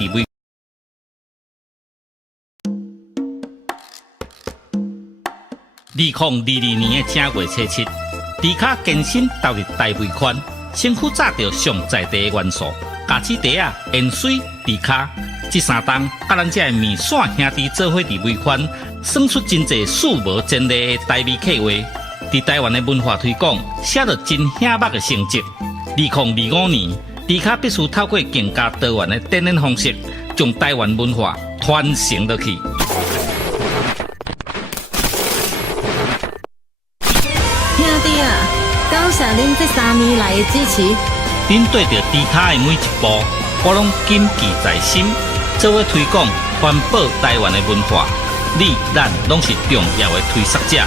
伫尾。2022年的正月初七，迪卡健身投入大尾宽，身躯炸着上在地的元素，咖子茶啊、盐水、迪卡，这三档甲咱这面线兄弟做伙伫尾宽，算出真侪数无前例的台味客话。伫台湾的文化推广，写着真显目的成绩。2025年，迪卡必须透过更加多元的展演方式，将台湾文化传承落去。兄弟啊，感谢恁这3年来的支持。恁对着迪卡的每一步，我拢谨记在心。做伙推广环保台湾的文化，你咱拢是重要的推广者。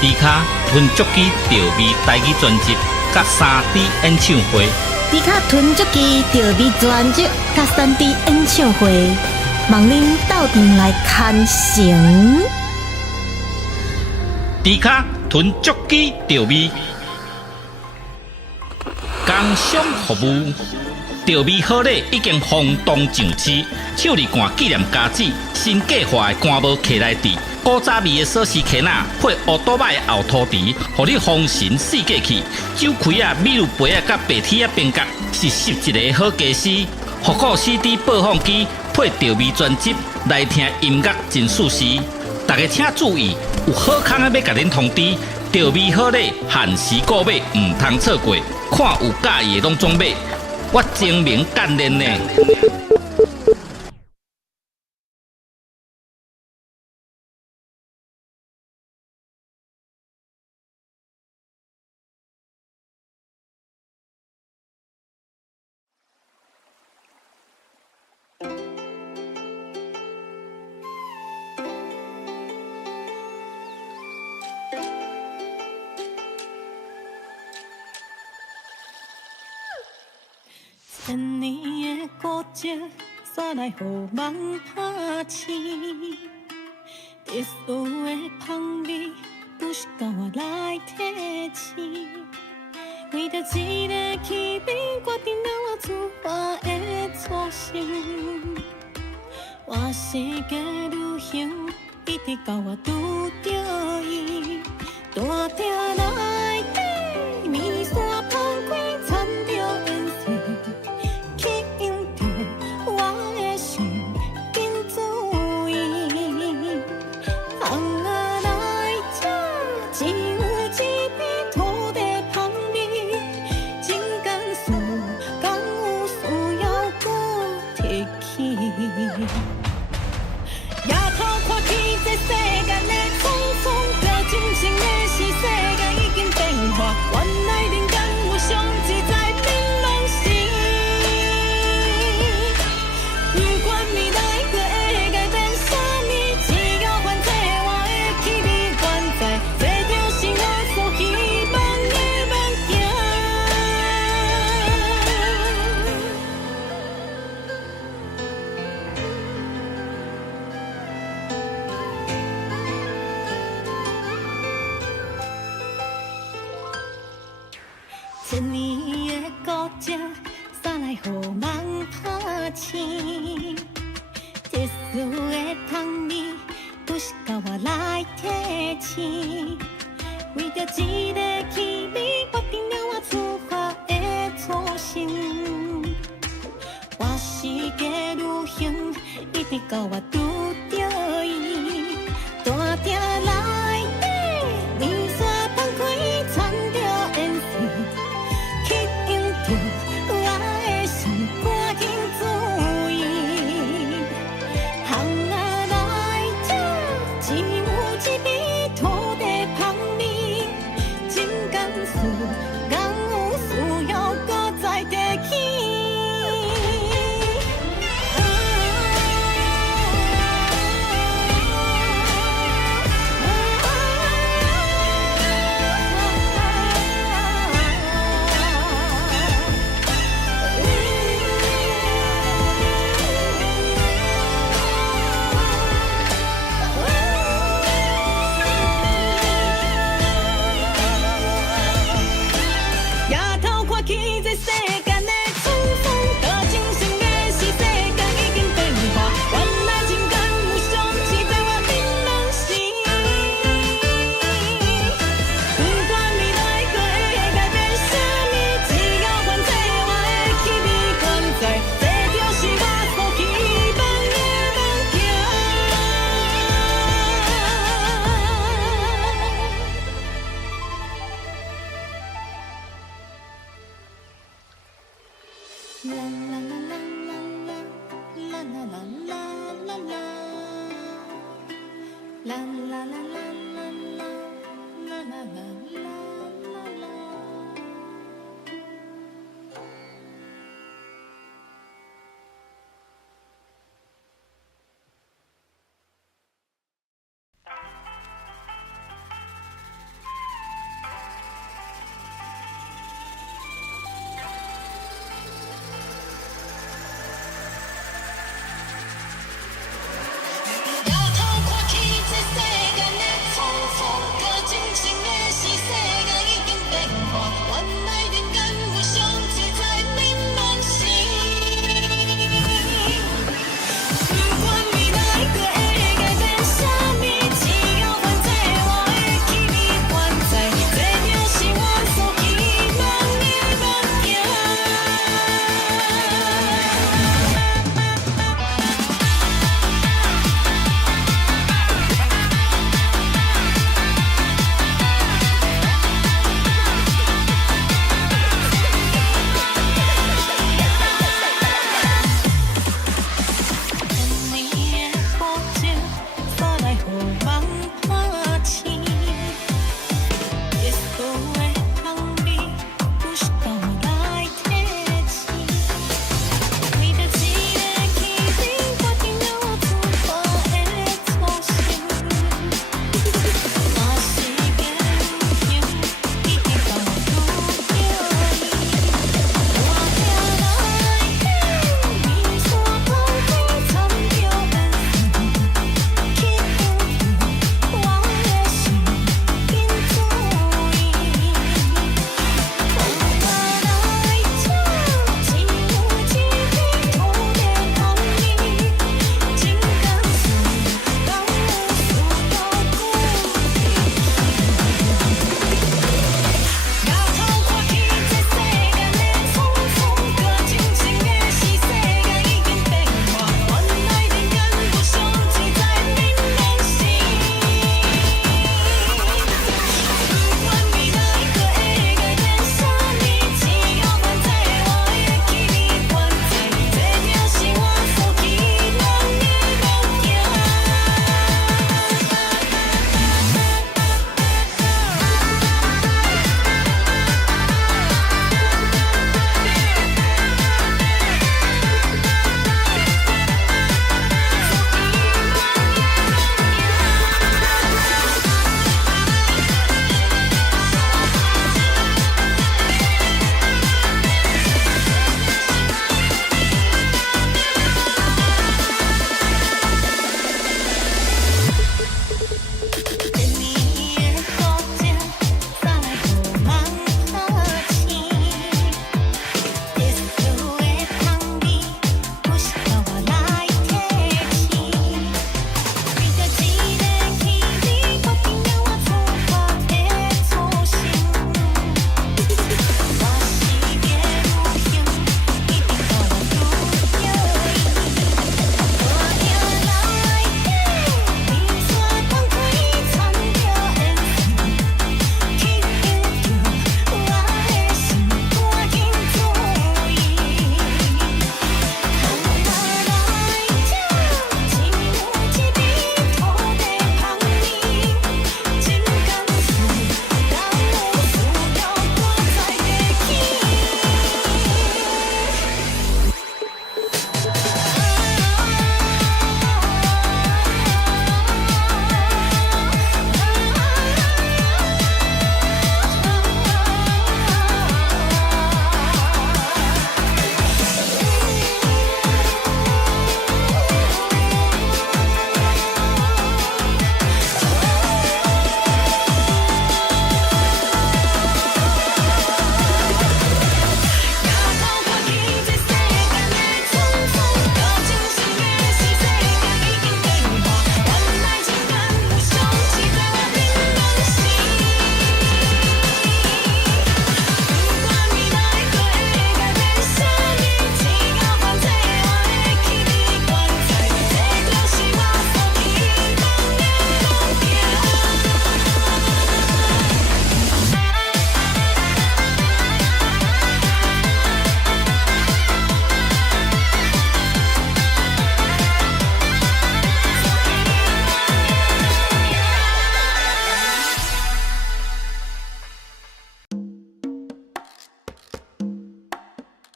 迪卡吞足机调味台语专辑，甲3D 演唱会。迪卡吞足机调味专辑甲3D 演唱会，望恁斗阵来看成。迪卡吞足机调味，工商服务。调味好礼已经轰动上市，手里干纪念家子，新计划的干帽客内底，古早味的锁匙圈仔配乌多摆的后涂池，互你丰神四季气。酒开啊、米露杯啊、甲白铁啊边角，是11个好家私。复古 CD 播放机配调味专辑，来听音乐真舒适。大家请注意，有好康的要甲恁通知，调味好礼限时购买，唔通错过。看有介意的拢总买。我精明干练呢。千年的古迹，煞来予梦拍醒。特殊的香味，不是靠我来提醒。为着一个气味，决定了我自发的初心。我世界旅行，一直到我拄着伊。大鼎内底，面线放开，掺着颜色。夜头看起这世间的匆匆，这真情的是世界已经变化，原来人间有上自在槟榔心。不管未来过会改变啥物，只要反正我的气味原在，这就是我所希望的梦境。千年的古迹，煞来予梦拍醒。特殊的香味，不是靠我来提醒。为着一个气味，决定了我出发的初心。我世界旅行，一直到我拄着伊。大鼎内底，面线放开，掺着颜色。吸引着我的心，赶紧注意。行啊来这，只有一味土地香味，真甘肃，敢有需要搁再提起？啦啦啦啦啦啦啦啦啦啦。摇头看去，这世间的风风，搁真心的是世间的。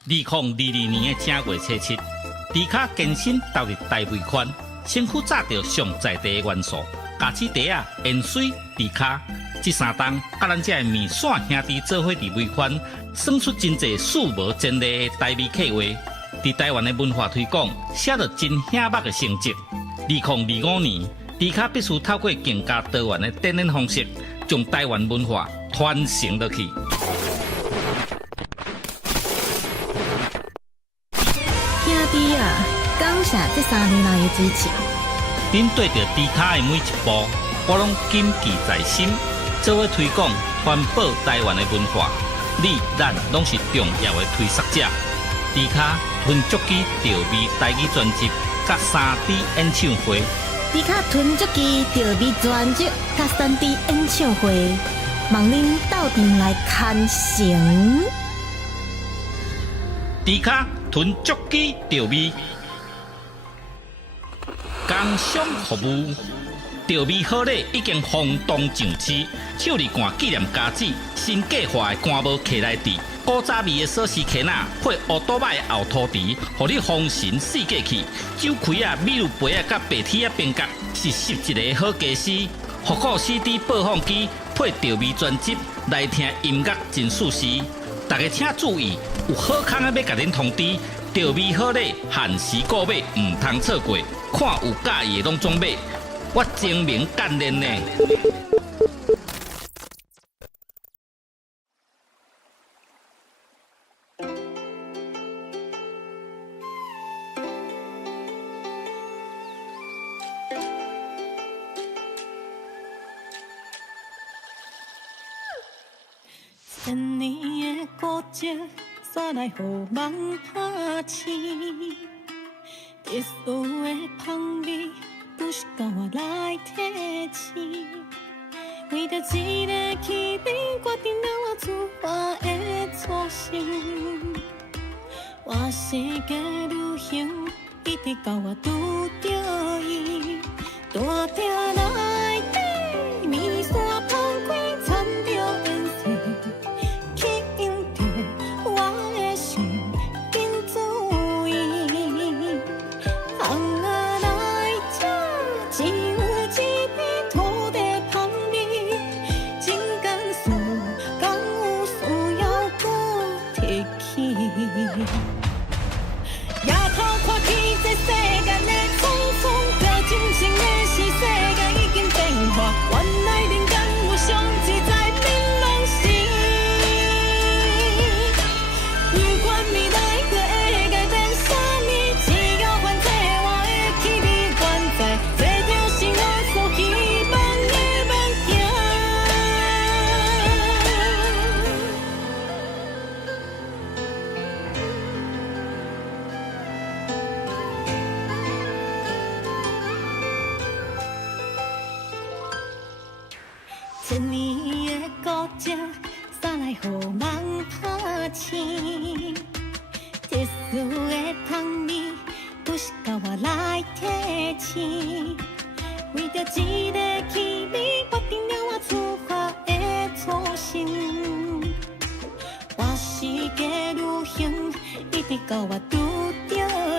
2022年的正月初七，迪卡健身投入大胃圈，身躯炸着上在地的元素，咖子茶啊、盐水、迪卡，这三档甲咱这面线兄弟做伙伫胃圈，算出真侪数无前例的台味客话。伫台湾的文化推广，写着真显目的成绩。2025年，迪卡必须透过更加多元的展演方式，将台湾文化传承落去。兄弟啊，感谢这3年来的支持。恁对着迪卡的每一步，我拢谨记在心，做伙推广、传播台湾的文化。你、咱拢是重要的推广者。迪卡吞足机调味台语专辑，甲3D 演唱会。迪卡吞足机调味专辑，甲3D 演唱会，望恁斗阵来看成。迪卡吞足机调味，工商服务。调味好礼已经轰动上市，手里灌纪念家子，新计划的干无客来地，古早味的锁匙圈仔配乌多摆的后涂池，互你丰神四季气。酒开啊、米露杯啊、甲白铁啊边角，是11个好家私。复古 CD 播放机配调味专辑，来听音乐真舒适。大家请注意，有好康啊要甲恁通知，调味好礼限时购买，唔通错过。看有介意的拢总买。我精明干练呢。千年的古迹，煞来予梦拍醒。特殊的香味。不是甲我来提醒，为着一个气味，决定了我出发的初心。我世界旅行，一直到我拄着伊，大鼎内底面线放开，掺着颜色，吸引着我的心，紧注意。只有一片土地香味，真甘肃，敢有需要搁提起？夜头看起这世间的匆匆，着真情的是世界已经变化，原来人间有上自在槟榔心。不管未来搁会改变啥物，只要反正我的气味原在。千年的古迹，煞来予梦拍醒。特殊的香味，不是甲我来提醒。为着一个气味，决定了我出发的初心。我世界旅行，一直到我拄着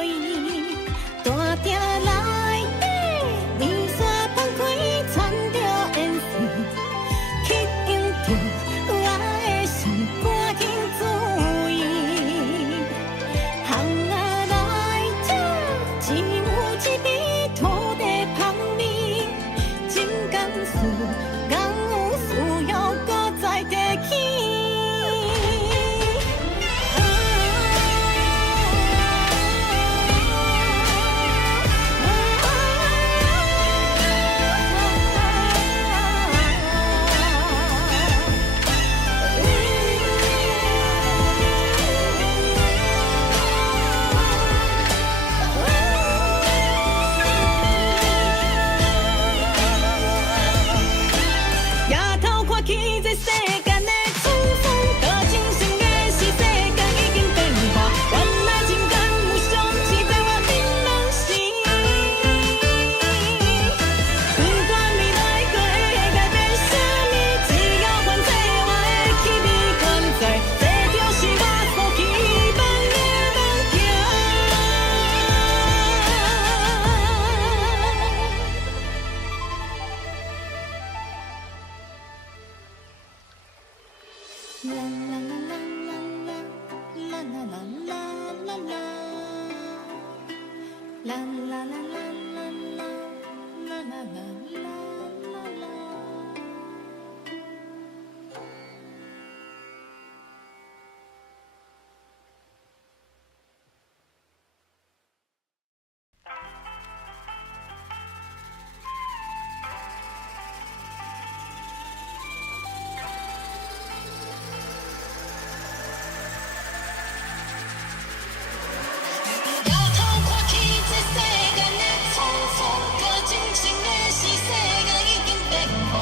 伊，大鼎内底面线放开，掺着颜色。吸引着我的心，赶紧注意。行啊来这，只有一味土地香味，真甘肃，敢有需要搁再提起？抬头看去，这世间的错错，搁真心的是世界已经变化。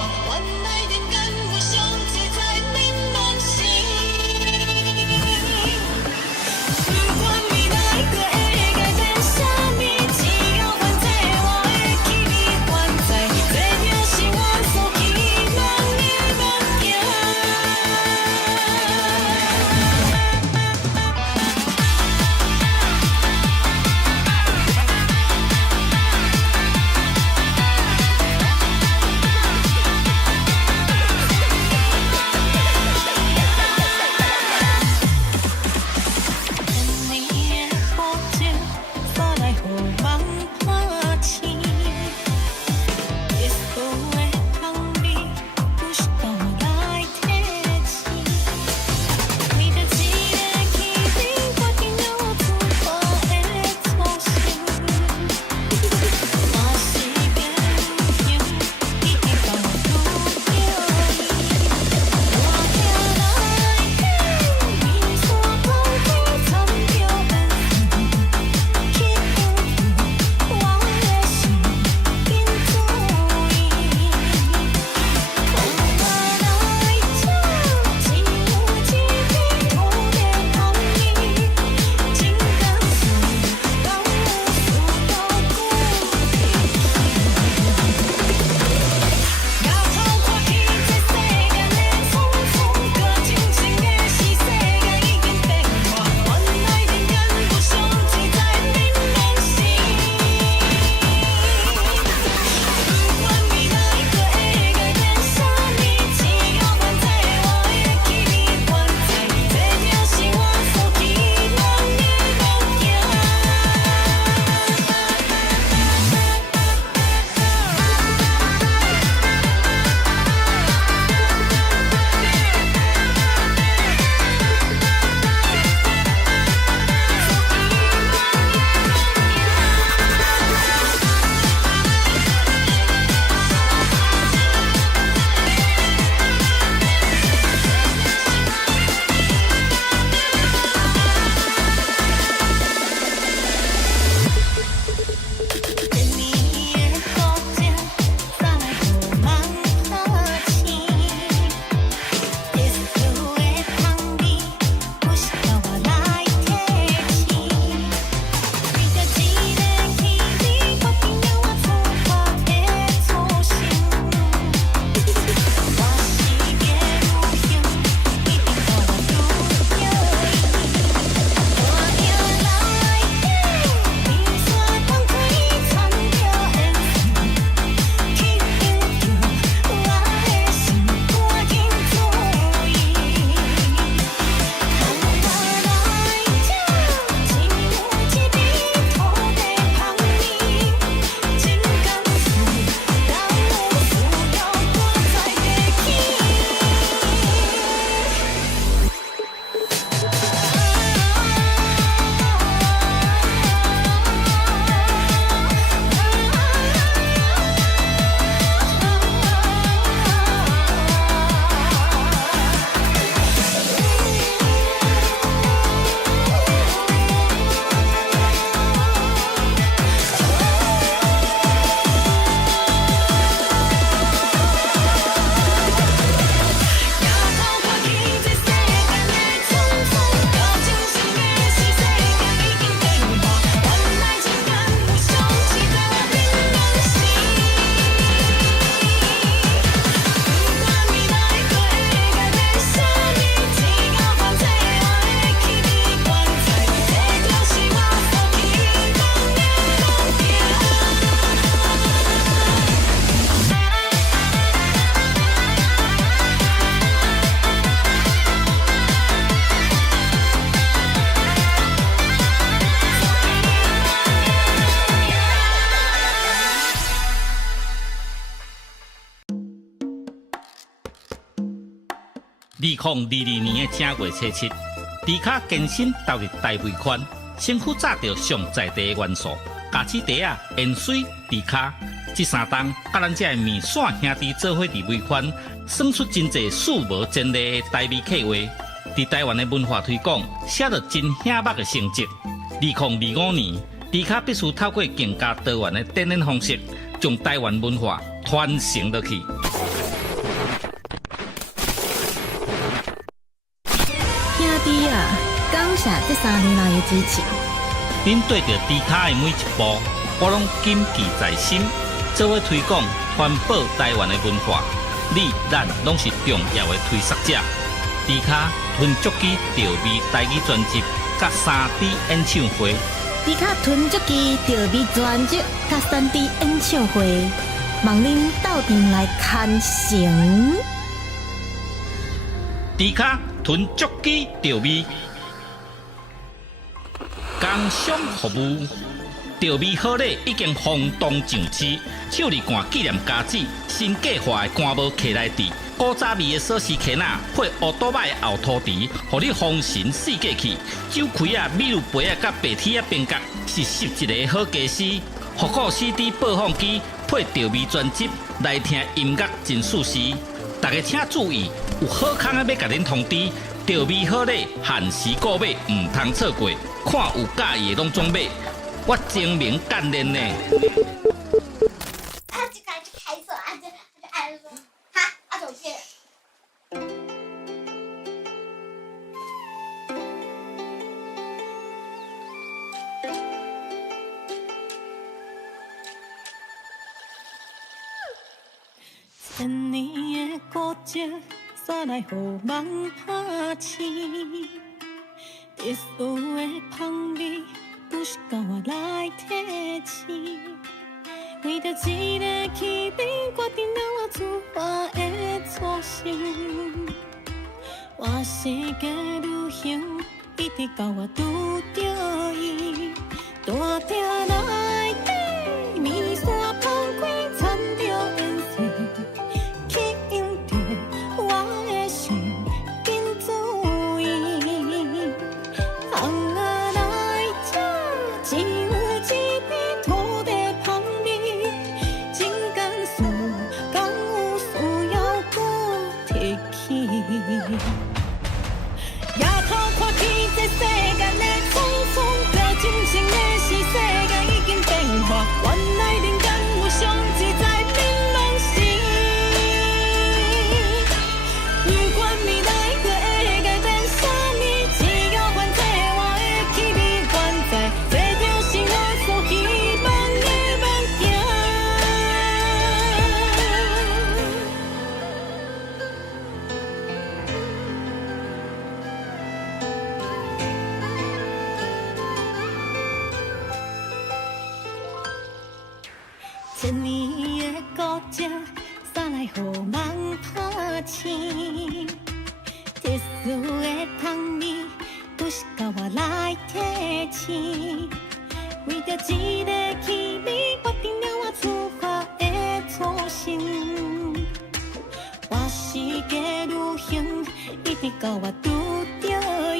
2022年的正月初七，迪卡健身投入大尾款，身躯炸着上在地的元素，咖子茶啊、盐水、迪卡，这三档甲咱这面线兄弟做伙伫尾款，算出真侪数无前例的台味客话。伫台湾的文化推广，写着真显目的成绩。2025年，迪卡必须透过更加多元的展演方式，将台湾文化传承落去。兄弟啊，感谢这3年来的支持。恁对着迪卡的每一步，我拢谨记在心，做伙推广、环保台湾的文化。你、咱拢是重要的推广者。迪卡吞足机调味台语专辑，甲3D 演唱会。迪卡吞足机调味专辑甲3D 演唱会，望恁斗阵来看成。迪卡吞足机调味，工商服务。调味好礼已经轰动上市，手里干纪念家子，新计划的干帽客来底。古早味的锁匙圈仔配乌多摆的后涂池，互你丰神四季去。酒开啊、米露杯啊、甲白铁啊边角是11个好家私。复古 CD 播放机配调味专辑来听音乐真舒适。大家请注意，有好康的要甲恁通知，调味好礼限时购买，唔通错过。看有介意的拢总买，我精明干练呢。他就开始开手，就挨着说，哈，阿走去。千年的古迹，煞来予人拍醒。特殊的香味，不是靠我来提醒。为着一个气味，决定了我出发的初心。我世界旅行，一直到我拄着伊。大鼎内底，面线放开，掺着颜色，吸引着我的心，紧注意。红仔来吃，只有一片土地香味，真干事，敢有需要搁提起？夜头看起这世间的匆匆，这真情的是世界已经变化，原来人间有上自在槟榔心。不管未来可会改变啥物，只要反正我的气味原在，这就是我所希望的梦境。千年的古迹，煞来予人拍醒。特殊的香味，不是靠我来提醒。为着一个气味，决定了我出发的初心。我世界旅行，一直到我拄着伊。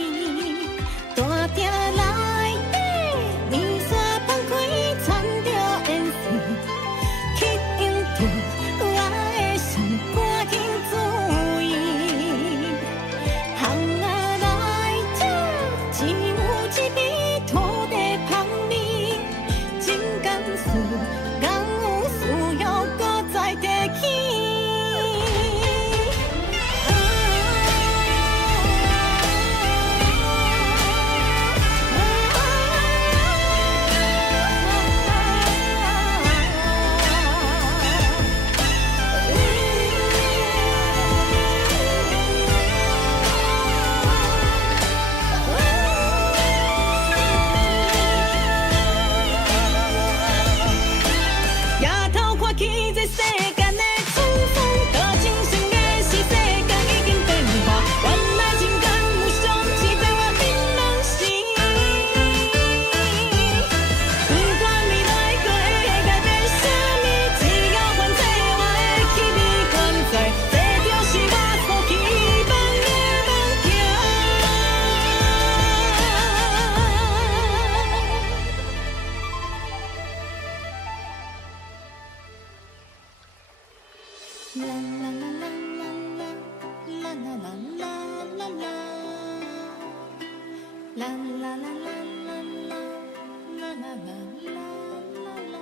大鼎内底，面线放开，掺着颜色，吸引着我的心，赶紧注意。红仔来吃，只有一片土地香味，真干事，敢有需要搁再提起？啦啦啦啦啦啦，啦啦啦啦啦啦，啦啦啦啦啦啦，啦啦啦啦啦啦。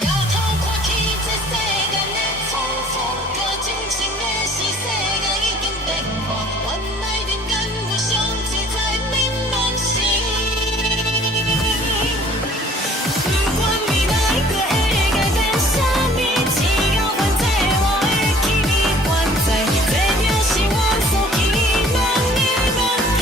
摇头看去，这世间的匆匆，搁真情的是世界已经变化，原来人间有上自在冷暖心。不管未来搁会改变啥物，只要反正我会去你还在，这就是我所期望的梦境。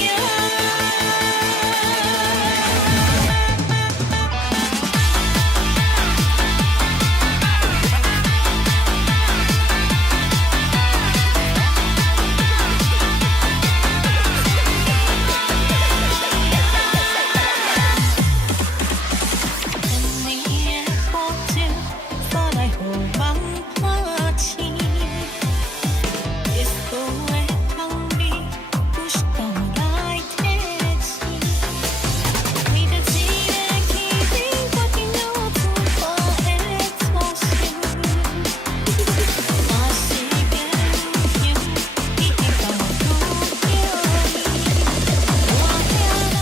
你的保证，带来予人拍醒。耶稣的香味，不是靠我来提醒。为着一个起点，决定了出发的初心。我是变形，已经到我愈着你。我听来。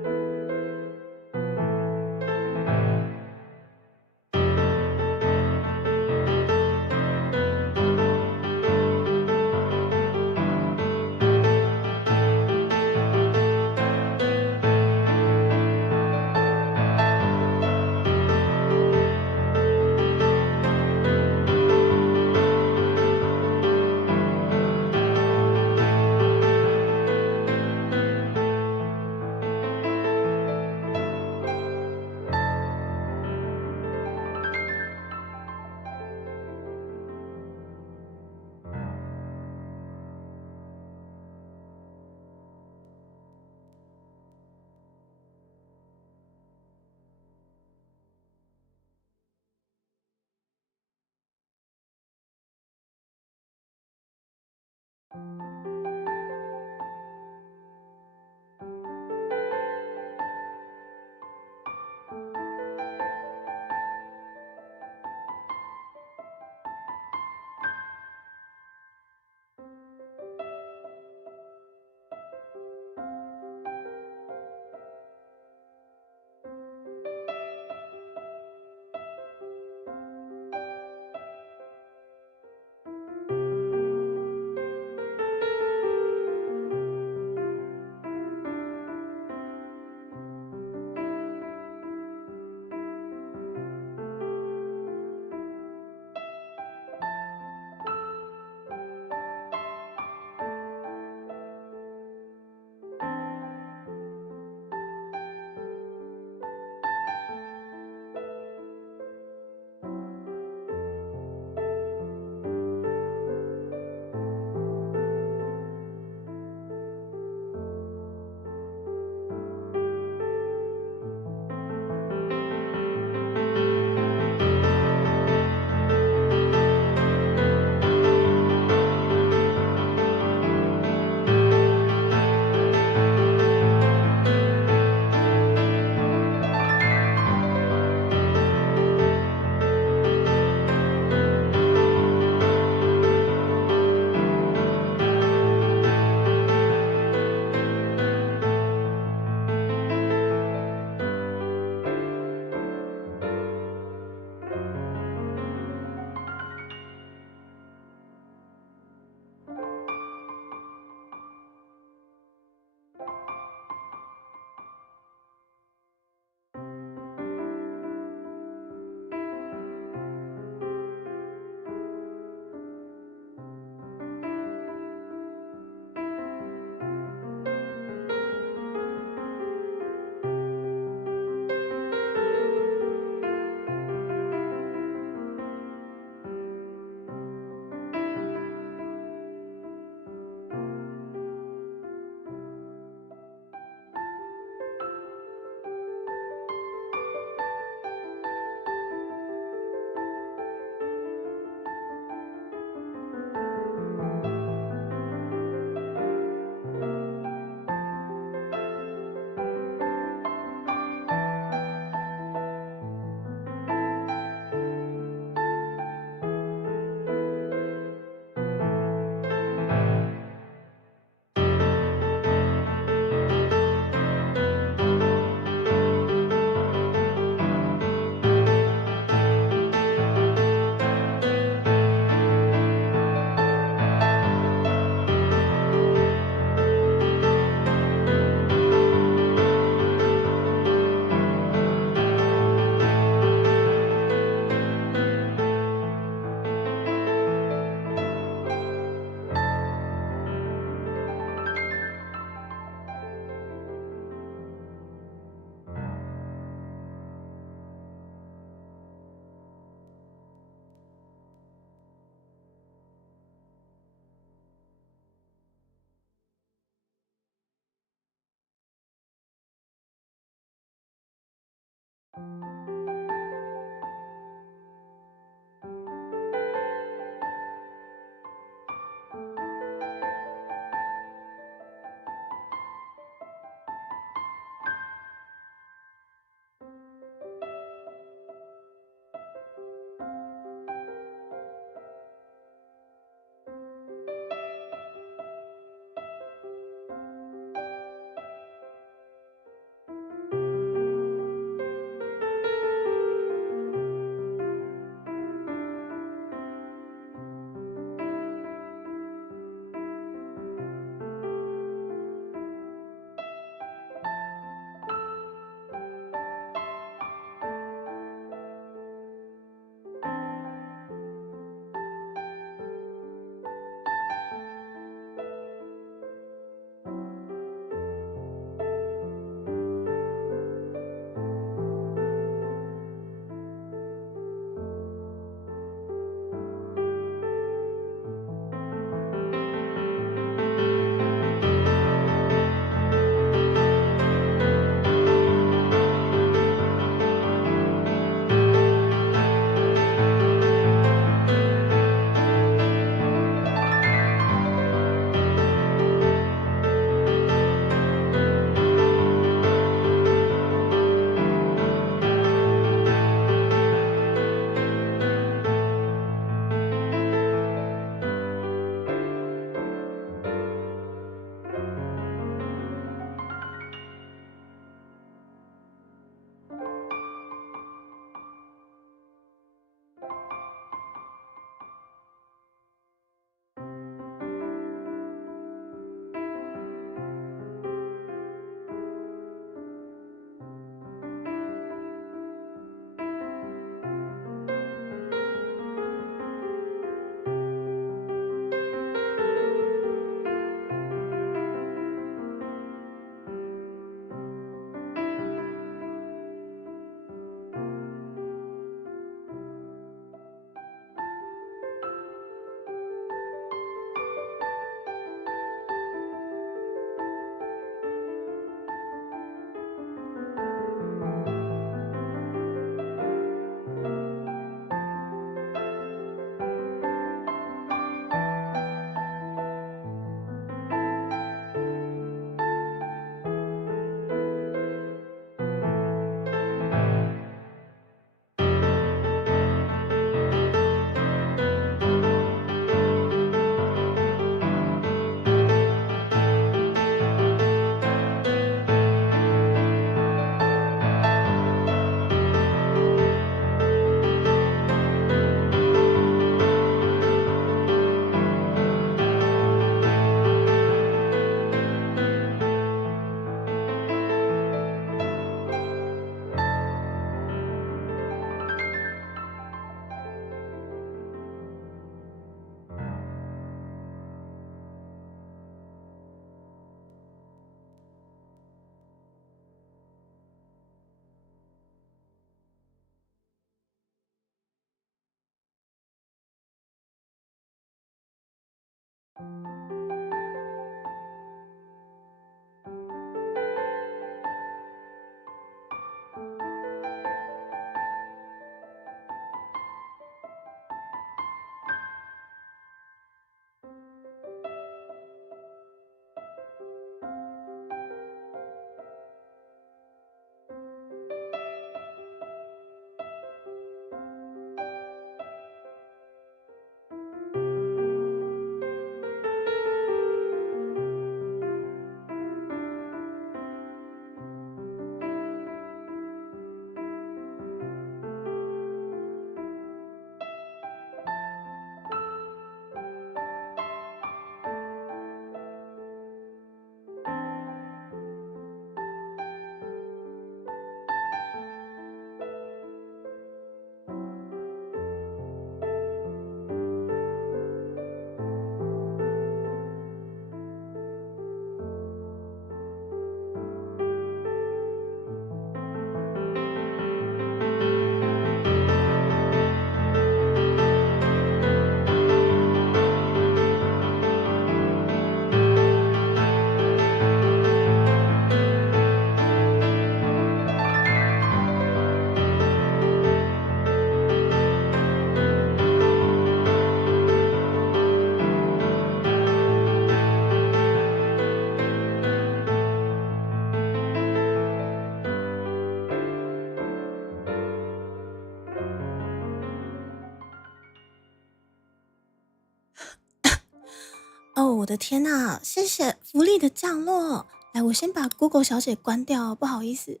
哦，我的天呐！谢谢福利的降落。来，我先把 Google 小姐关掉，不好意思。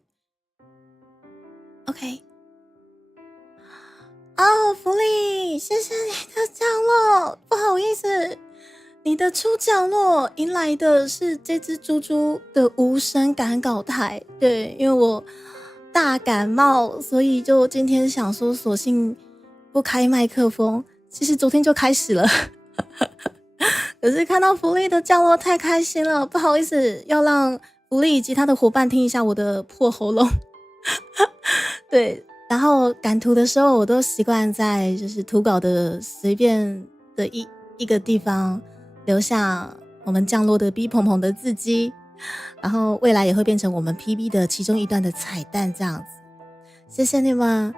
OK。哦，福利，谢谢你的降落，不好意思，你的初降落迎来的是这只猪猪的无声赶稿台。对，因为我大感冒，所以就今天想说，索性不开麦克风。其实昨天就开始了。可是看到福利的降落太开心了，不好意思，要让福利以及他的伙伴听一下我的破喉咙。对，然后赶图的时候，我都习惯在就是图稿的随便的一个地方留下我们降落的 B 鹏鹏的字迹，然后未来也会变成我们 PB 的其中一段的彩蛋这样子。谢谢你们。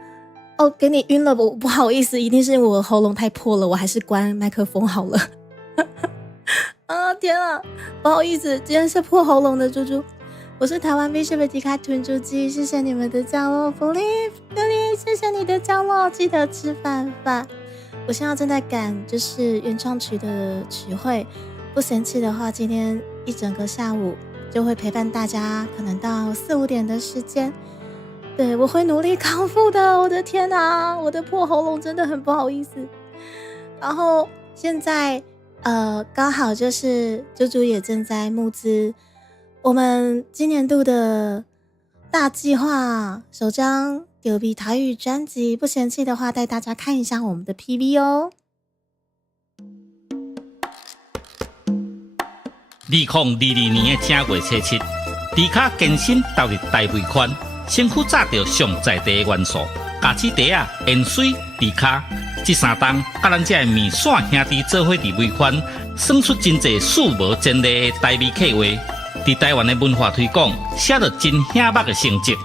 哦，给你晕了，我不好意思，一定是因为我喉咙太破了，我还是关麦克风好了。啊天啊，不好意思，今天是破喉咙的猪猪。我是台湾 Bishop 的迪卡豚猪鸡，谢谢你们的降落，福利，谢谢你的降落，记得吃饭饭。我现在正在赶就是原创曲的曲会，不嫌弃的话，今天一整个下午就会陪伴大家，可能到4、5点的时间。对，我会努力康复的。我的天哪，我的破喉咙真的很不好意思。然后现在刚好就是猪猪也正在募资我们今年度的大计划首张丢币台语专辑，不嫌弃的话带大家看一下我们的 PV 哦。2022年的正月初7，迪卡健身投入大尾款，身躯炸着上在地的元素，咖子茶啊、盐水、迪卡，这3档甲咱这面线兄弟做伙伫尾款，算出真侪数无前例的台味客话。伫台湾的文化推广，写着真显目的成绩。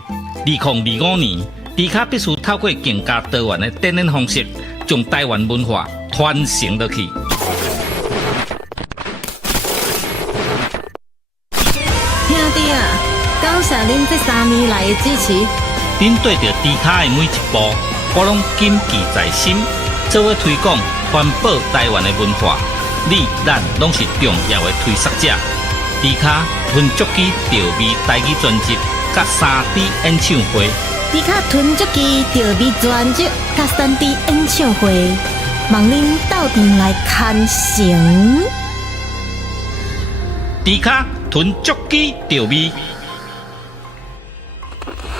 2025年，迪卡必须透过更加多元的展演方式，将台湾文化传承落去。兄弟啊，感谢恁这3年来的支持。恁对着迪卡的每一步，我拢谨记在心。做伙推广环保台湾的文化，你咱拢是重要的推广者。迪卡吞足机钓味台语专辑，甲3D 演唱会。迪卡吞足机钓味专辑，甲3D 演唱会，望恁斗阵来看成。迪卡吞足机钓味，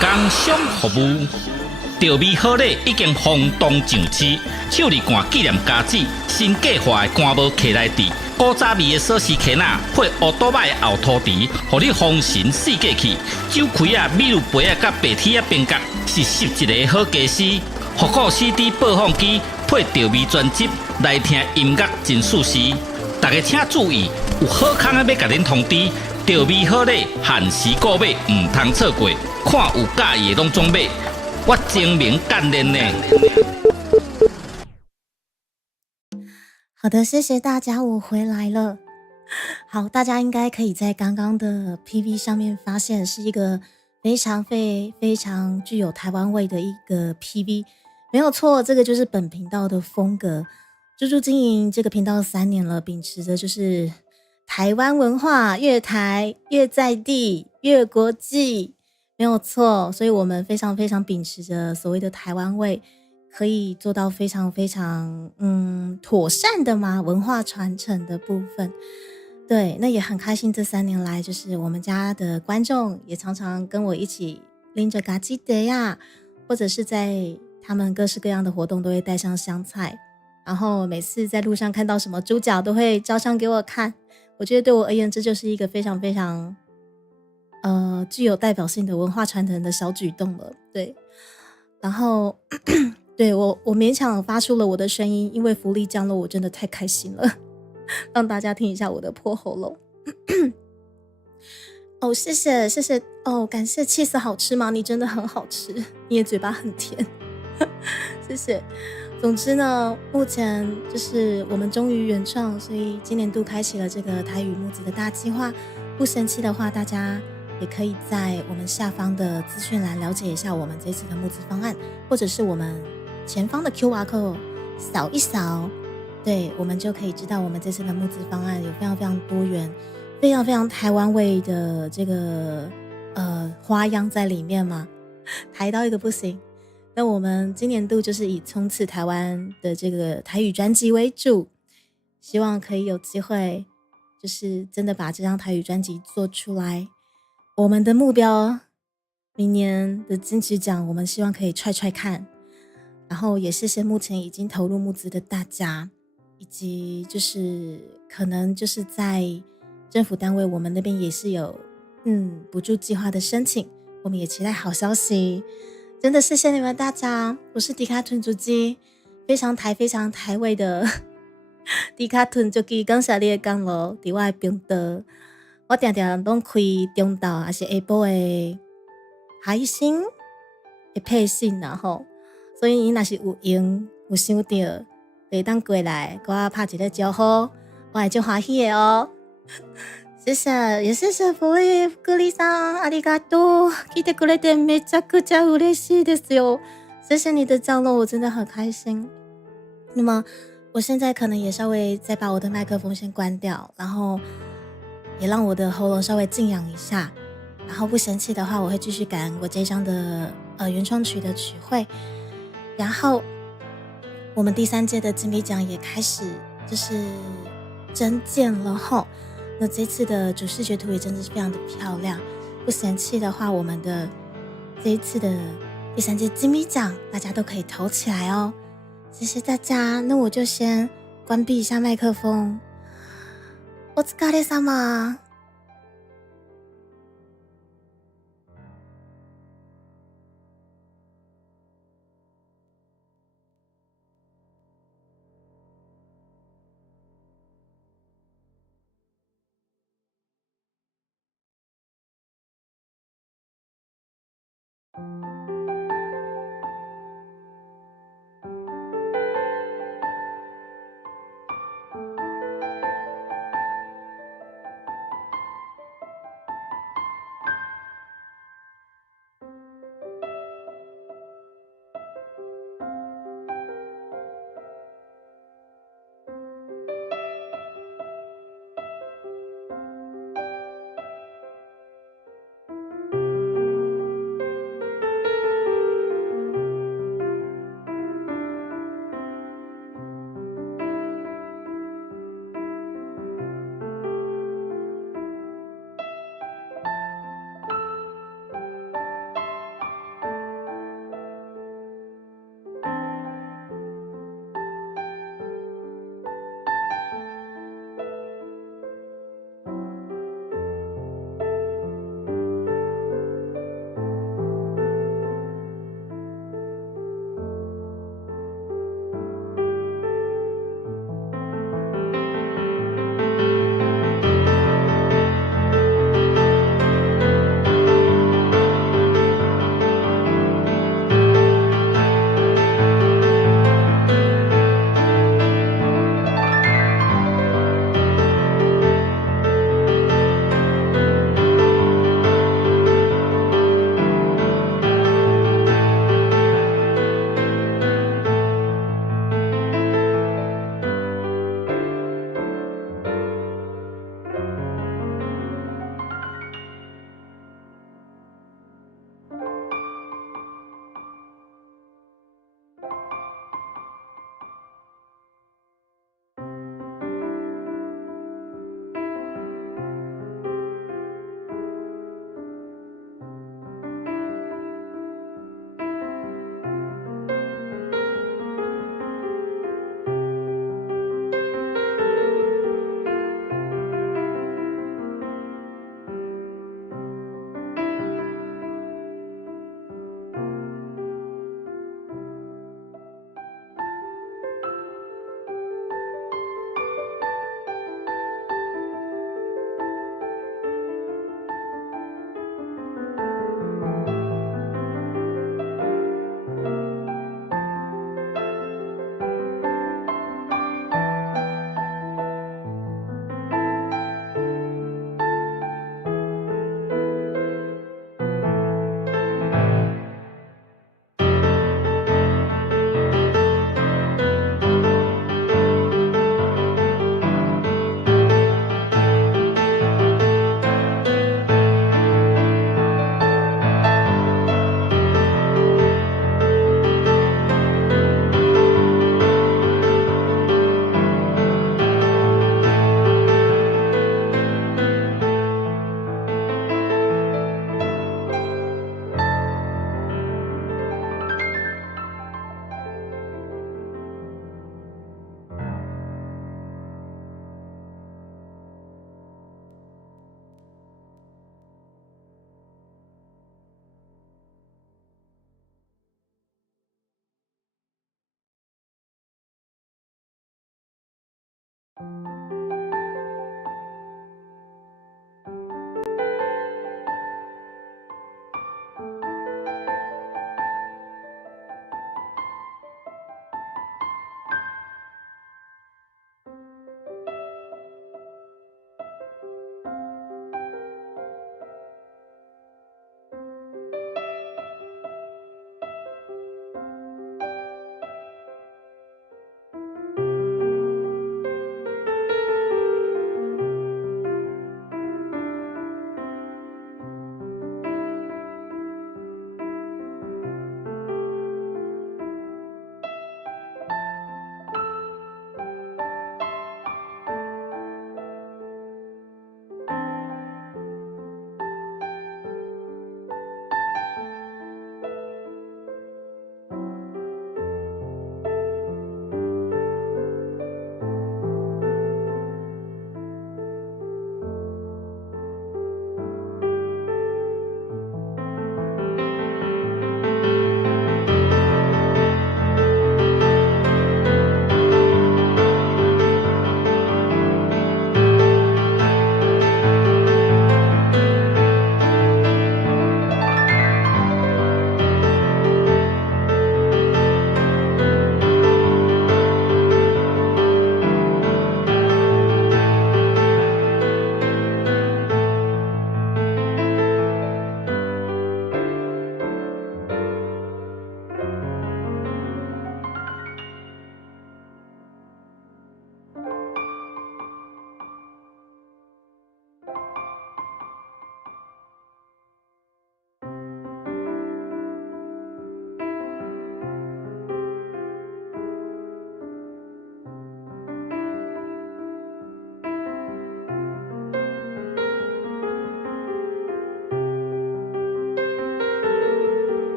工商服务。钓味好礼已经轰动上市，手里干纪念家子，新计划的干帽客来滴，古早味的锁匙圈仔配乌多摆的后涂池，互你风神四过去。酒开啊、米露杯啊、甲白铁啊边角是11个好家私。复古 CD 播放机配钓味专辑来听音乐真舒适。大家请注意，有好康的要甲恁通知，钓味好礼限时购买，唔通错过。看有介意的拢总买，我精明干练呢。好的，谢谢大家，我回来了。好，大家应该可以在刚刚的 PV 上面发现，是一个非常具有台湾味的一个 PV， 没有错，这个就是本频道的风格。猪猪经营这个频道3年了，秉持着就是台湾文化，越台越在地越国际，没有错。所以我们非常秉持着所谓的台湾味，可以做到非常妥善的嘛文化传承的部分。对，那也很开心，这3年来，就是我们家的观众也常常跟我一起拎着嘎鸡德呀，或者是在他们各式各样的活动都会带上香菜，然后每次在路上看到什么猪脚都会照相给我看。我觉得对我而言，这就是一个非常具有代表性的文化传承的小举动了。对，然后对我勉强发出了我的声音，因为福利降落，我真的太开心了。让大家听一下我的破喉咙。哦，谢谢哦，感谢cheese好吃吗？你真的很好吃，你也嘴巴很甜，谢谢。总之呢，目前就是我们终于原创，所以今年度开启了这个台语募资的大计划。不生气的话，大家也可以在我们下方的资讯栏了解一下我们这次的募资方案，或者是我们前方的 QR code 扫一扫。对，我们就可以知道我们这次的募资方案有非常多元、非常台湾味的这个花样在里面嘛，台到一个不行。那我们今年度就是以冲刺台湾的这个台语专辑为主，希望可以有机会，就是真的把这张台语专辑做出来。我们的目标，明年的金曲奖，我们希望可以踹看。然后也谢谢目前已经投入募资的大家。以及就是可能就是在政府单位，我们那边也是有补助计划的申请，我们也期待好消息。真的谢谢你们大家，我是迪卡屯主机，非常台味的迪卡屯主机，感谢你的功劳，伫我的频道，我常常拢开中昼还是下晡的海星的配信然后，所以你若是有用有想到。可以当过来给我拍一个招呼，我会很欢喜的哦。谢谢，也谢谢福利福利さん、ありがとう。聞いてくれてめちゃくちゃ嬉しいですよ。谢谢你的降落，我真的很开心。那么我现在可能也稍微再把我的麦克风先关掉，然后也让我的喉咙稍微静养一下。然后不嫌弃的话，我会继续赶我这张的原创曲的曲汇，然后。我们第3届的金笔奖也开始就是征件了齁，那这次的主视觉图也真的是非常的漂亮。不嫌弃的话，我们的这一次的第3届金笔奖大家都可以投起来哦，谢谢大家。那我就先关闭一下麦克风。お疲れ様。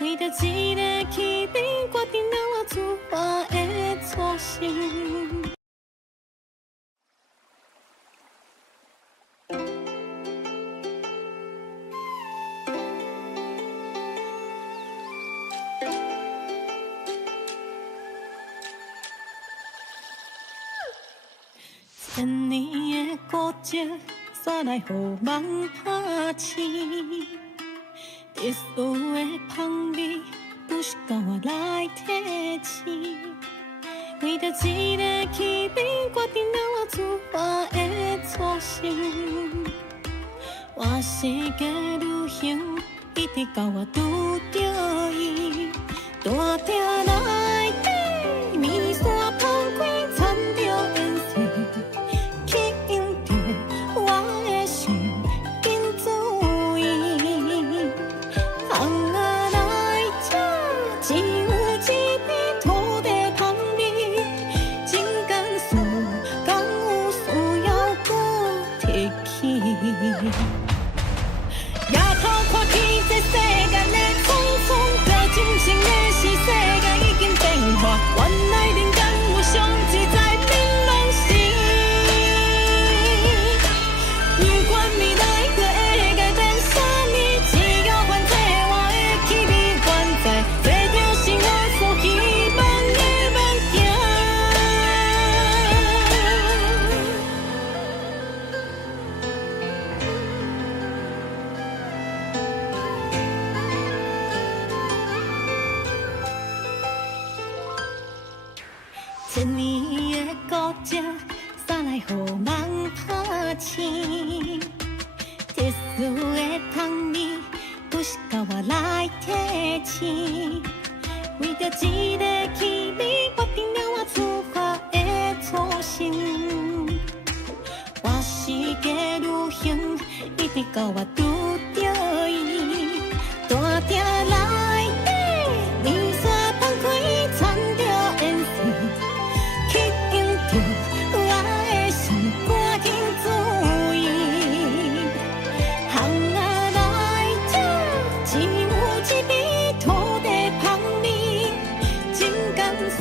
为着一个起点，决定了我自发的初心。千年的固执，煞来予梦拍醒。特殊的香味，不是甲我来提醒。为着一个起点，决定了我自发的初心。我世界旅行，一直到我拄着伊，大鼎内底，面线放开，掺着颜色，吸引着我的心，紧注意。红仔来吃，只有一片土地香味，情感事，敢有需要搁提起？夜头看起这世间的匆匆，搁真情的是世界已经变化，原来人间有上自在美拢是。不管未来搁会改变啥物，只要反正我的气味还在，这就是我所希望的梦境。千年的古迹，送来予人拍醒。特殊的香味，不是甲我来提醒。为着一个气味，决定了我出发的初心。我是个旅行，一直到我拄着伊。大鼎内底，面线放开，掺着烟丝。吸引着我的心，赶紧注意。巷仔内这只有一味土地香味，真甘事，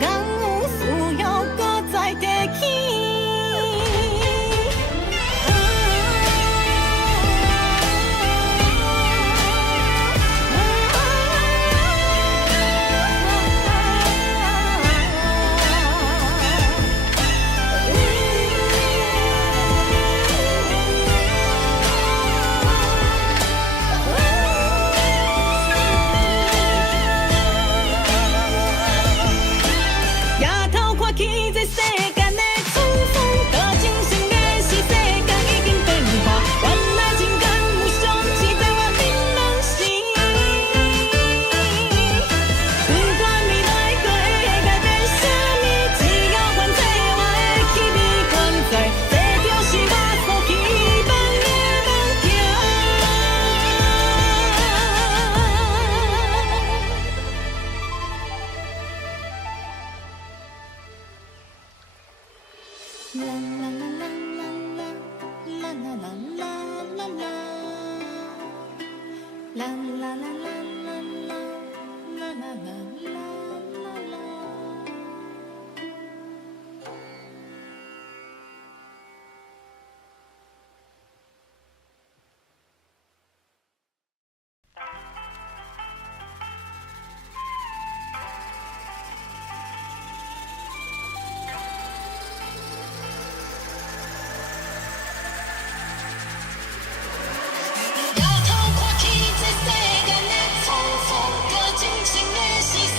敢有需要搁再提起？夜头看起这世间的匆匆，搁真心的是世间已经变化，原来情感有上是在我面拢是。不管未来搁会改变啥物，只要反正我的气味还在，这就是我所希望的梦境。啦啦啦啦啦啦啦啦啦啦啦，啦啦啦啦啦啦啦啦啦啦。夜头看起这世间的匆匆，搁真情的是世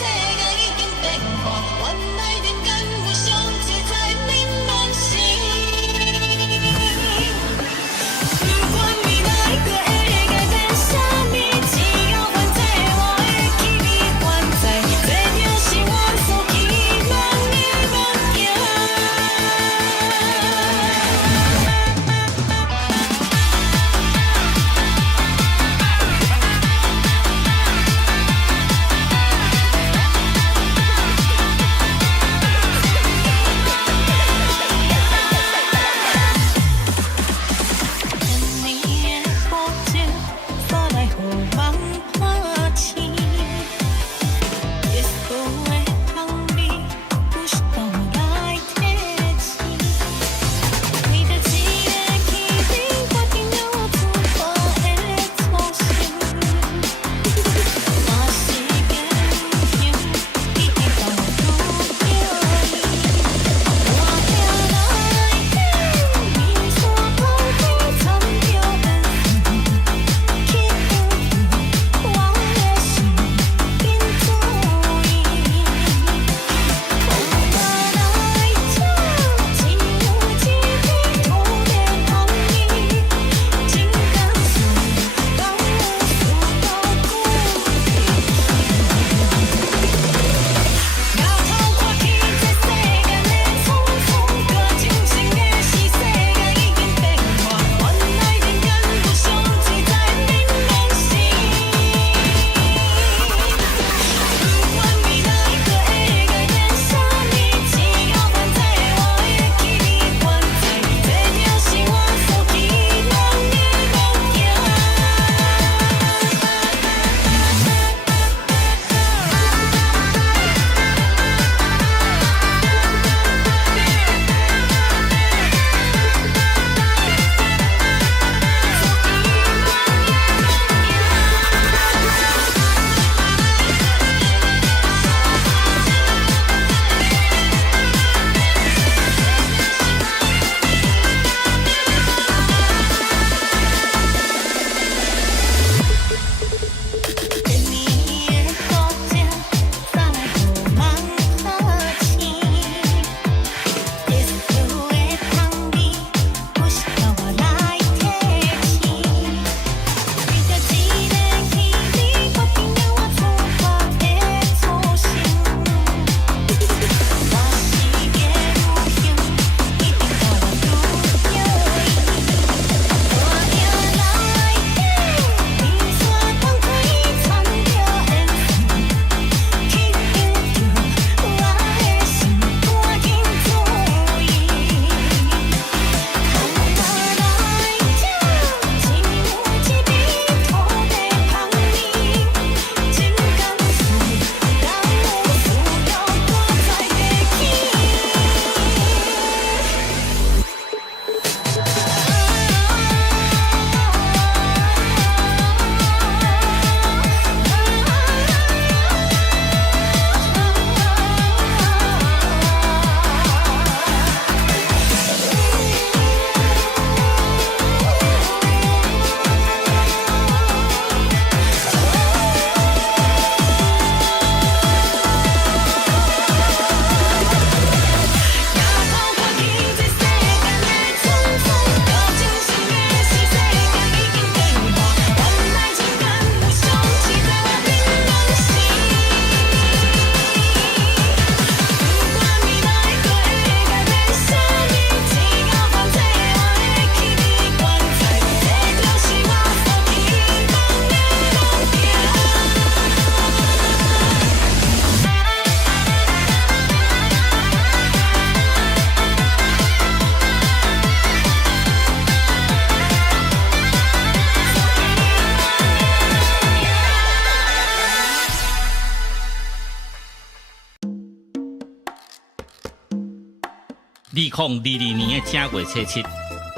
2022年的正月初七，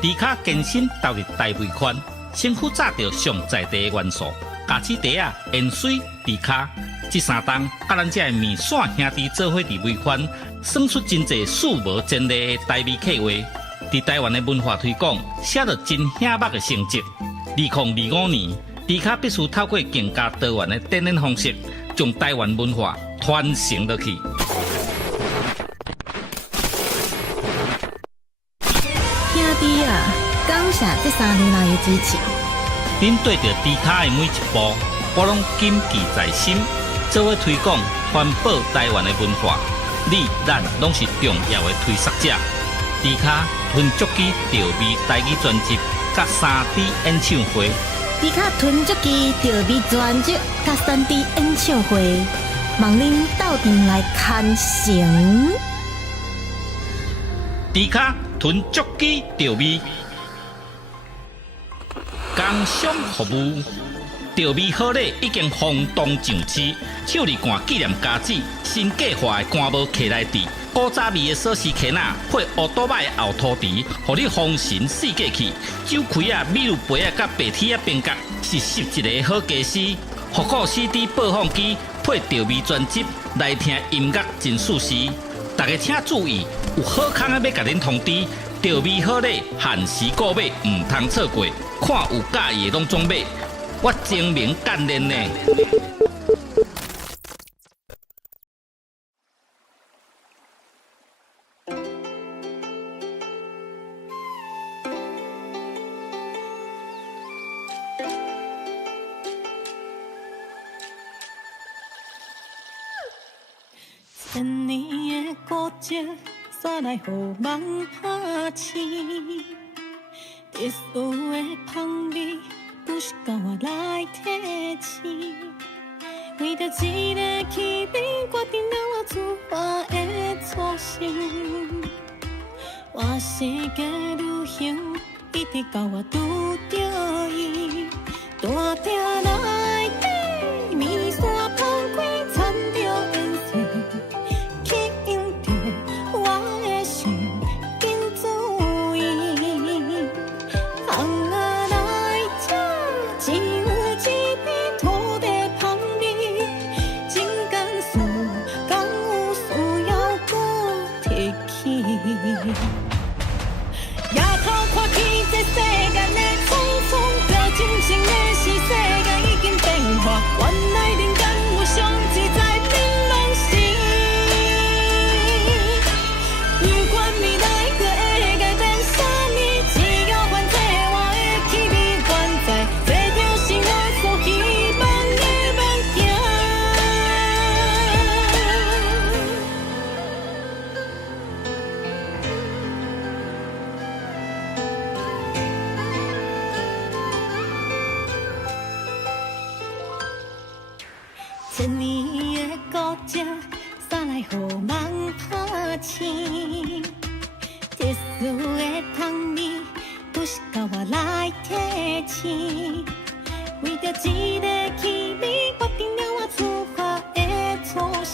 迪卡健身投入大尾款，身躯炸着上在地的元素，咖子茶啊、盐水、迪卡，这三档甲咱这面线兄弟做伙伫尾款，算出真侪数无前例的台味客话。伫台湾的文化推广，写着真显目的成绩。2025年，迪卡必须透过更加多元的展演方式，将台湾文化传承落去。兄弟啊，感谢这3年来的支持。恁对着迪卡的每一步，我拢谨记在心，做伙推广、环保台湾的文化。你、咱拢是重要的推广者。迪卡吞足机调味台语专辑，甲3D 演唱会。迪卡吞足机调味专辑，甲3D 演唱会，望恁斗阵来看成。迪卡吞足机调味，工商服务。调味好礼已经轰动上市，手里干纪念家子，新计划的干无客来地，古早味的锁匙圈仔配乌多摆的后涂池，互你丰神四季气。酒开啊、米露杯啊、甲白铁啊边角，是11个好家私。复古 CD 播放机配调味专辑，来听音乐真舒适。大家请注意，有好康的要甲恁通知，调味好礼限时购买，唔通错过。看有介意的拢总买。我精明干练呢。千年的古迹，煞来予梦拍醒。特殊的香味。不是甲我来提醒，为着一个气味，决定了我出发的初心。我世界旅行，一直到我拄着伊，大鼎内底面线放开，掺着颜色，吸引着我的心，紧注意。只有一片土地香味，真甘肃，敢有需要搁提起？夜头看起这世间的匆匆，着真情的是世界已经变化，原来人间有上自在变拢是。不管未来搁会改变啥物，只要反正我的气味原在。千年的古迹，煞来予梦拍醒。特殊的香味，不是甲我来提醒。为着一个气味，决定了我出发的初心。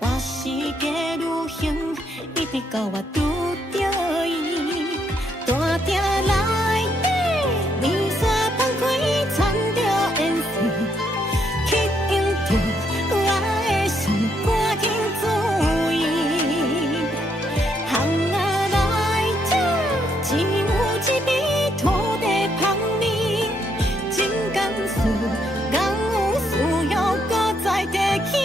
我世界旅行，一直到我拄着伊，大鼎内底面线放开，掺着颜色。我的心赶紧注意，行啊来这，只有一杯土地香味，真甘肃，敢有需要搁再提起？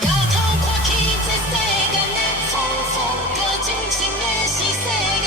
抬头看去，这世间的匆匆，搁真情的是世间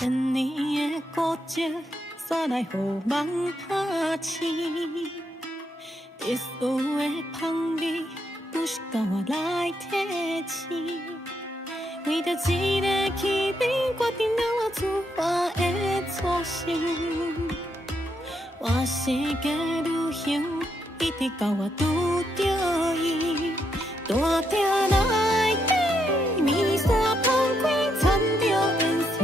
千年的孤寂，煞来予梦拍醒。特殊的香味，不是甲我来提醒。为着一个气味，决定了我出发的初心。换世界旅行，一直到我拄着伊。大鼎内底，面线放开，掺着颜色，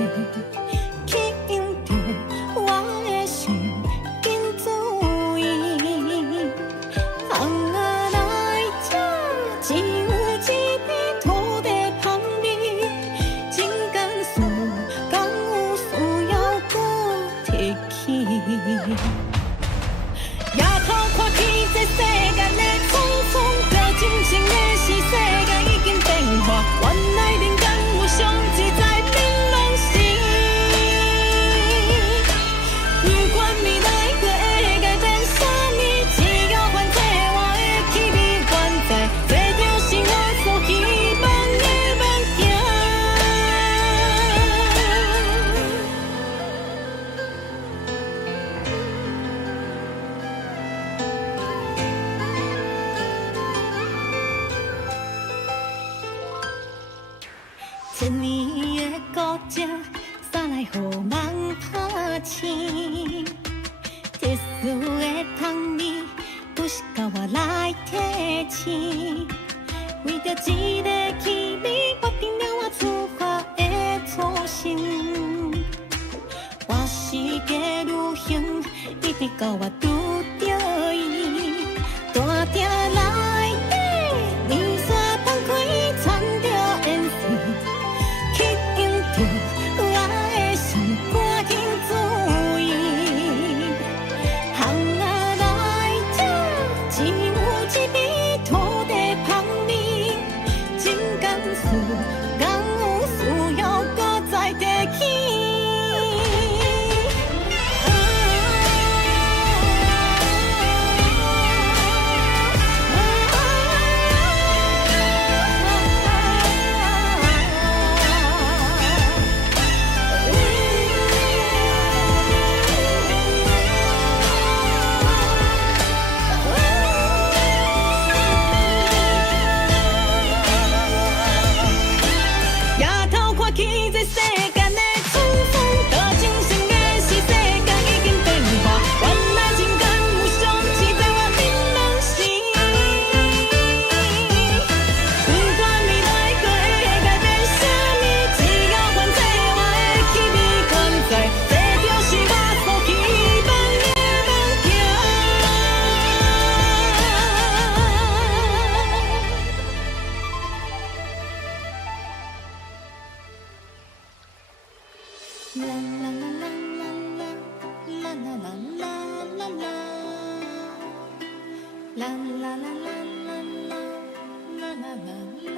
吸引着我的心，紧注意。红仔来吃，只有一片土地香味，情感事，敢有需要搁提起？夜头看起这世间的匆匆，着真情的是世界已经。千年的古井，送来予梦拍醒。特殊的香味，不是甲我来提醒。为着一个气味，决定了我出发的初心。我是个旅行，一直到我拄着伊。大鼎内底，面线放开，穿着烟丝，吸引着我的心，赶紧注意。巷仔内底，只有一味土地香味，真甘肃，敢有需要搁再提起？夜头看起这世间的沧桑，多情深的是世界已经变化，原来情感有相似，在我面梦时。不管未来搁会改变啥物，只要还在我的气味存在，这就是我所期望的梦境。啦啦啦啦啦啦啦啦啦啦啦，啦啦啦啦啦啦啦啦啦啦。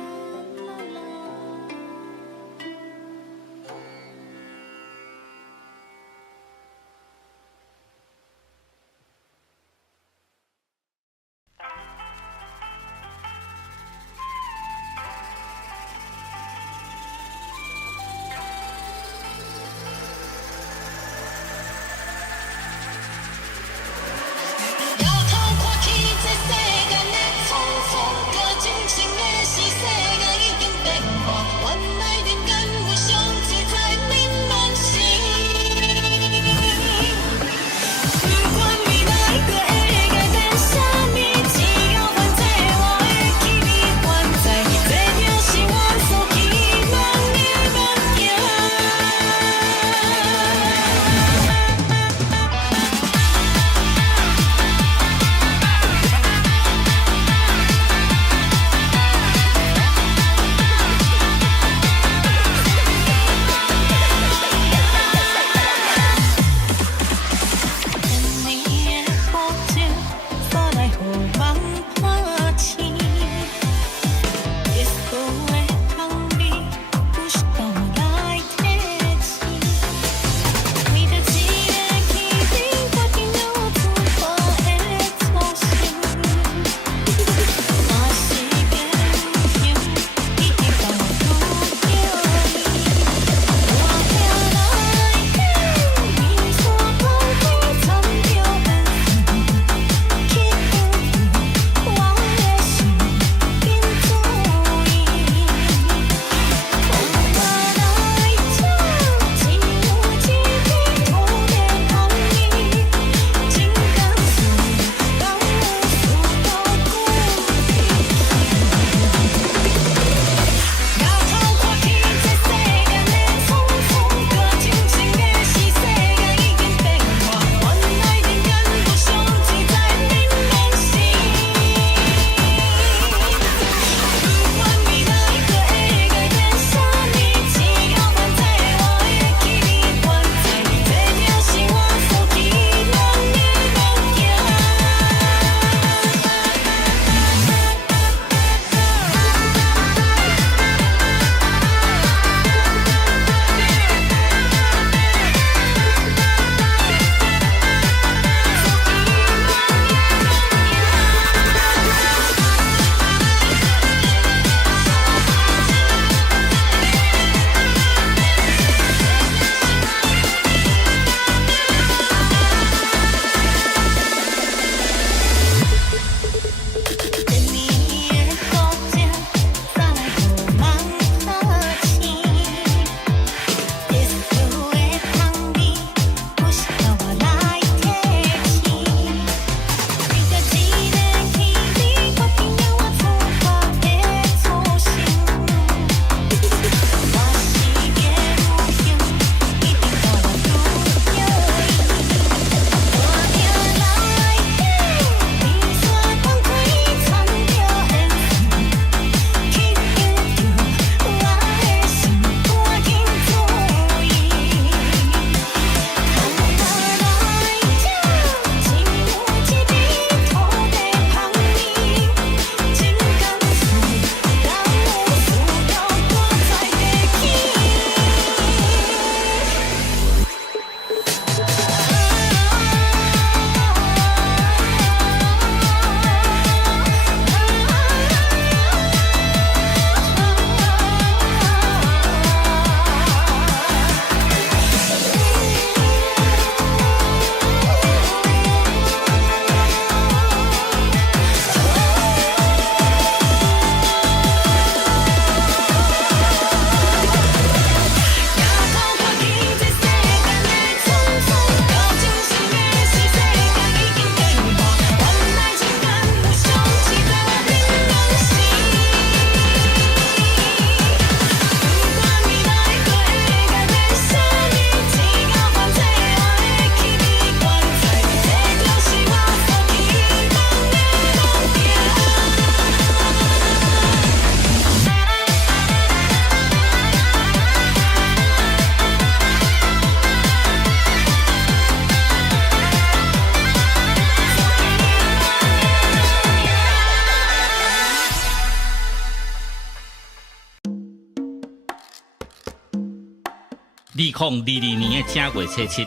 2022年的正月初七，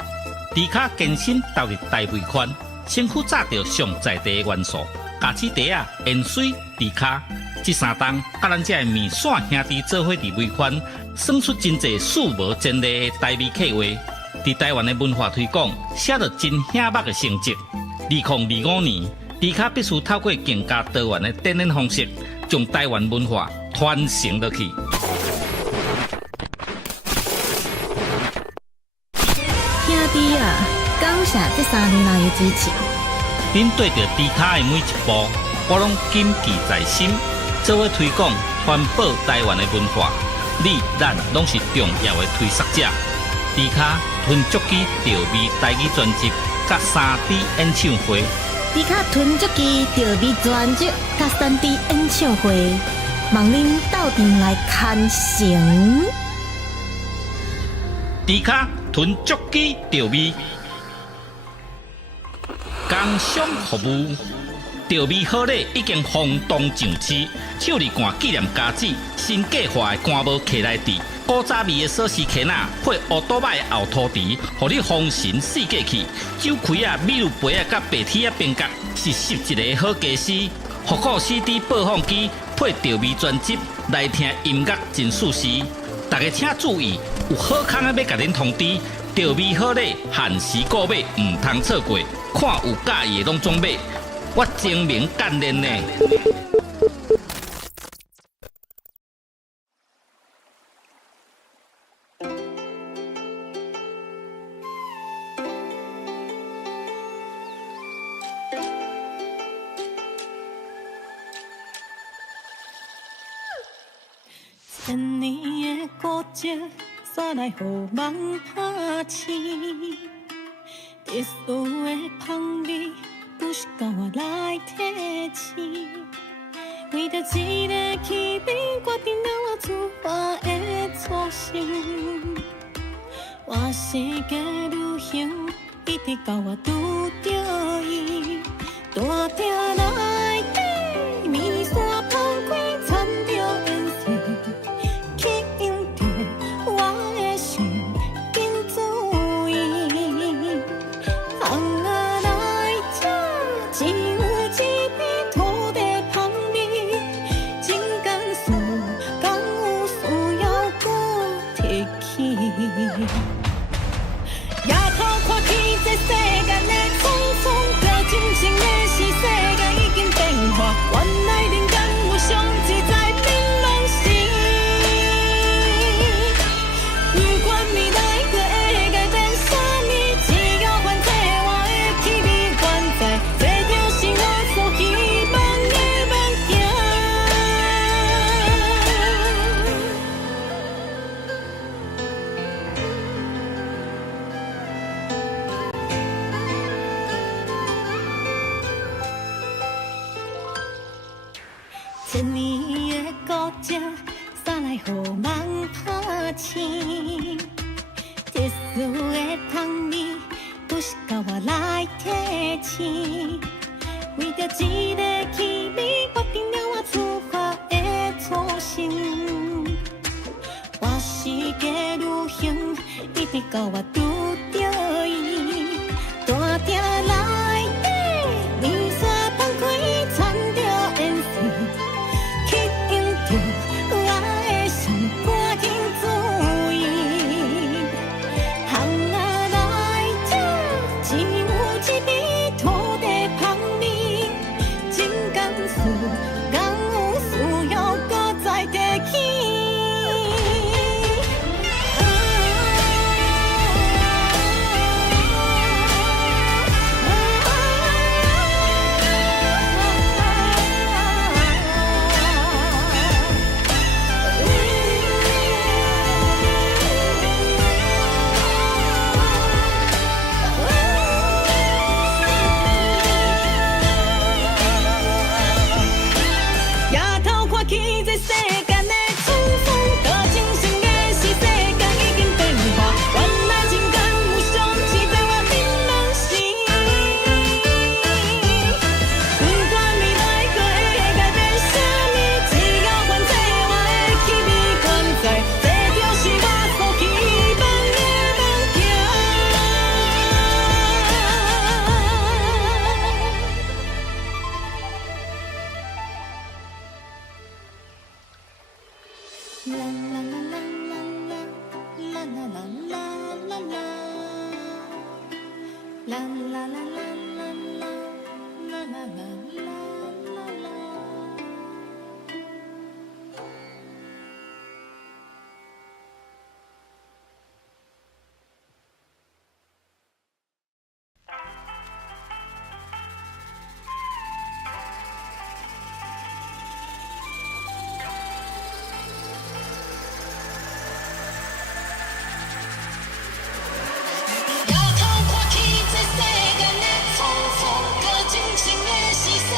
迪卡健身投入大尾款，身躯炸着上在地的元素，咖子茶啊、盐水、迪卡，这三档甲咱这的面线兄弟做伙伫尾款，算出真侪数无前例的台美客话。伫台湾的文化推广，写着真显目的成绩。2025年，迪卡必须透过更加多元的展演方式，将台湾文化传承落去。兄弟啊，感谢这3年来的支持。恁对着迪卡的每一步，我拢谨记在心，做伙推广、环保台湾的文化。你、咱拢是重要的推广者。迪卡吞足机调味台语专辑，甲3D 演唱会。迪卡囤足机调味专辑甲3D 演唱会，望恁斗阵来看成。迪卡囤足机调味，工商服务。调味好礼已经轰动上市，手里干纪念家子，新计划的干无客来地，古早味的锁匙圈仔配乌多摆的后涂池，互你丰神四界去。酒开啊、米露杯啊、甲白铁啊边角，是11个好家私。复古 CD 播放机配调味专辑，来听音乐真舒适。大家请注意，有好康的要甲恁通知，调味好礼限时购买，唔通错过。看有介意的拢总买。我精明干练呢。千年的古迹，煞来予梦拍醒。特殊的香味。不是靠我来提醒，为着一个气味，决定了我出发的初心。我世界旅行，一直到我拄着伊，大鼎内底面线放开，掺着颜色，吸引着我的心，紧注意。红啊！只有一片土地香味，真甘肃敢有需要搁提起？夜头看起这世间的匆匆，这真情的是世界已经变化，原来人间有上自在明朗心。不管未来搁会改变啥物，只要反正我的气味原在。千年的古迹，煞来予梦拍醒。特殊的香味，不是靠我来提醒。为着一个气味，决定了我出发的初心。我世界旅行，一直到我拄着伊，大鼎内底面线放开，掺着颜色。我的心赶紧注意，红啊来这，只有一片土地香味，真甘肃敢有需要搁再提起？啦啦啦啦啦啦啦啦啦啦。摇头看去，这世间的错错，搁真情的是世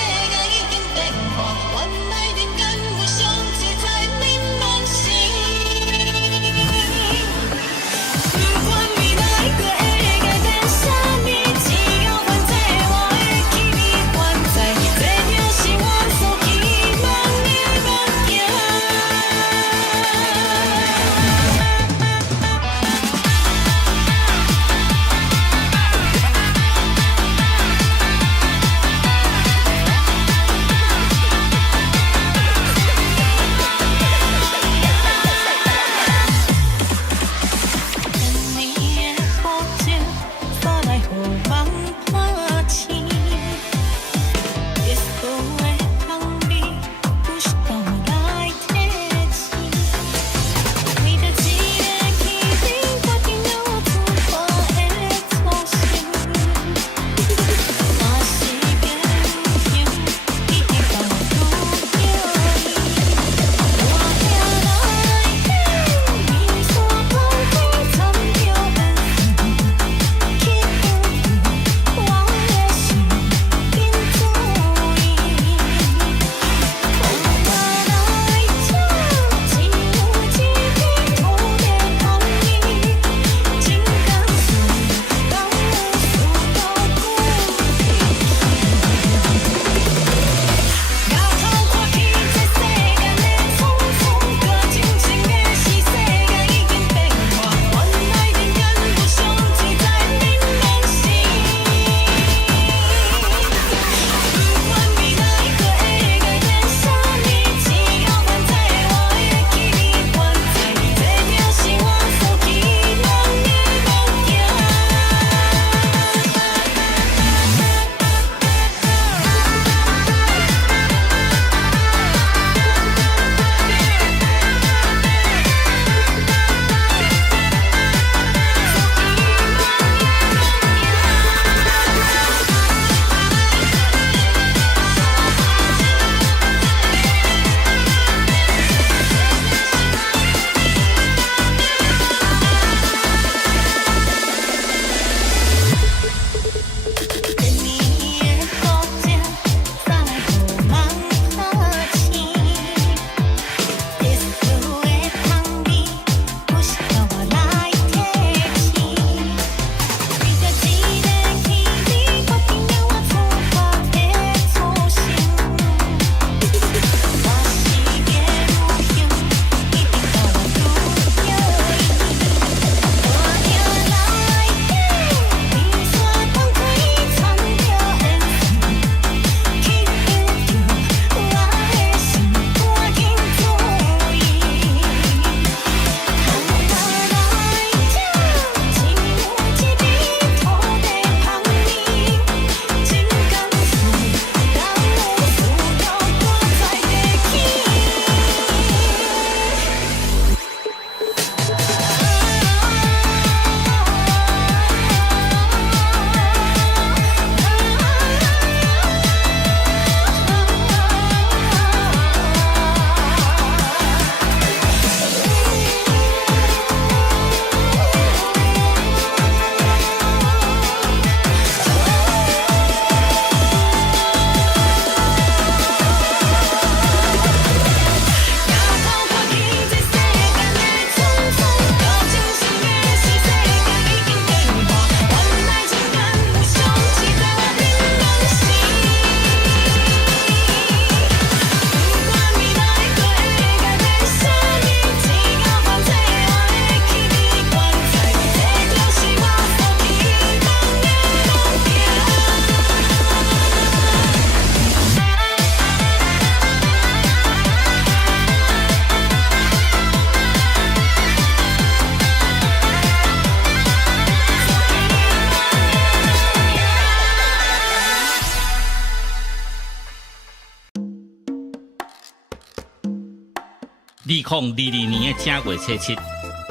2022年的正月初7，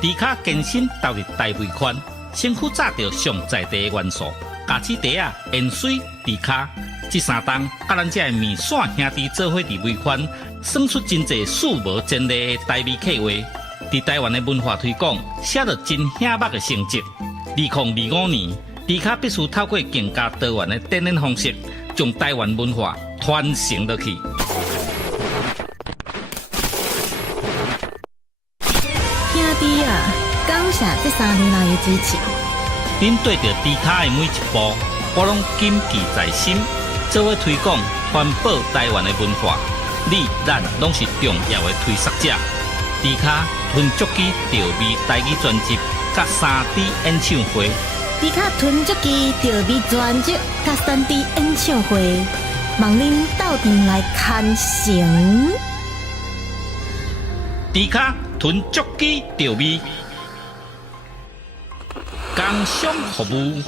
迪卡健身投入大尾款，身躯炸着上在地的元素，咖子茶啊、盐水、迪卡，这三档甲咱这面线兄弟做伙伫尾款，算出真侪数无前例的台味客话。伫台湾的文化推广，写着真显目的成绩。2025年，迪卡必须透过更加多元的展演方式，将台湾文化传承落去。兄弟啊，感谢这3年来的支持。恁对着迪卡的每一步，我拢谨记在心，做伙推广、传播台湾的文化。你、咱拢是重要的推广者。迪卡吞足机调味台语专辑，甲3D 演唱会。迪卡囤足机调味专辑甲3D 演唱会，望恁斗阵来看成。迪卡囤足机调味，工商服务。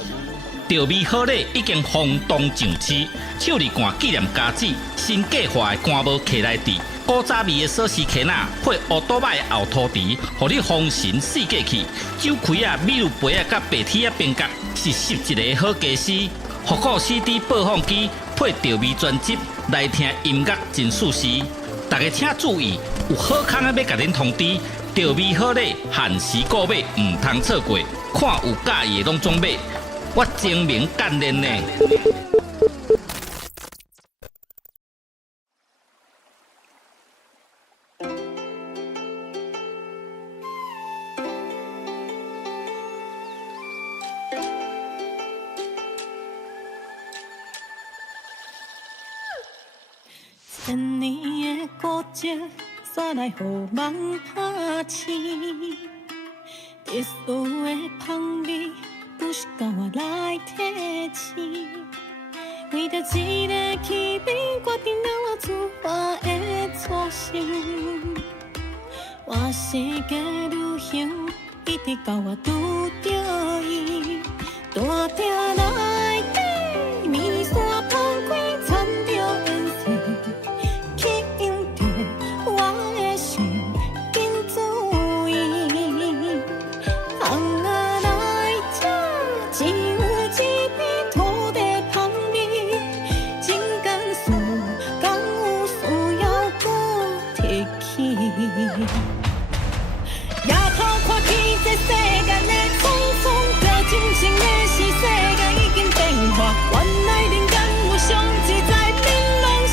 调味好礼已经轰动上市，手里干纪念家子，新计划的干帽客来底。古早味的锁匙圈啊，配乌多摆的后涂池，互你丰神四界去。酒开啊、米露杯啊、甲白铁啊边角，是11个好家私。复古 CD 播放机配调味专辑，来听音乐真舒适。大家请注意，有好康的要甲恁通知，调味好礼限时购买，唔通错过。看有介意的拢总买，我精明干练呢。千年的古迹，煞来予梦拍醒。特殊的香味，不是甲我来提醒。为着一个气味，决定了我出发的初心。我世界旅行，一直到我拄着伊，大鼎内底，面线放开，掺着颜色。夜头看起这世间的匆匆，这真情的是世界已经变化，原来人间有上自在明朗时。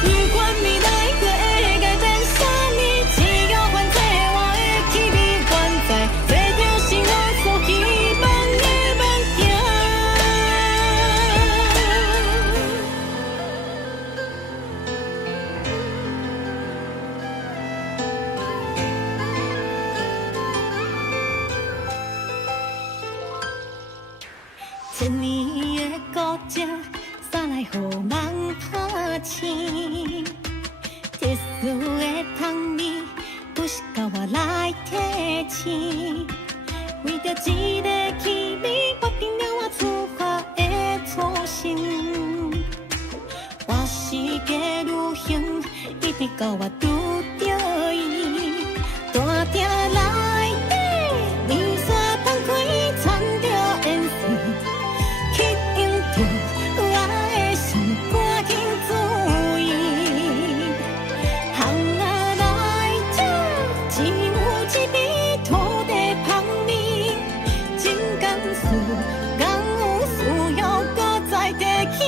不管未来过会改变啥物，只要反正我的气味原在，这就是我所希望的梦境。千年的古迹，煞来予梦拍醒。特殊的香味，不是甲我来提醒。为着一个气味，决定了我出发的初心。我世界旅行，一直到我拄着伊，大鼎内底，面线放开，掺着颜色。吸引着我的心，赶紧注意。巷仔内这只有一味土地香味，真甘肃敢有需要搁再提起？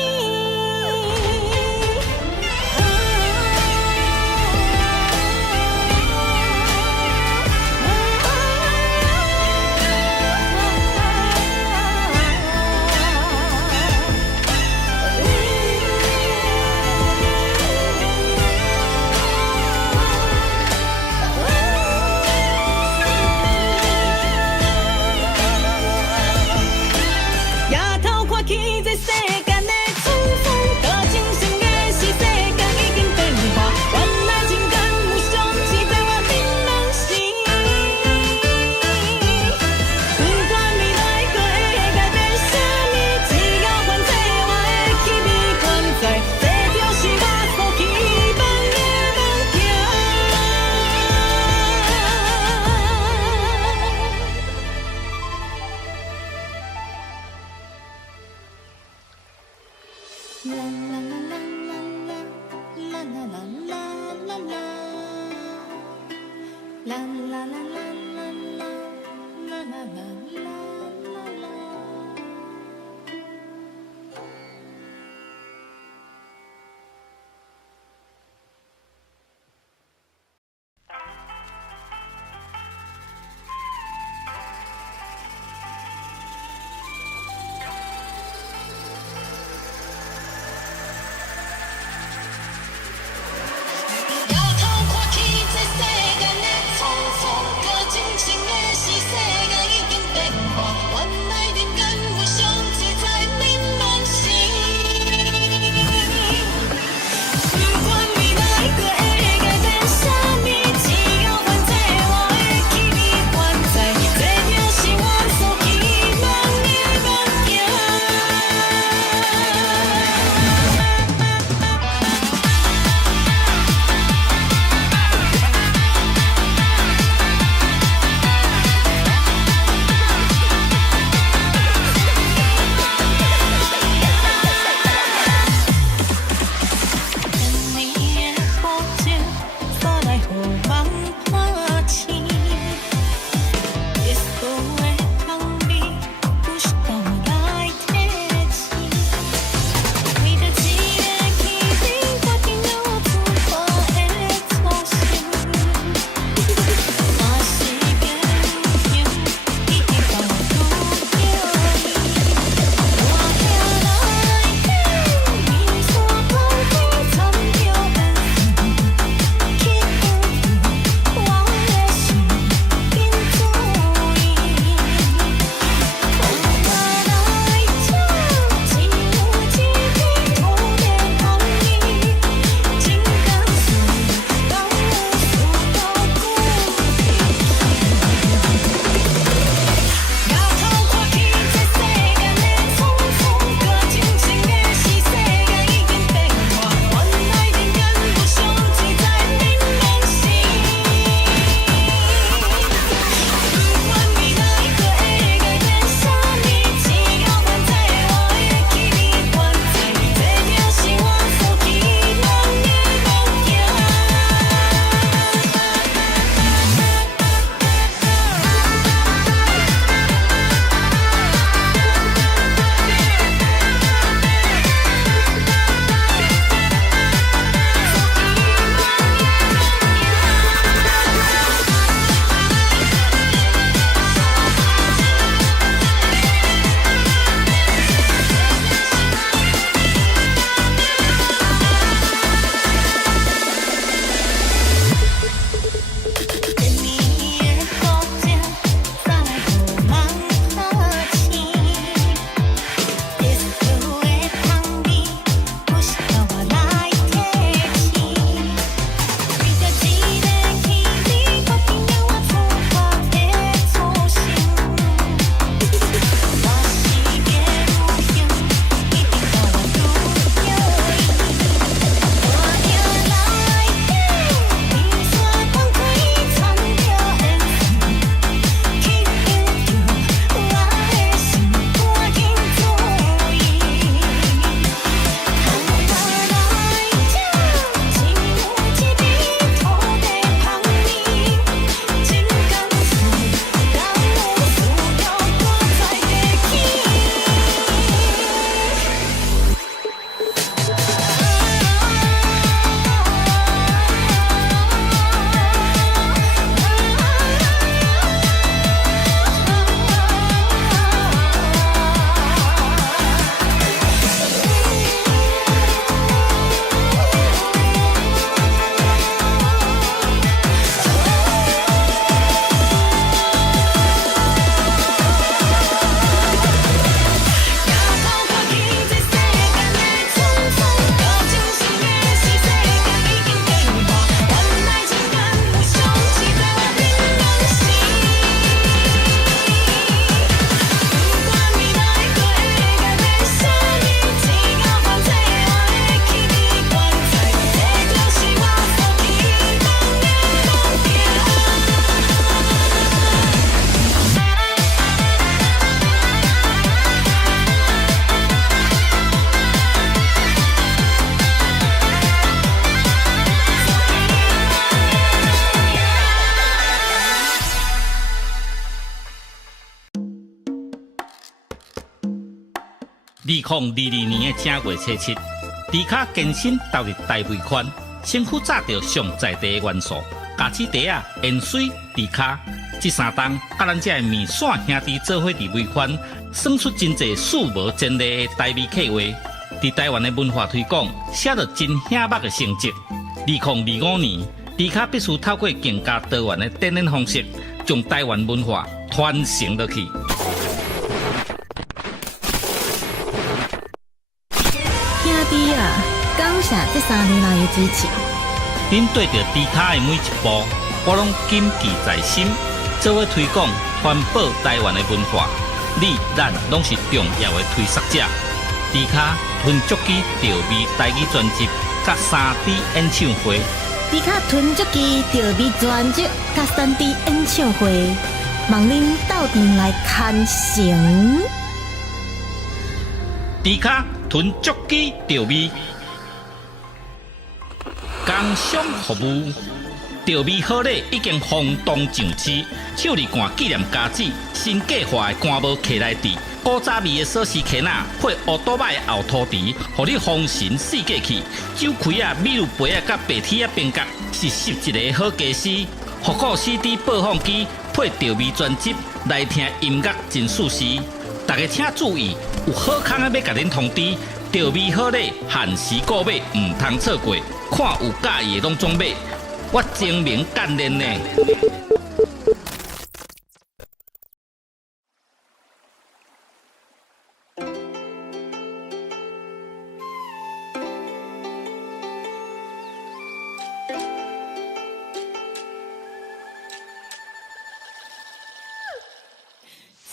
啦啦啦。摇头看去，这世间的匆匆，搁真情的是世间已经变。2022年的正月初七，迪卡健身投入大尾款，身躯炸着上在地的元素，咖子茶啊、盐水、迪卡，这三档甲咱这面线兄弟做伙伫尾款，算出真侪数无前例的台味客话。伫台湾的文化推广，写着真显目的成绩。2025年，迪卡必须透过更加多元的展演方式，将台湾文化传承落去。兄弟啊，感谢这3年来的支持。恁对着迪卡的每一步，我拢谨记在心，做伙推广、传播台湾的文化。你、咱拢是重要的推广者。迪卡吞足机调味台语专辑，甲3D 演唱会。迪卡吞足机调味专辑，甲3D 演唱会，望恁斗阵来看成。迪卡吞足机调味，工商服务。调味好礼已经轰动上市，手里干纪念家子，新计划的干无客来滴，古早味的锁匙壳仔配乌多摆的后涂池，互你丰神四季气。酒开啊、米露杯啊、甲白铁啊边角，是11个好家私。复古 CD 播放机配调味专辑，来听音乐真舒适。大家请注意，有好康的要甲恁通知，调味好礼限时购买，唔通错过。看有介意的拢总买。我精明干练呢。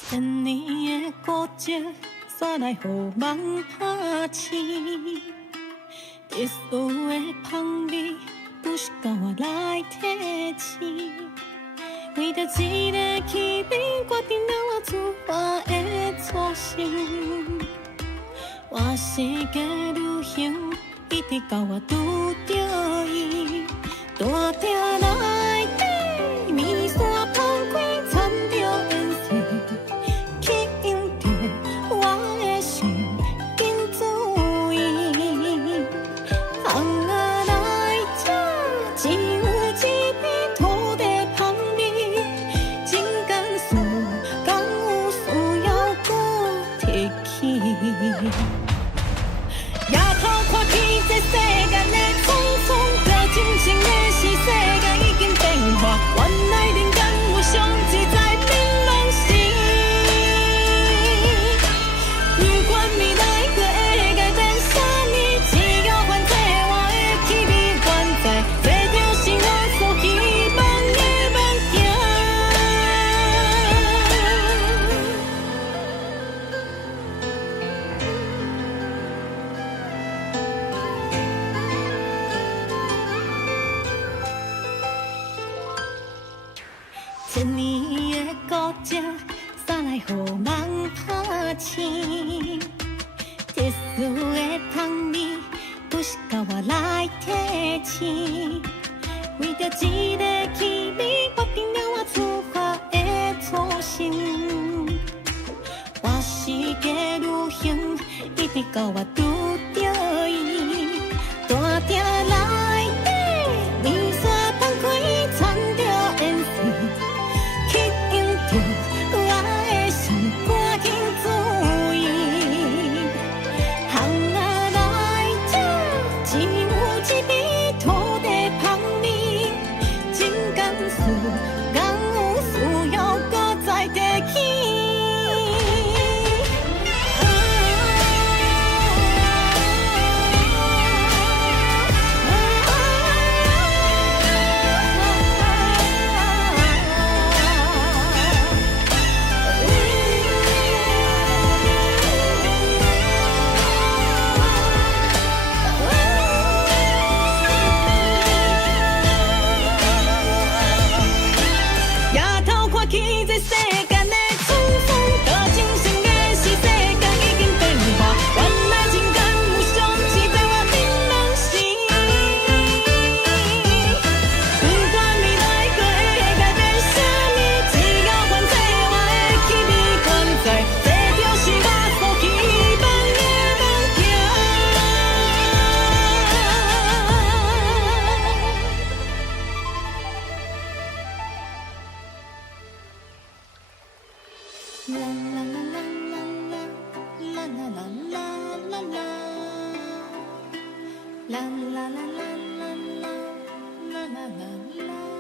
千年的古迹，煞来予梦拍醒。特殊的香味。不是甲我来提醒，为着一个气味，决定了我出发的初心。我世界旅行，一直到我拄着伊，大鼎内底面线放开，掺着颜色，吸引着我的心，紧注意。只有一片土地香味，真甘肃，敢有需要搁提起？夜头看起这世间的匆匆，这真正的是世界已经变化，原来人间有上自在明朗时。不管未来搁会改变啥物，只要反正我的气味原在。千年的古迹，煞来予梦拍醒。特殊的香味，不是甲我来提醒。为着一个气味，决定了我出发的初心。我世界旅行，一直到我拄着伊，大鼎内底面线放开，掺着颜色。我的心赶紧注意，行啊来这，只有一片土地香味，真甘肃，敢有需要搁再提起？啦啦啦啦啦啦啦啦啦啦啦，啦啦啦啦啦啦啦啦啦啦啦。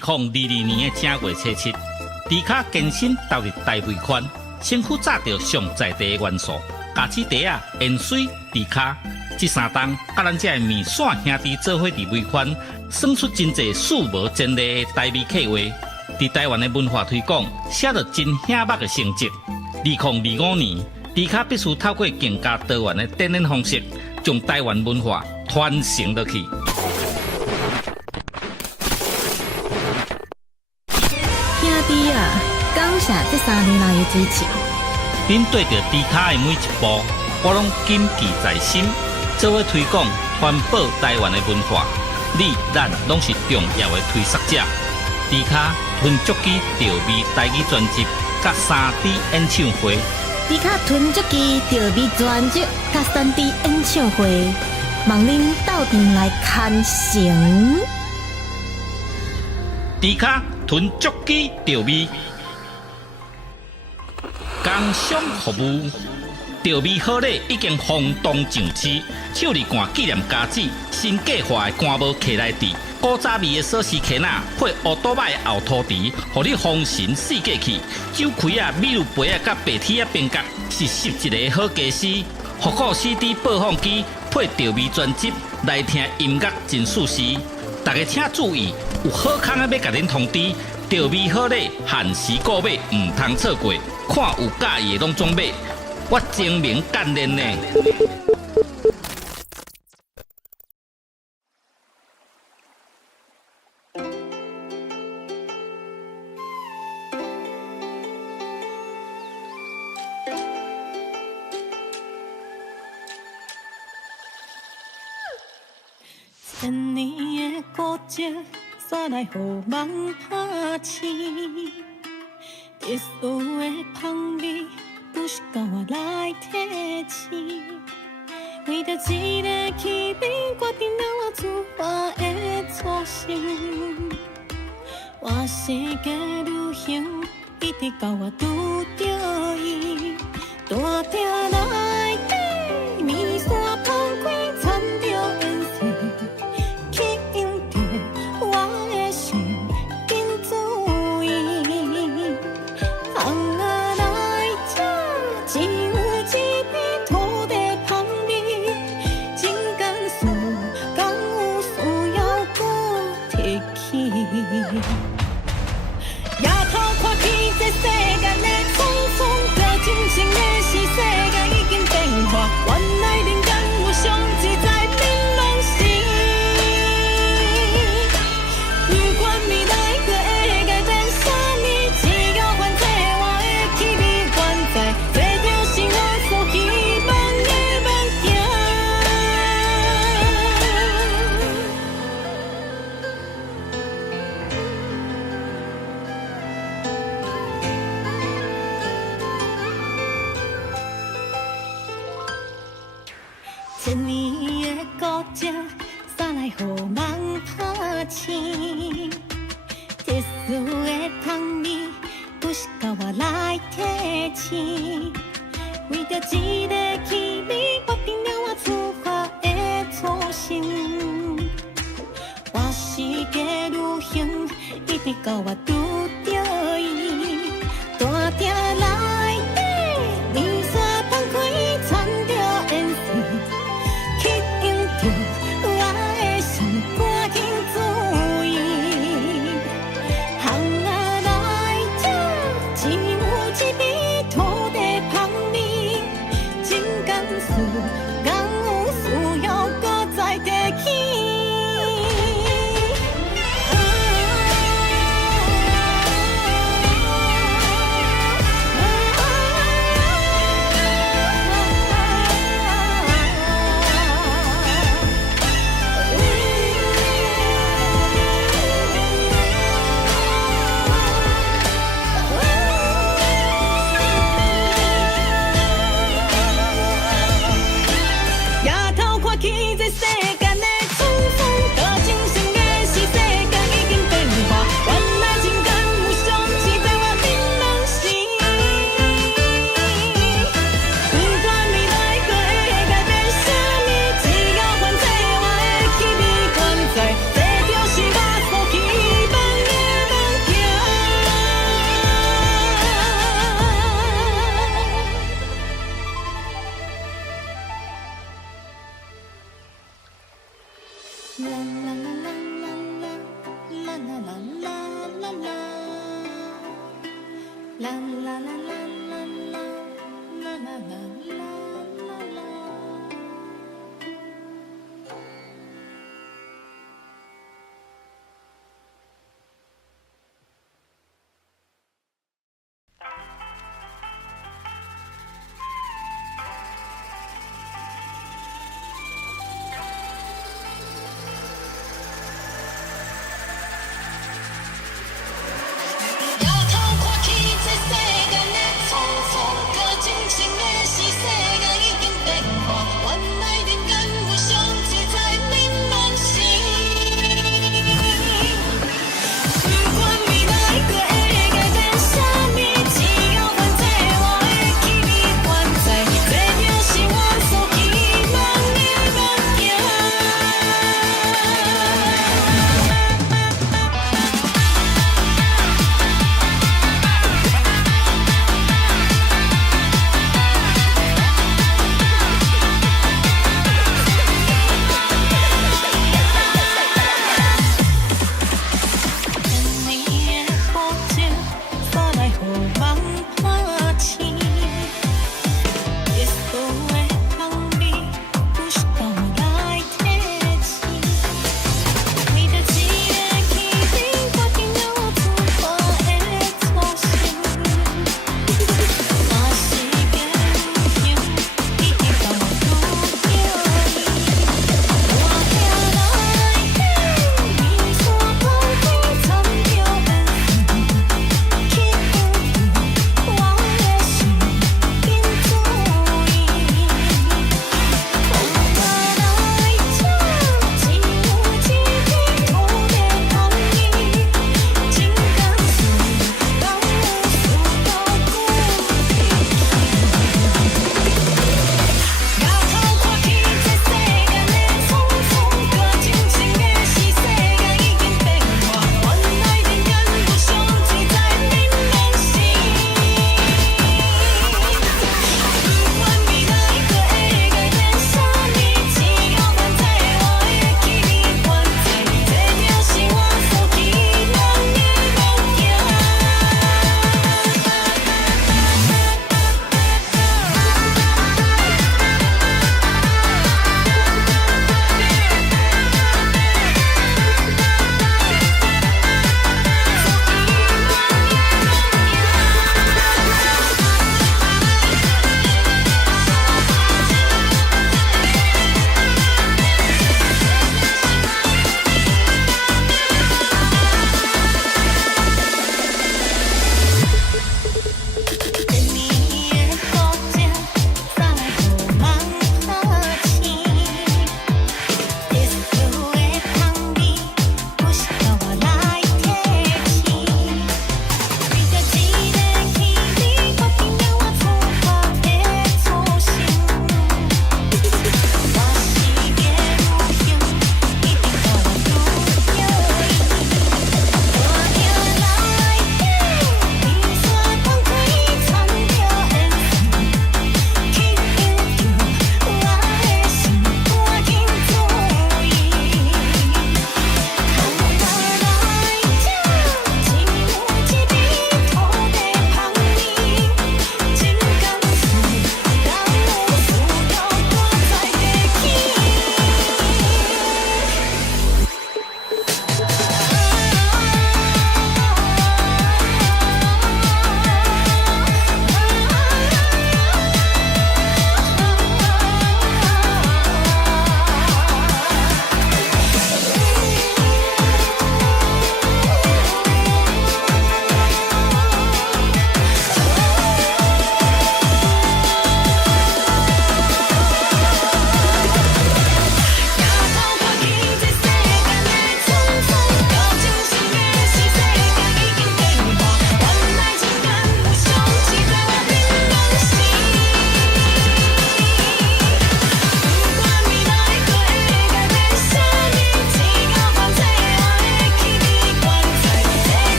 2022年的正月初7，迪卡健身投入大尾款，身躯炸着上在地的元素，咖子茶啊、盐水、迪卡，这三档甲咱这面线兄弟做伙伫尾款，算出真侪数无前例的台味客话。伫台湾的文化推广，写着真显目的成绩。2025年，迪卡必须透过更加多元的展演方式，将台湾文化传承落去。兄弟啊，感谢这3年来的支持。恁对着迪卡的每一步，我拢谨记在心，做伙推广、传播台湾的文化。你、咱拢是重要的推广者。迪卡吞足机调味台语专辑，甲3D 演唱会。迪卡囤足机调味专辑甲3D 演唱会，望恁斗阵来看成。迪卡囤足机调味，工商服务。调味好礼已经轰动上市，手里干纪念家子，新计划的干帽徛来底，古早味的锁匙徛仔配乌多摆的后涂池，互你丰神四界去。酒开啊、米露杯啊、甲白铁啊边角，是11个好家私。复古 CD 播放机配调味专辑，来听音乐真舒适。大家请注意，有好康啊要甲恁通知，调味好礼限时购买，唔通错过。看有介意的拢总买。我精明干练呢。千年的古迹，煞来予梦拍醒。特殊的香味。不是甲我来提醒，为着一个气味，决定了我出发的初心。我世界旅行，一直到我拄着伊，大鼎内底面线放开，掺着颜色，吸引着我的心，紧注意。只有一片土地香味，真甘肃，敢有需要搁提起？夜头看起这世间的匆匆，这真情的是世界已经变化，原来人间有上自在美拢是。不管未来可会改变啥物，只要还这我的气味还在。千年的古迹，煞来予梦拍醒。特殊的香味，不是甲我来提醒。为着一个气味，决定了我出发的初心。我世界旅行，一直到我拄着伊，大鼎内底面线放开，掺着颜色。吸引着我的心，赶紧注意。行啊来这，只有一味土地香味，真甘肃，敢有需要搁再提起？啦啦啦啦啦啦啦啦啦啦啦。抬头看去，这世间的匆匆，搁真情的是世间。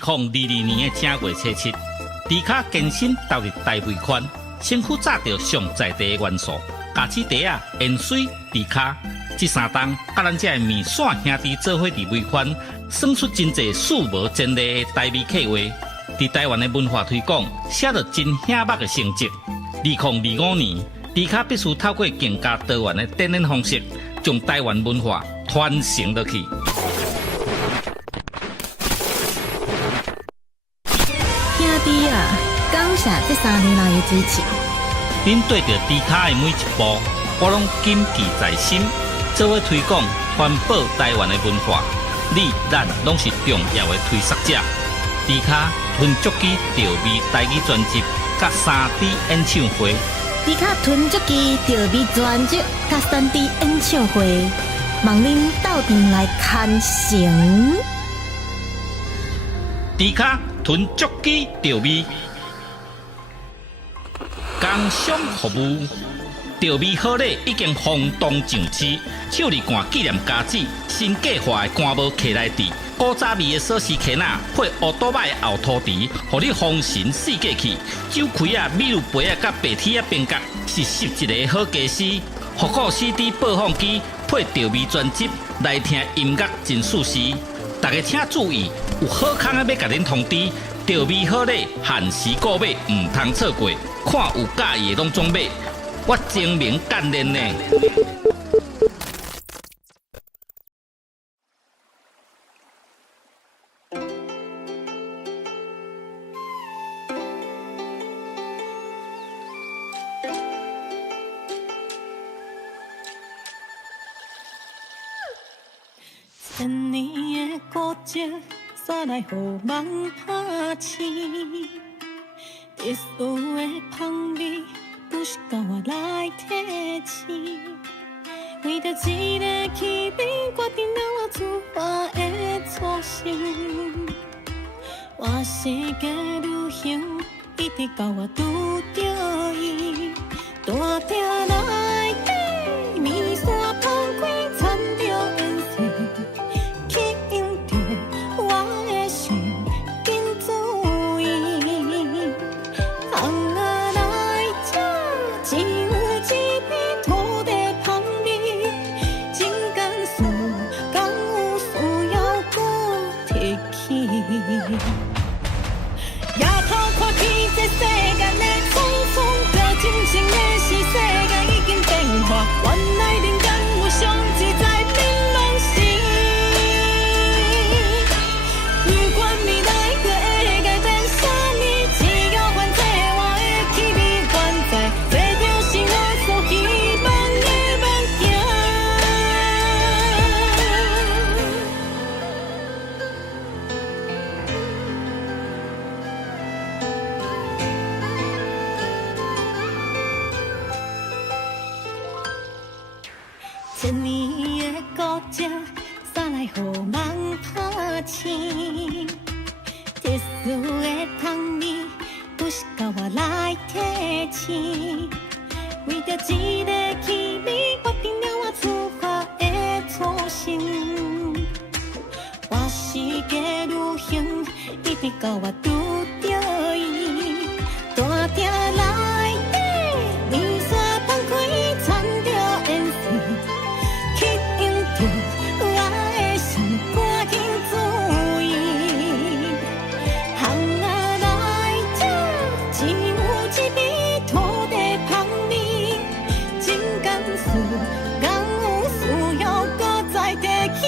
2022年的正月初7，迪卡健身投入大尾款，身躯炸着上在地的元素，咖子茶啊、盐水、迪卡，这三档甲咱这面线兄弟做伙伫尾款，算出真侪数无前例的台美客话。伫台湾的文化推广，写着真显目的成绩。2025年，迪卡必须透过更加多元的展演方式，将台湾文化传承落去。兄弟啊，感谢这3年来的支持。恁对着迪卡的每一步，我拢谨记在心，做伙推广、环保台湾的文化。你、咱拢是重要的推广者。迪卡吞足机调味台语专辑，甲3D 演唱会。迪卡囤足机调味专辑甲3D 演唱会，望恁斗阵来看成。迪卡囤足机调味，工商服务。调味好礼已经轰动上市，手里干纪念家子，新计划的干帽徛来底，古早味的锁匙徛仔配乌多摆的后涂池，互你丰神四界去。酒开啊、米露杯啊、甲白铁啊边角，是11个好家私。复古 CD 播放机配调味专辑，来听音乐真舒适。大家请注意，有好康要甲恁通知，调味好礼限时购买，唔通错过。看有介意的拢总买。我精明干练呢。千年的古迹，煞来予梦拍醒。特殊的香味。不是甲我来提醒，为着一个气味，决定了我出发的初心。我世界旅行，一直到我拄着伊，大鼎内底，面线放开，掺着烟水，吸引着我的心，紧注意。只有一片土地香味，真甘肃敢有需要搁提起？夜头看起这世间的匆匆，这真情的是世界已经变化，原来人间有上自在明朗时。不管未来可会改变啥呢，只要还这我的气味原在。千年的古迹，煞来予梦拍醒。特殊的香味，不是甲我来提醒。为着一个气味，决定了我出发的初心。我世界旅行，一直到我拄着伊，大鼎内底，面线放开，掺着烟水。吸引着我的心，赶紧注意。行啊来这，只有一味土地香味，真甘肃敢有需要搁再提起？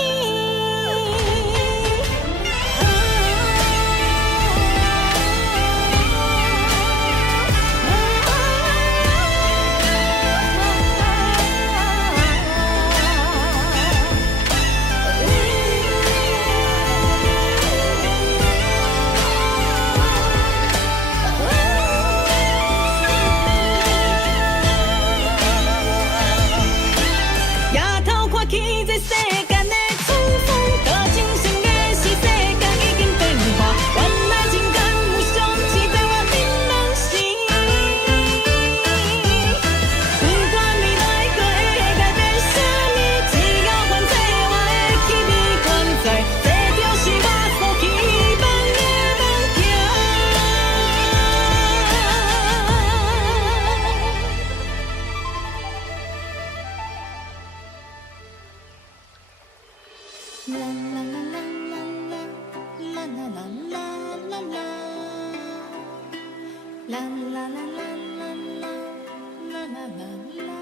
啦啦啦啦啦啦啦啦啦啦啦，啦啦啦啦啦啦啦啦啦啦。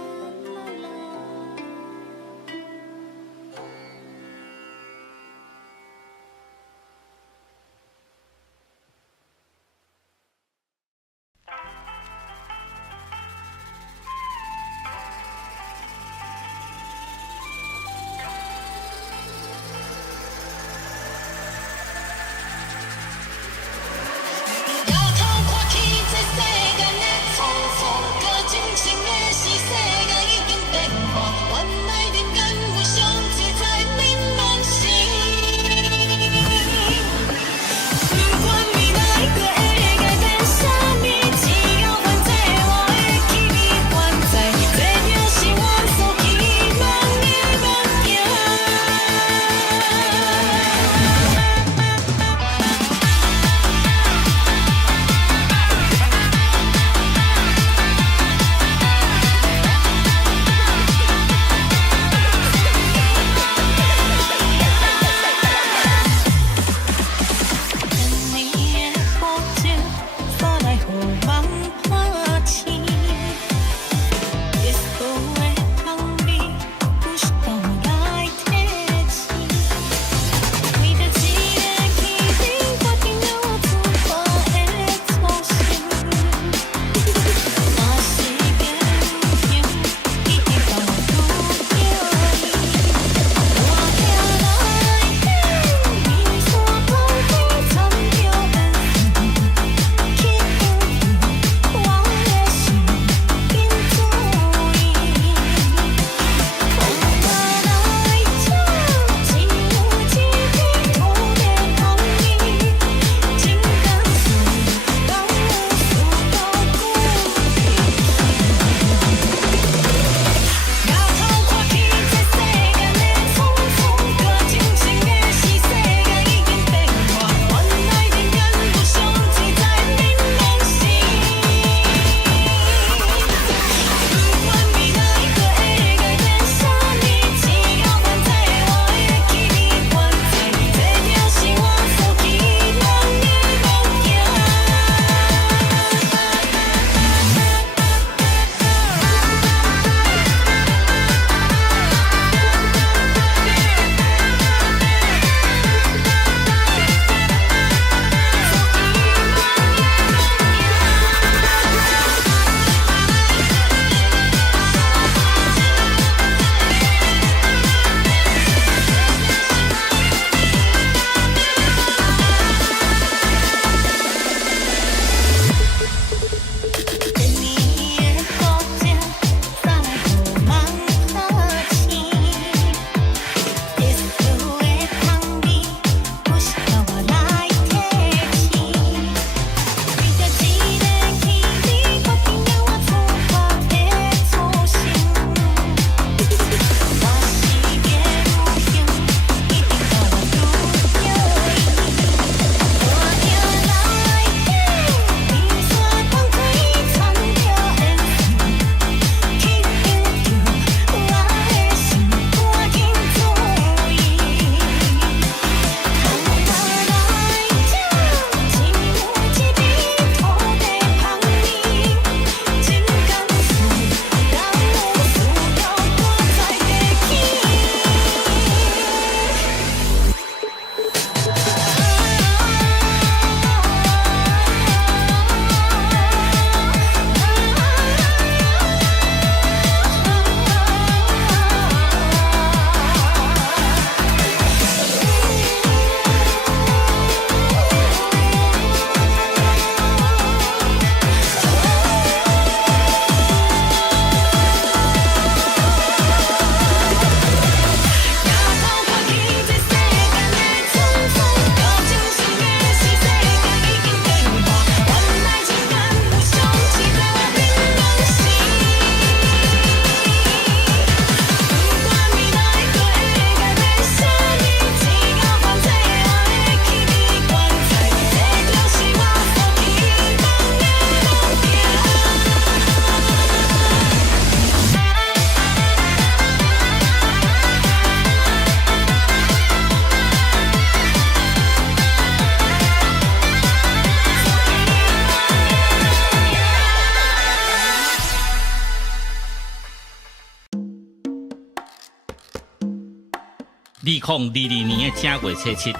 2022年的正月初七，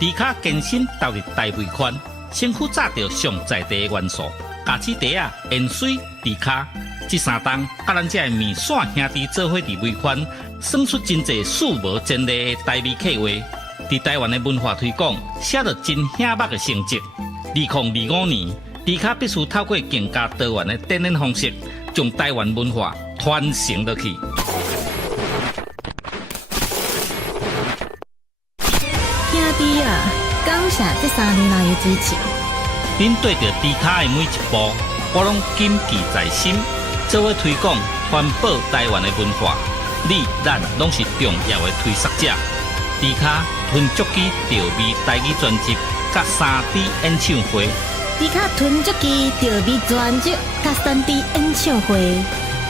迪卡健身投入大尾款，身躯炸着上在地的元素，咖子茶啊、盐水、迪卡，这三档甲咱这的面线兄弟做伙伫尾款，算出真侪数无前例的台美客话。伫台湾的文化推广，写着真显目的成绩。2025年，迪卡必须透过更加多元的展演方式，将台湾文化传承落去。兄弟啊，感谢这3年来的支持。恁对着迪卡的每一步，我拢谨记在心，做伙推广、传播台湾的文化。你、咱拢是重要的推广者。迪卡吞足机调味台语专辑，甲3D 演唱会。迪卡吞足机调味专辑甲3D 演唱会，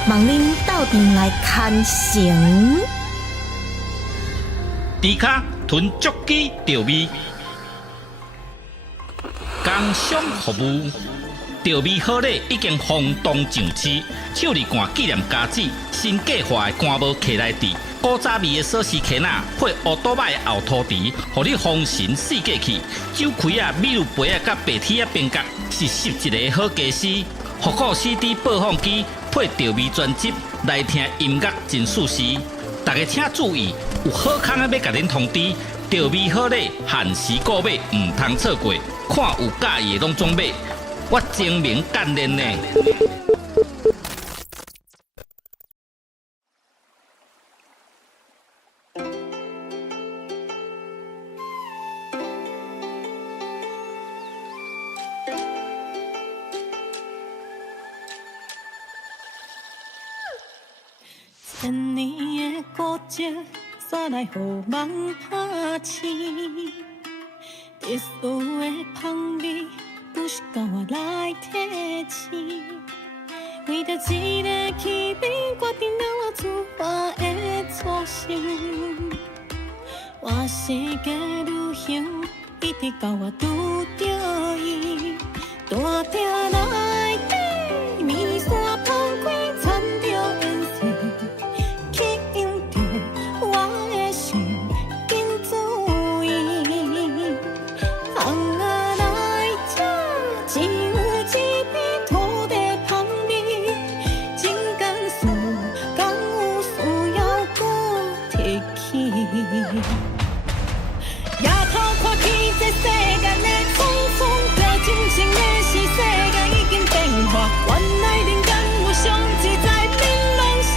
望恁斗阵来看成。迪卡吞足机调味，工商服务。调味好礼已经轰动上市，手里干纪念家子，新计划的干无客来地，古早味的锁匙圈仔配乌多摆的后涂池，互你丰神四界去。酒开啊、米露杯啊、甲白铁啊边角，是11个好家私。复古 CD 播放机配调味专辑，来听音乐真舒适。大家请注意，有好康的要甲恁通知，调味好礼限时购买，唔通错过。看有介意的拢总买。我精明干练呢。千年的古迹，煞来予梦拍醒。特殊的香味。不是靠我来提醒，为着一个气味，决定了我出发的初心。我世界旅行，一直到我拄着伊，大鼎内底面线放开，掺着颜色，吸引着我的心，紧注意。夜头看起这世间的匆匆，这真情的是世界已经变化，原来人间有上自在美拢是。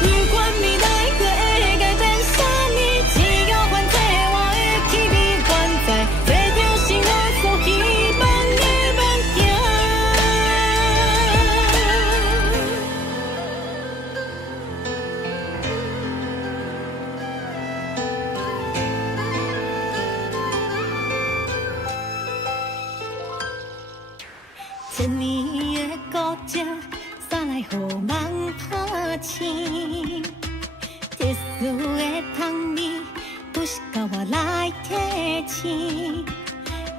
不管未来过会改变啥物，只要反正我的气味原在，这就是我所希望的梦境。千年的古迹，煞来予梦拍醒。特殊的香味，不是靠我来提醒。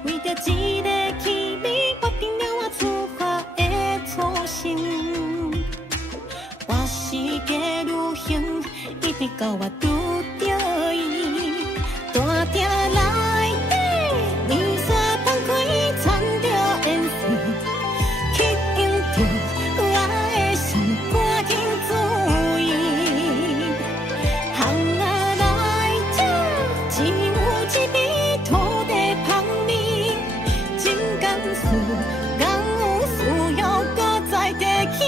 为着一个气味，决定了我出发的初心。我世界旅行，一直到我拄着伊，大鼎内底面线放开，掺着颜色。吸引着我的心，赶紧注意。行啊来这，只有一味土地香味，真甘肃，敢有需要搁再提起？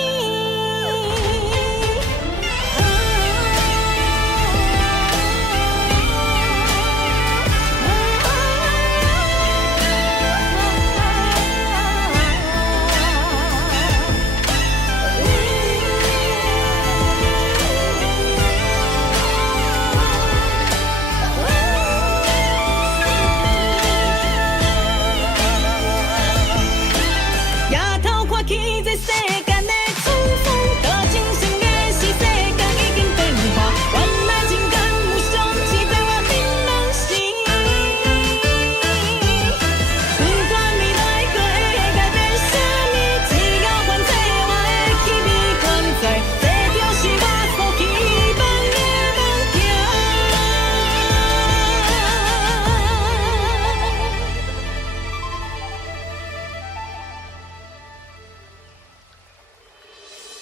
这就是我所期望的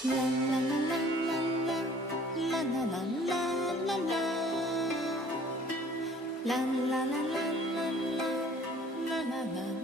啦啦啦啦啦啦啦啦啦啦啦，啦啦啦啦啦啦啦啦啦啦啦。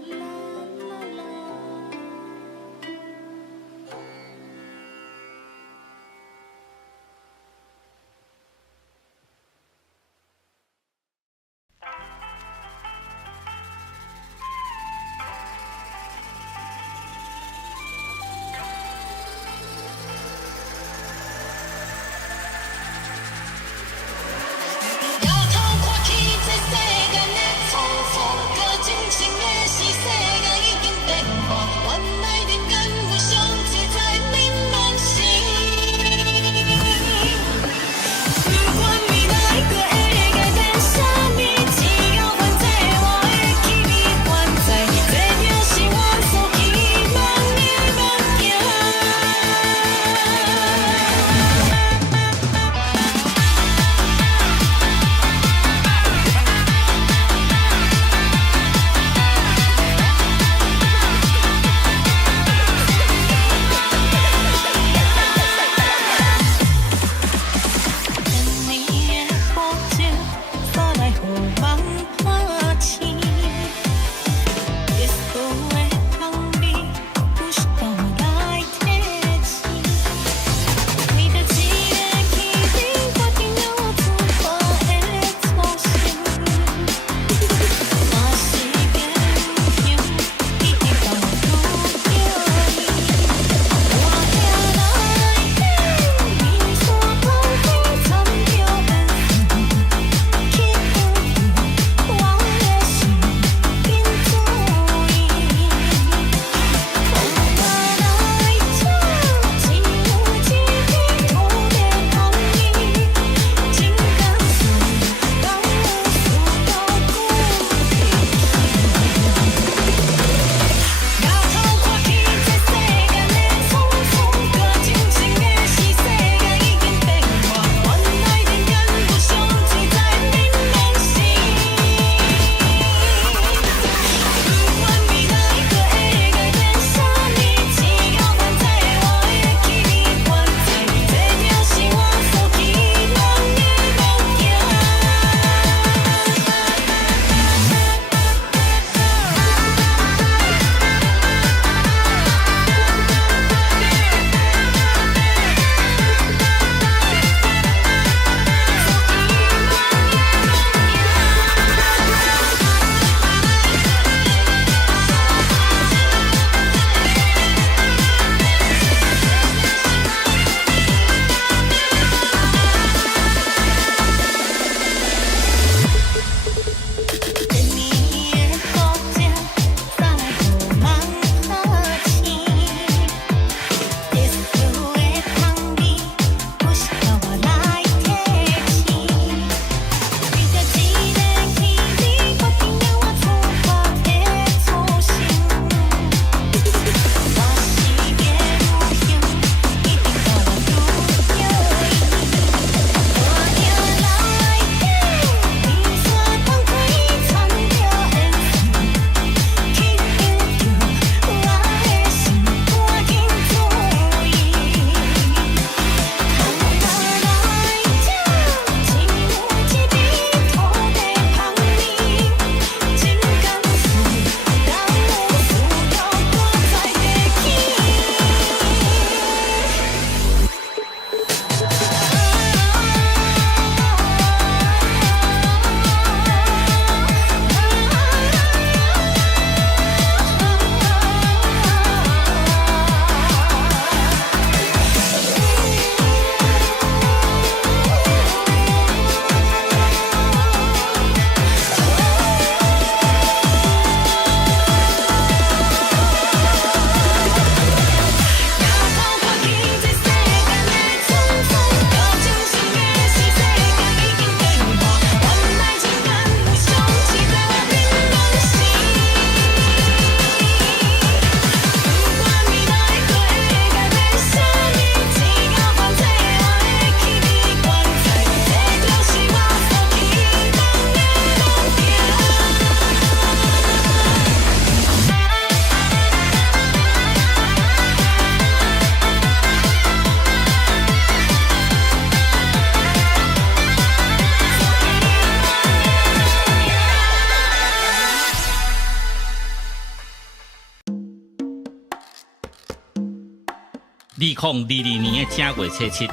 2022年的正月初七，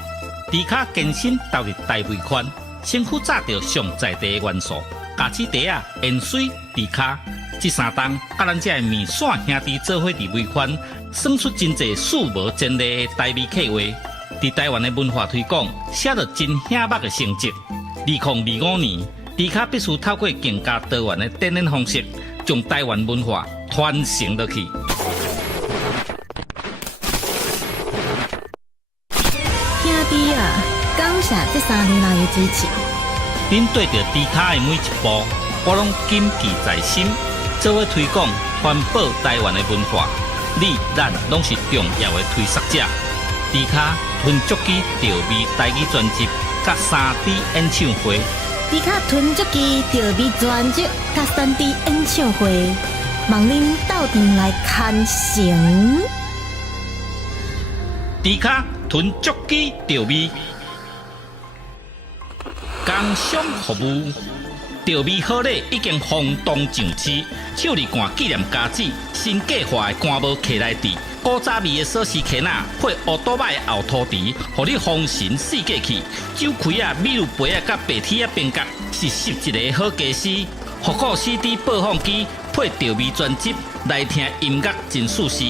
迪卡健身投入大尾款，身躯炸着上在地的元素，咖子茶啊、盐水、迪卡，这三档甲咱这面线兄弟做伙伫尾款，算出真侪数无前例的台味客话。伫台湾的文化推广，写着真显目的成绩。2025年，迪卡必须透过更加多元的展演方式，将台湾文化传承落去。兄弟啊，感谢这3年来的支持。恁对着迪卡的每一步，我拢谨记在心，做伙推广环保台湾的文化。你咱拢是重要的推广者。迪卡吞足机调味台语专辑，甲3D 演唱会。迪卡吞足机调味专辑，甲3D 演唱会，望恁斗阵来看成。迪卡吞足机调味，工商服务。调味好礼已经轰动上市，手里干纪念家子，新计划的干帽客来底，古早味的锁匙壳仔配乌多摆的后涂池，互你丰神四季气。酒开啊、米露杯啊、甲白铁啊边角，是11个好家私。复古 CD 播放机配调味专辑，来听音乐真舒适。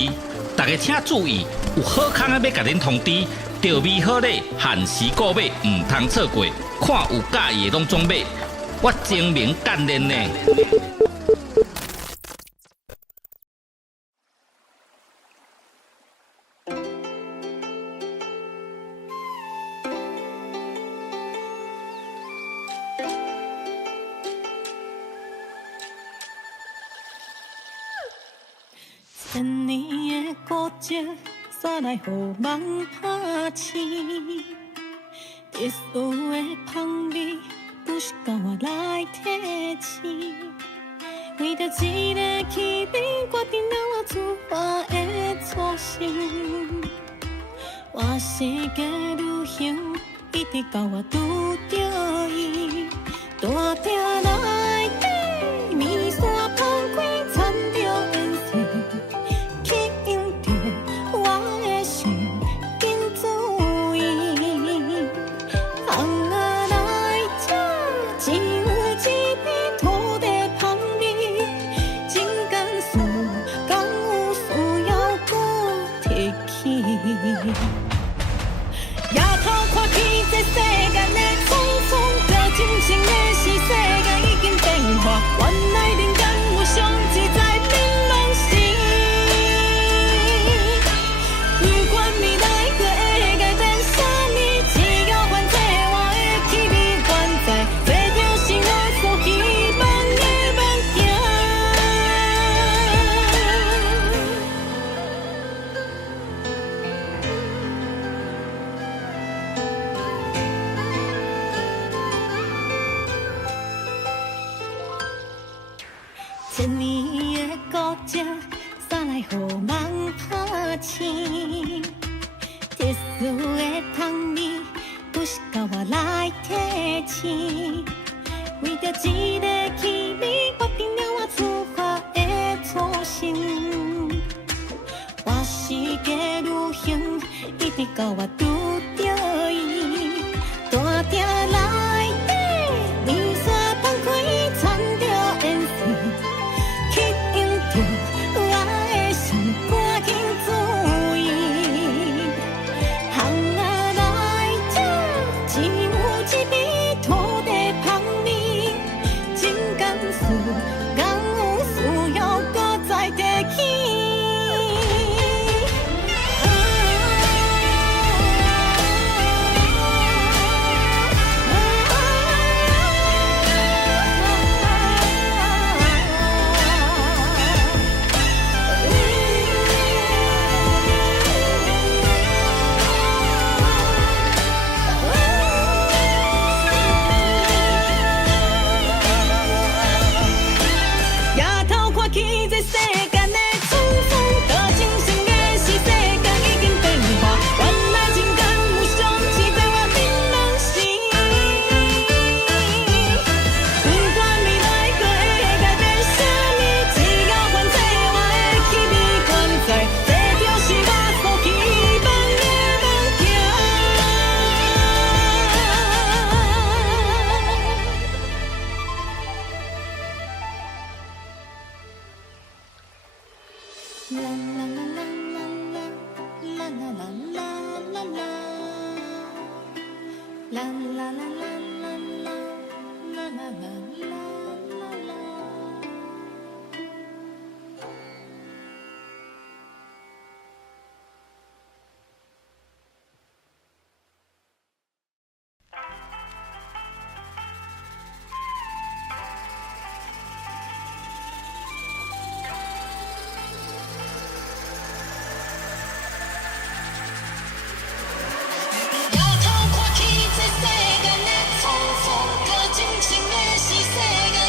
大家请注意，有好康啊要甲恁通知，调味好礼限时购买，唔通错过。看有介意的拢总买。我精明干练呢。千年的古迹，煞来予梦拍醒。特殊的香味。不是甲我来提醒，为着一个气味，决定了我出发的初心。我世界旅行，一直到我拄着伊，大鼎内底面线放开，掺着颜色，吸引着我的心，紧注意。只有一片土地香味，真甘肃，敢有需要搁提起？夜头看起这世间的匆匆，着真心的是世界已经变化，原来人间有上自在明朗时。不管未来可会改变啥物，只要反正我的气味原在。千年的古迹，煞来予梦拍醒。特殊的香味，不是甲我来提醒。为着一个气味，决定了我出发的初心。我世界旅行，一直到我拄着伊，大鼎内底面线放开，掺着颜色。吸引着我的心，赶紧注意。行啊来这，只有一味土地香味，真甘肃，敢有需要搁再提起？摇头看去，这世间的错错，搁真情的是世间。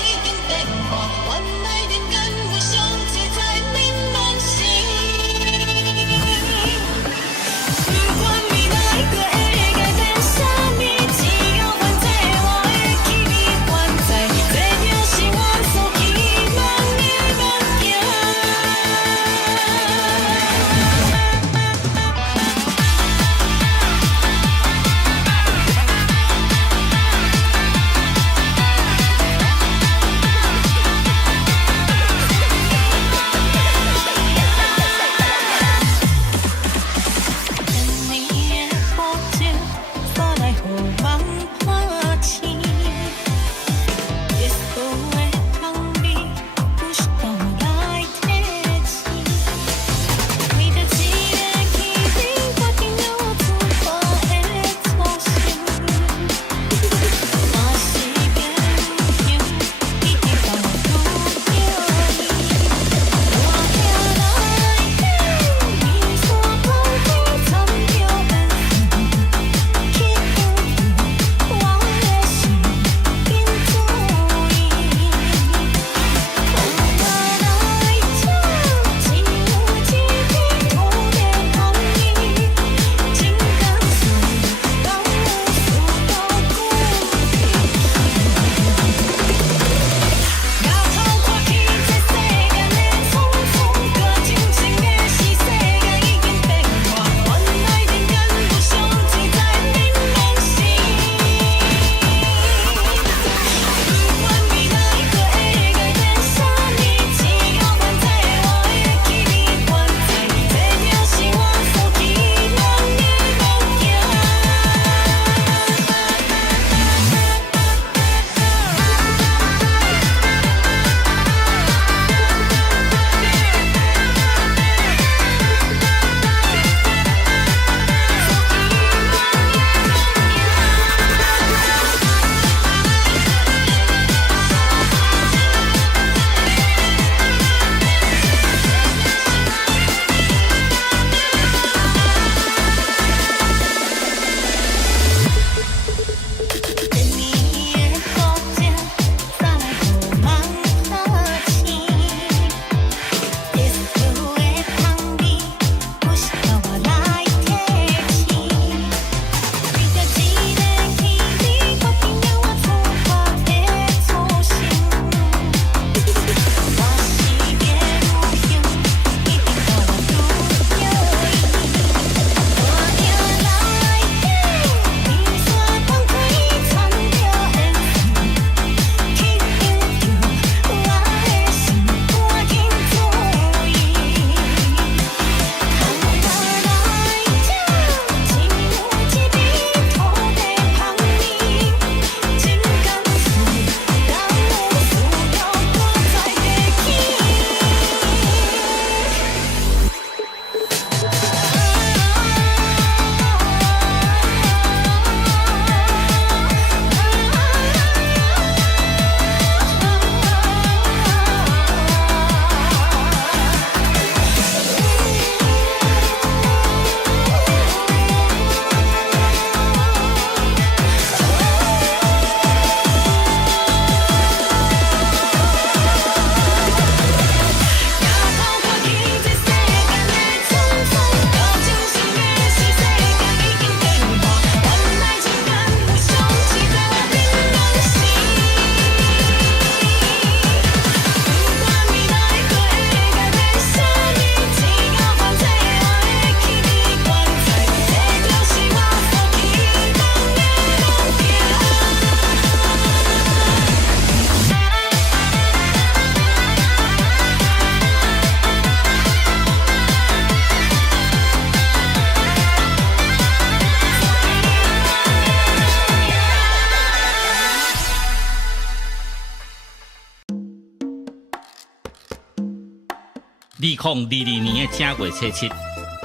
2022年的正月初7，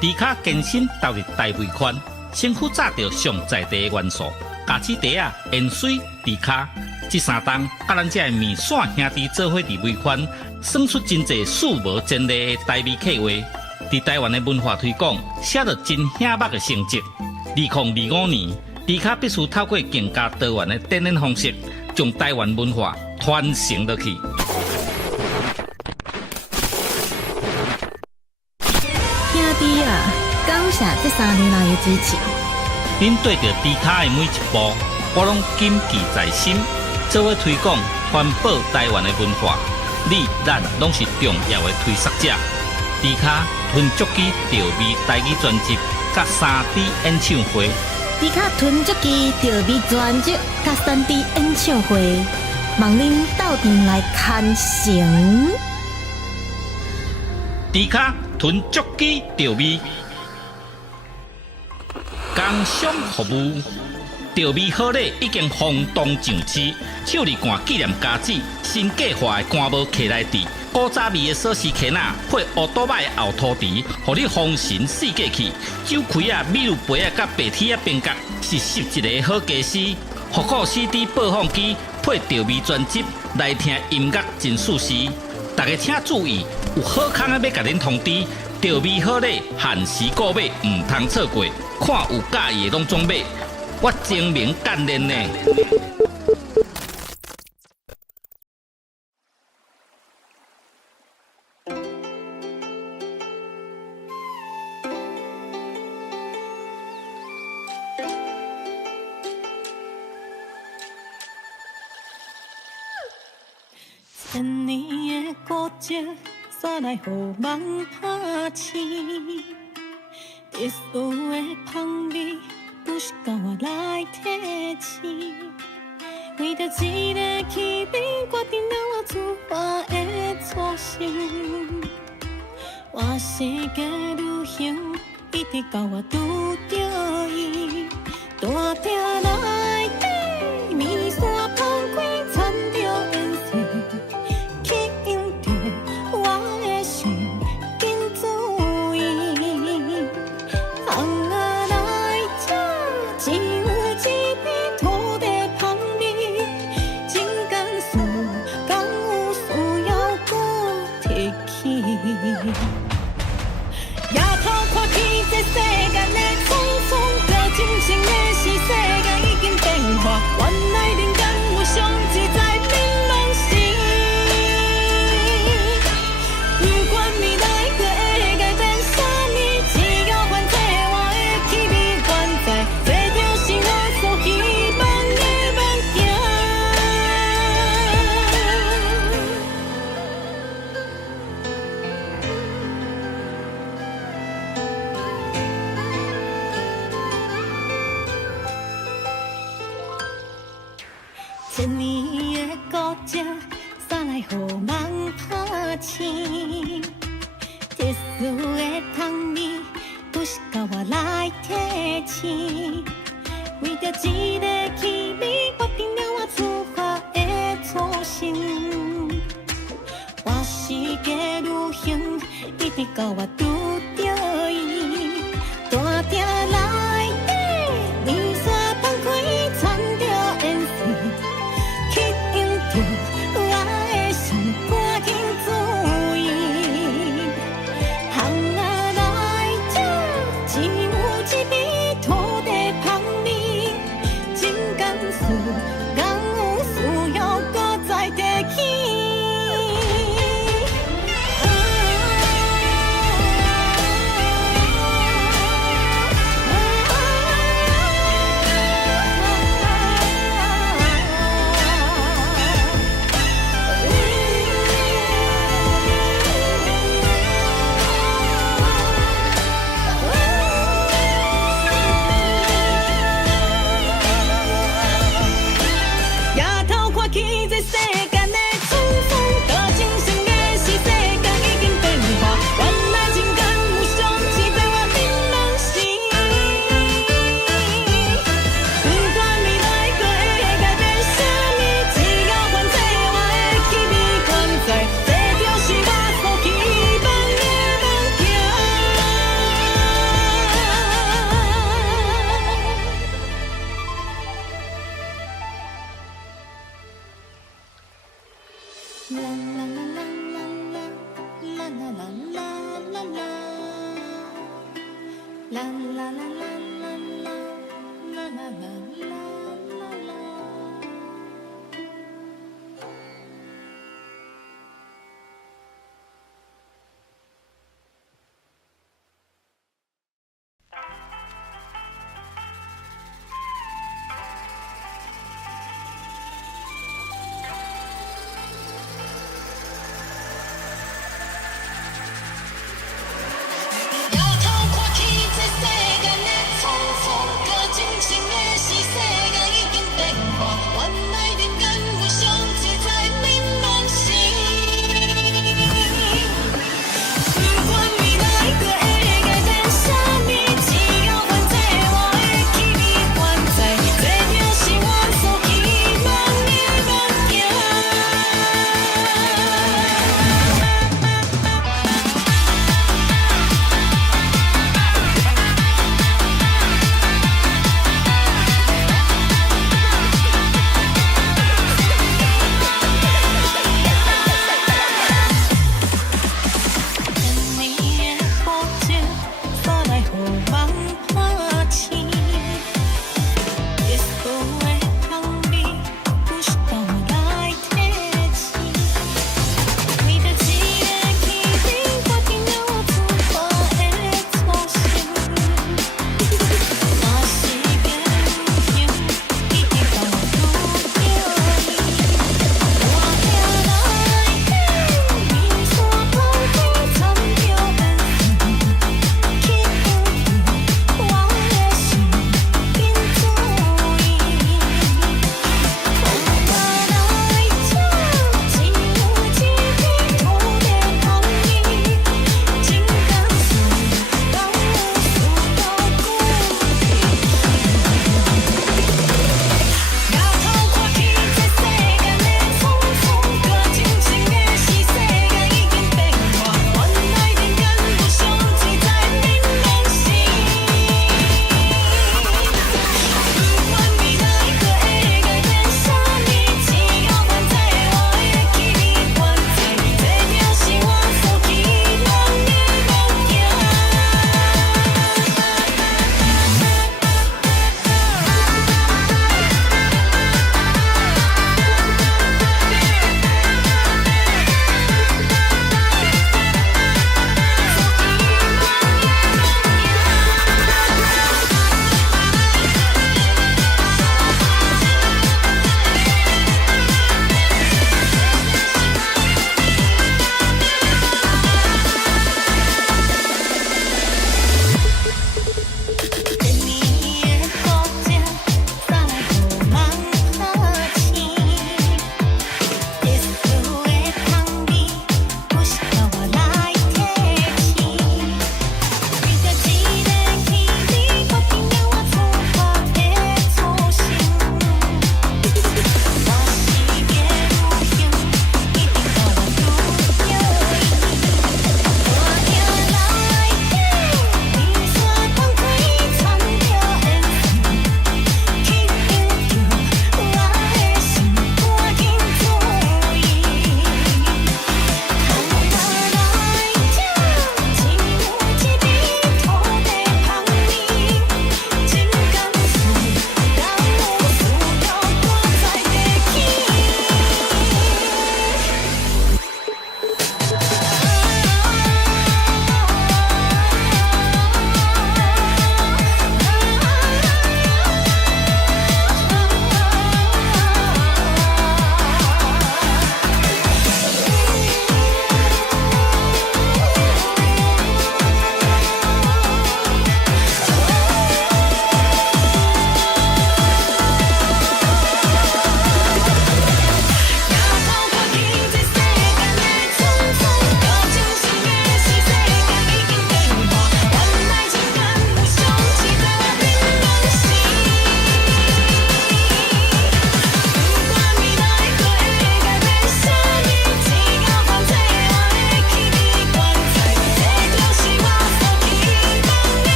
迪卡健身投入大尾款，身躯炸着上在地的元素，咖子茶啊、盐水、迪卡，这三档甲咱这面线兄弟做伙伫尾款，算出真侪数无前例的台味客话。伫台湾的文化推广，写着真显目的成绩。2025年，迪卡必须透过更加多元的展演方式，将台湾文化传承落去。兄弟啊，感谢这3年来的支持。恁对着迪卡的每一步，我拢谨记在心。做伙推广、环保台湾的文化，你咱拢是重要的推广者。迪卡吞足机调味台语专辑，甲3D 演唱会。迪卡吞足机调味专辑甲3D 演唱会，望恁斗阵来看成。迪卡吞足机调味，工商服务。调味好礼已经轰动上市，手里干纪念家子，新计划的干帽徛来底，古早味的锁匙徛仔配乌多摆的后涂池，互你丰神四界去。酒开啊、米露杯啊、甲白铁啊边角，是11个好家私。复古 CD 播放机配调味专辑，来听音乐真舒适。大家请注意，有好康的要甲恁通知，调味好礼限时购买，唔通错过。看有介意的拢总买。我精明干练呢。千年的古迹，煞来予梦拍醒。特殊的香味。不是甲我来提醒，为着一个气味，决定了我出发的初心。我世界旅行，一直到我拄着伊，大鼎内底面线放开，掺着烟水，吸引着我的心，紧注意。只有一片土地香味，真甘肃敢有需要搁提起？夜头看起这世间的匆匆，这真情的是世界已经变化，原来人间有上自在槟榔心。不管未来可会改变啥物，只要还在我的气味原在。千年的古迹，煞来予梦拍醒。特殊的香味，不是甲我来提醒。为着一个气味，决定了我出发的初心。我世界旅行，一直到我拄着伊，大鼎内底面线放开，掺着烟水。吸引着我的心，赶紧注意。行啊来这，只有一味土地香味，真甘肃敢有需要搁再提起？啦啦啦啦啦啦啦啦啦啦。摇头看去，这世间的匆匆，搁真情的是世间。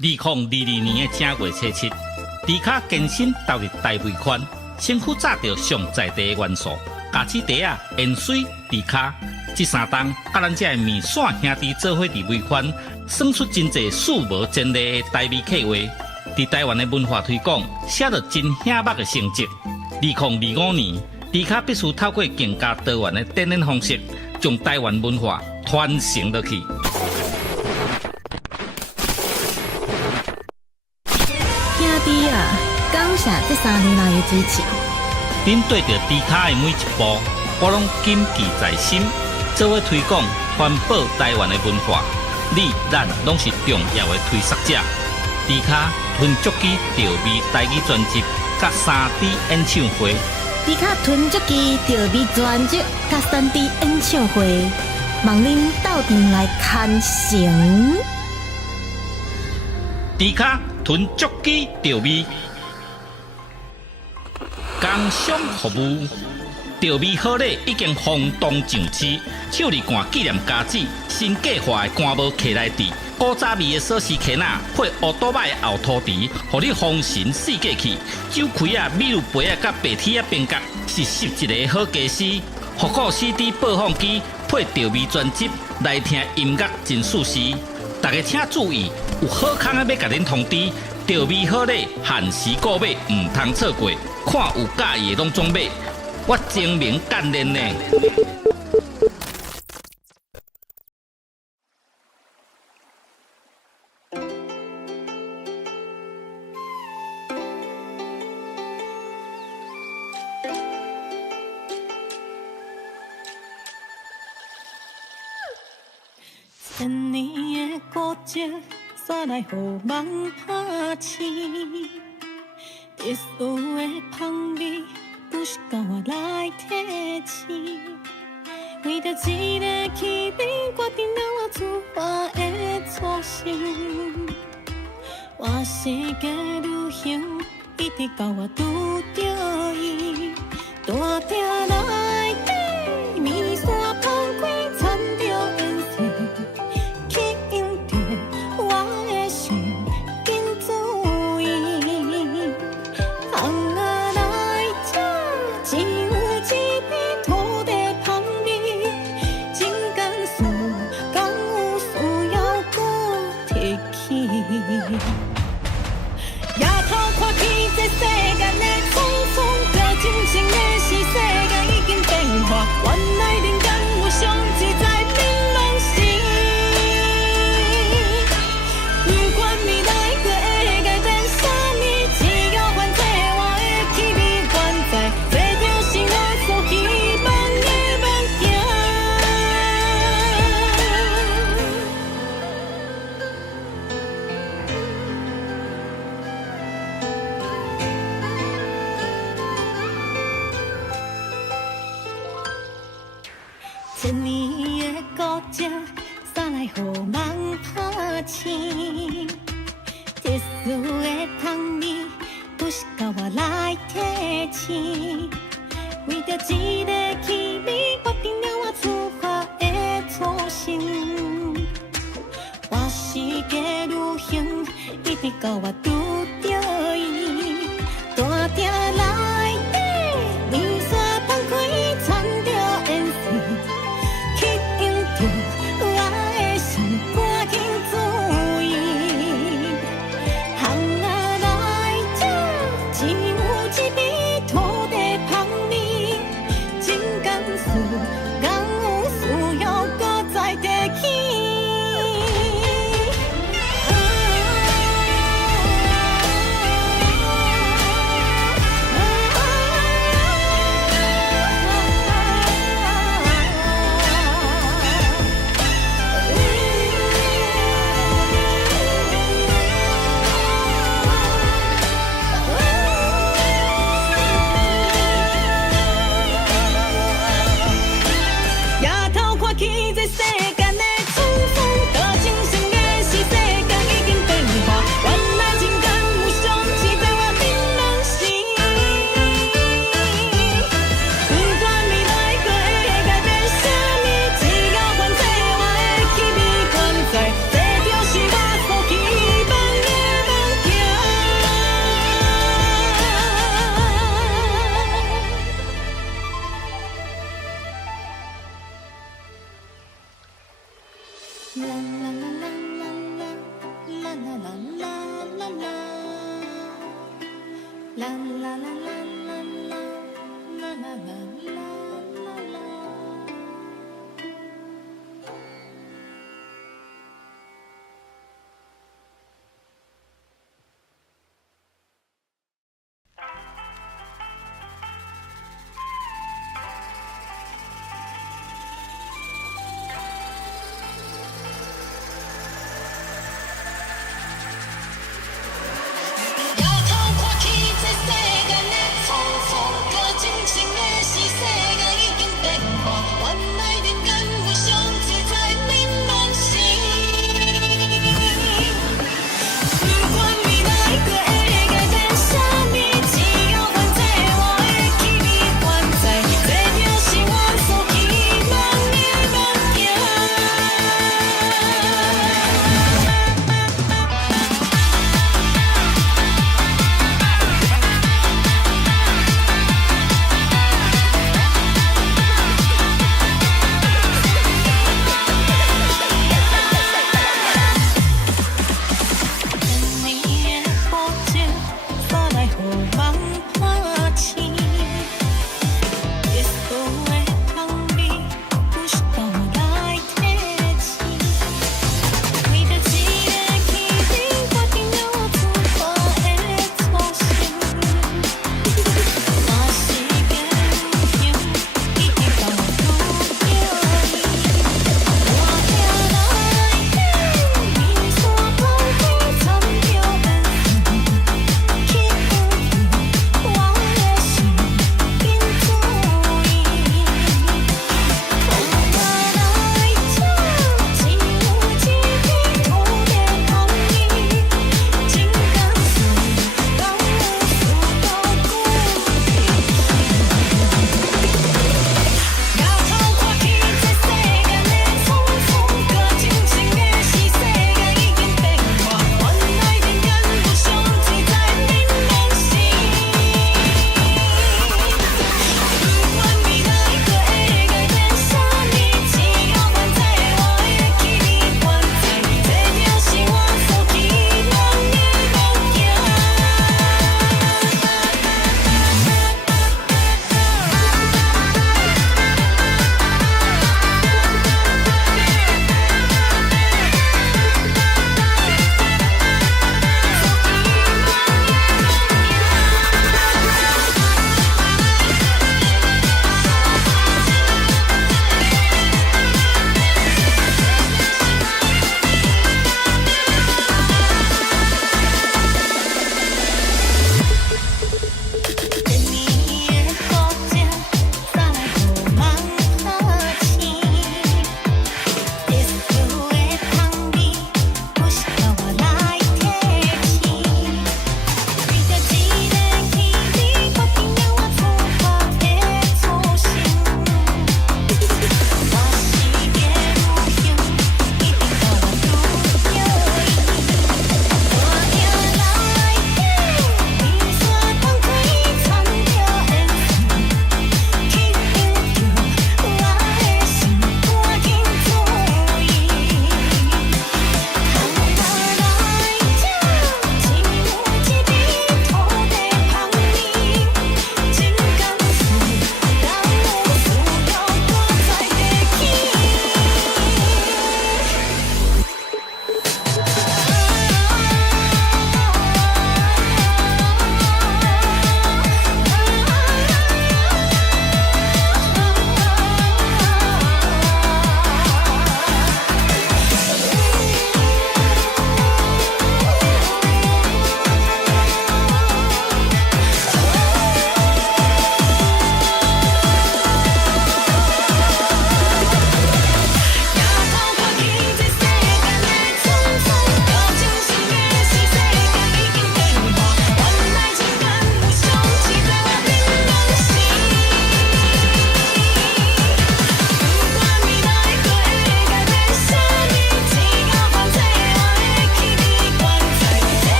2022年的正月初七，迪卡健身投入大尾款，身躯炸着上在地的元素，咖子茶啊、盐水、迪卡，这三档甲咱这的面线兄弟做伙伫尾款，算出真侪数无前例的台味客话。伫台湾的文化推广，写着真显目的成绩。2025年，迪卡必须透过更加多元的展演方式，将台湾文化传承落去。兄弟啊，感谢这3年来的支持。恁对着迪卡的每一步，我拢谨记在心，做伙推广、传播台湾的文化。你、咱拢是重要的推广者。迪卡吞足机调味台语专辑，甲3D 演唱会。迪卡吞足机调味专辑，甲3D 演唱会，望恁斗阵来看成。迪卡吞足机调味，工商服务。调味好礼已经轰动上市，手里干纪念家子，新计划的干无客来地，古早味的锁匙圈仔配乌多摆的后涂池，互你丰神四界去。酒开啊、米露杯啊、甲白铁啊边角，是11个好家私。复古 CD 播放机配调味专辑，来听音乐真舒适。大家请注意，有好康的要甲恁通知，调味好礼限时购买，唔通错过。看有介意的拢总买。我精明干练呢。千年的古迹，煞来予梦拍醒。特殊的香味。不是甲我来提醒，为着一个气味，决定了我出发的初心。我世界旅行，一直到我拄着伊，大鼎内底面线放开，掺着颜色，吸引着我的心，紧注意。红啊！只有一片土地香味，真甘肃，敢有需要搁提起？夜头看见这世间的匆匆，搁真正的是世界已经变化，原来人间有上自在明朗时。不管未来搁会改变啥物，只要反正我的气味原在。千年的古迹，煞来予梦拍醒。特殊的香味，不是甲我来提醒。为着一个气味，决定了我出发的初心。我世界旅行，一直到我拄着伊，大鼎内底面线放开，掺着颜色。我的心赶紧注意，红啊来这，只有一片土地香味，真甘肃，敢有需要搁再提起？啦啦啦啦啦啦啦啦啦啦啦，啦啦啦啦啦啦啦啦啦啦。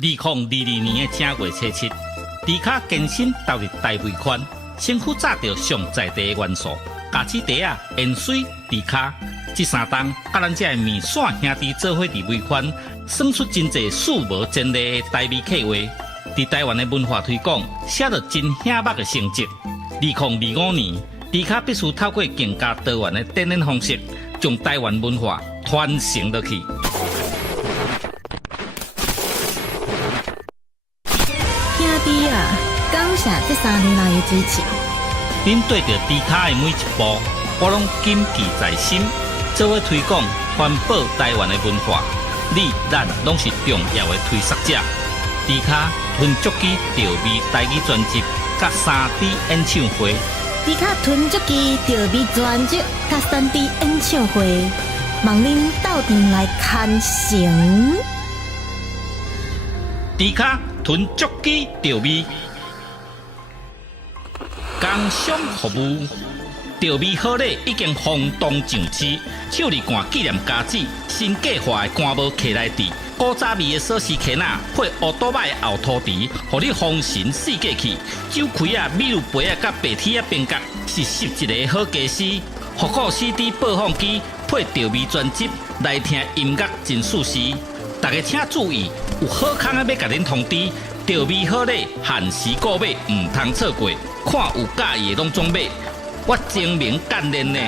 2022年的正月初七，迪卡健身投入大尾款，身躯炸着上在地的元素，咖子茶啊、盐水、迪卡，这三档甲咱这面线兄弟做伙伫尾款，算出真侪数无前例的台味客话。伫台湾的文化推广，写着真显目的成绩。2025年，迪卡必须透过更加多元的展演方式，将台湾文化传承落去。兄弟啊，感谢这3年来的支持。恁对着迪卡的每一步，我拢谨记在心。做伙推广、环保台湾的文化，你咱拢是重要的推广者。迪卡吞足机调味台语专辑，甲3D 演唱会。迪卡吞足机调味专辑，甲3D 演唱会，望恁斗阵来看成。迪卡吞足机调味，工商服务。调味好礼已经轰动上市，手里干纪念家子，新计划的干帽徛来底，古早味的锁匙徛仔配乌多摆的后涂池，互你丰神四界去。酒开啊、米露杯啊、甲白铁啊边角，是11个好家私。复古 CD 播放机配调味专辑，来听音乐真舒适。大家请注意，有好康啊要甲恁通知，调味好礼限时购买，唔通错过。看有介意的拢总买。我精明干练呢。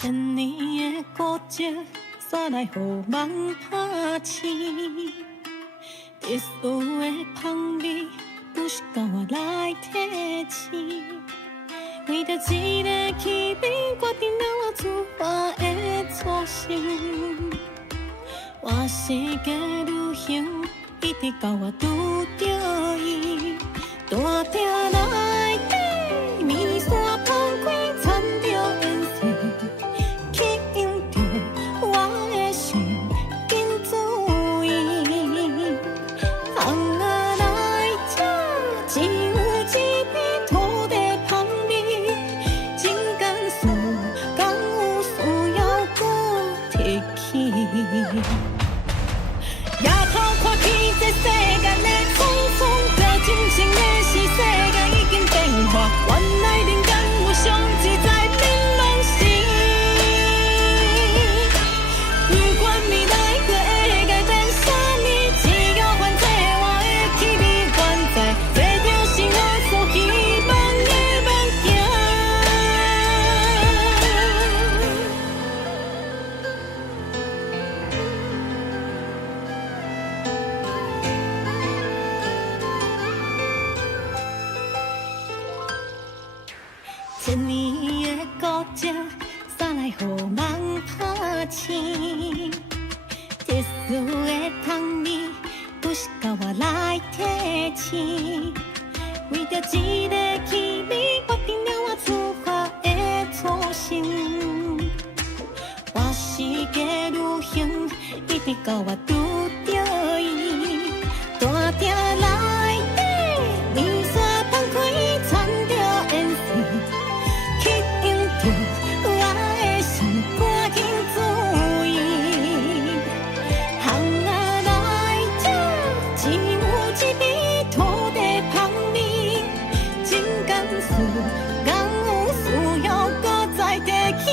千年的古迹，煞来予梦拍醒。特殊的香味。不是甲我来提醒，为着一个气味，决定了我出发的初心。我世界旅行，一直到我拄着伊，大鼎内底，面线放开，掺着颜色，吸引着我的心，紧注意。只有一片土地香味，真甘肃，敢有需要搁提起？夜头看起这世间的匆匆，这真情的是世界已经变化，原来人间有上自在明朗时。不管未来过会改变啥物，只要反正我的气味原在。千年的古迹，煞来予梦拍醒。特殊的香味，不是甲我来提醒。为着一个气味，决定了我出发的初心。我世界旅行，一直到我拄着伊，大鼎内底，面线放开，掺着颜色。吸引着我的心，赶紧注意。巷仔内这只有一味土地香味，真甘肃，敢有需要搁再提起？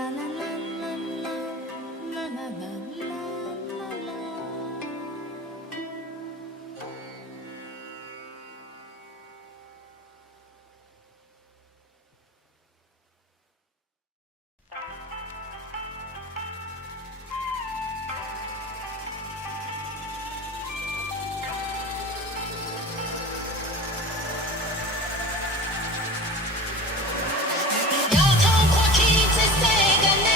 啦啦啦啦啦啦啦啦啦啦。摇头看去，这世间的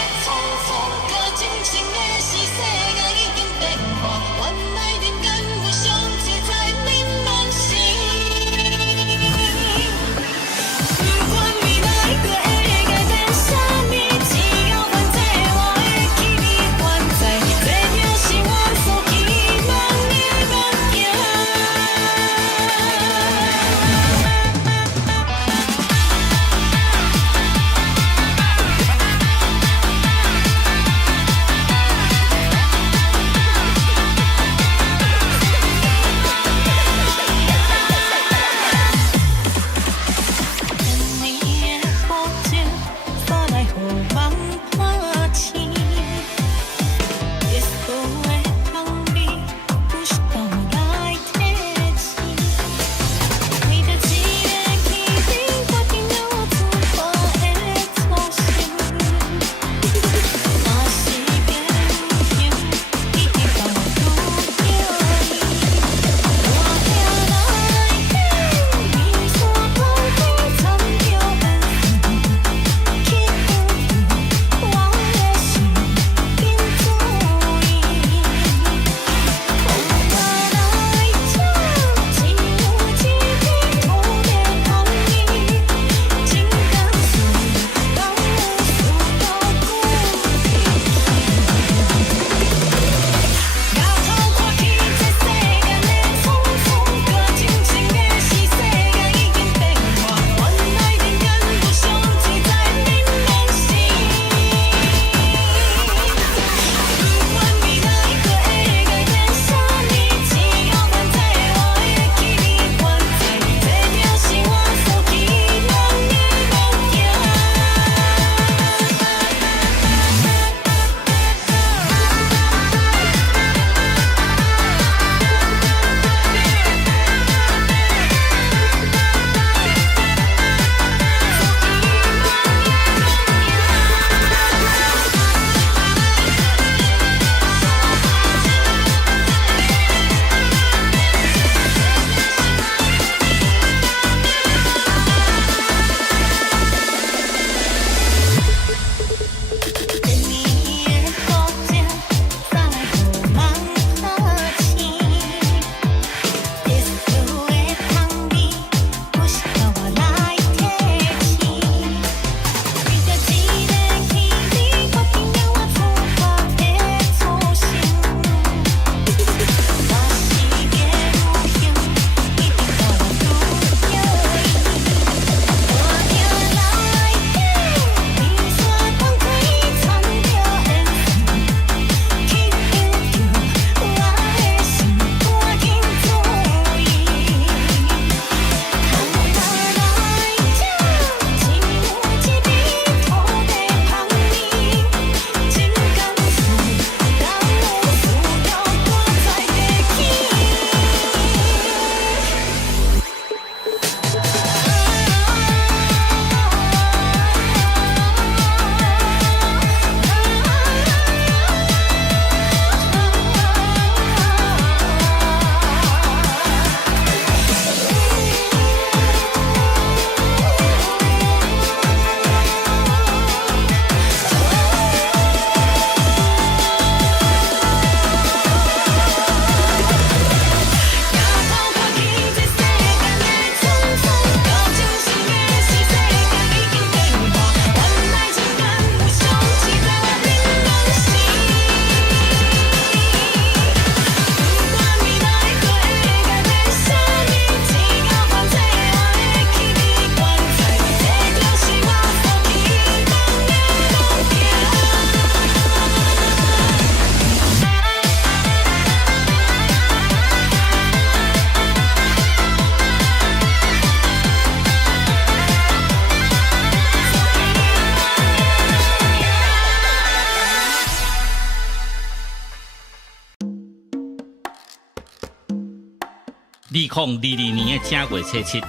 年的正月初七，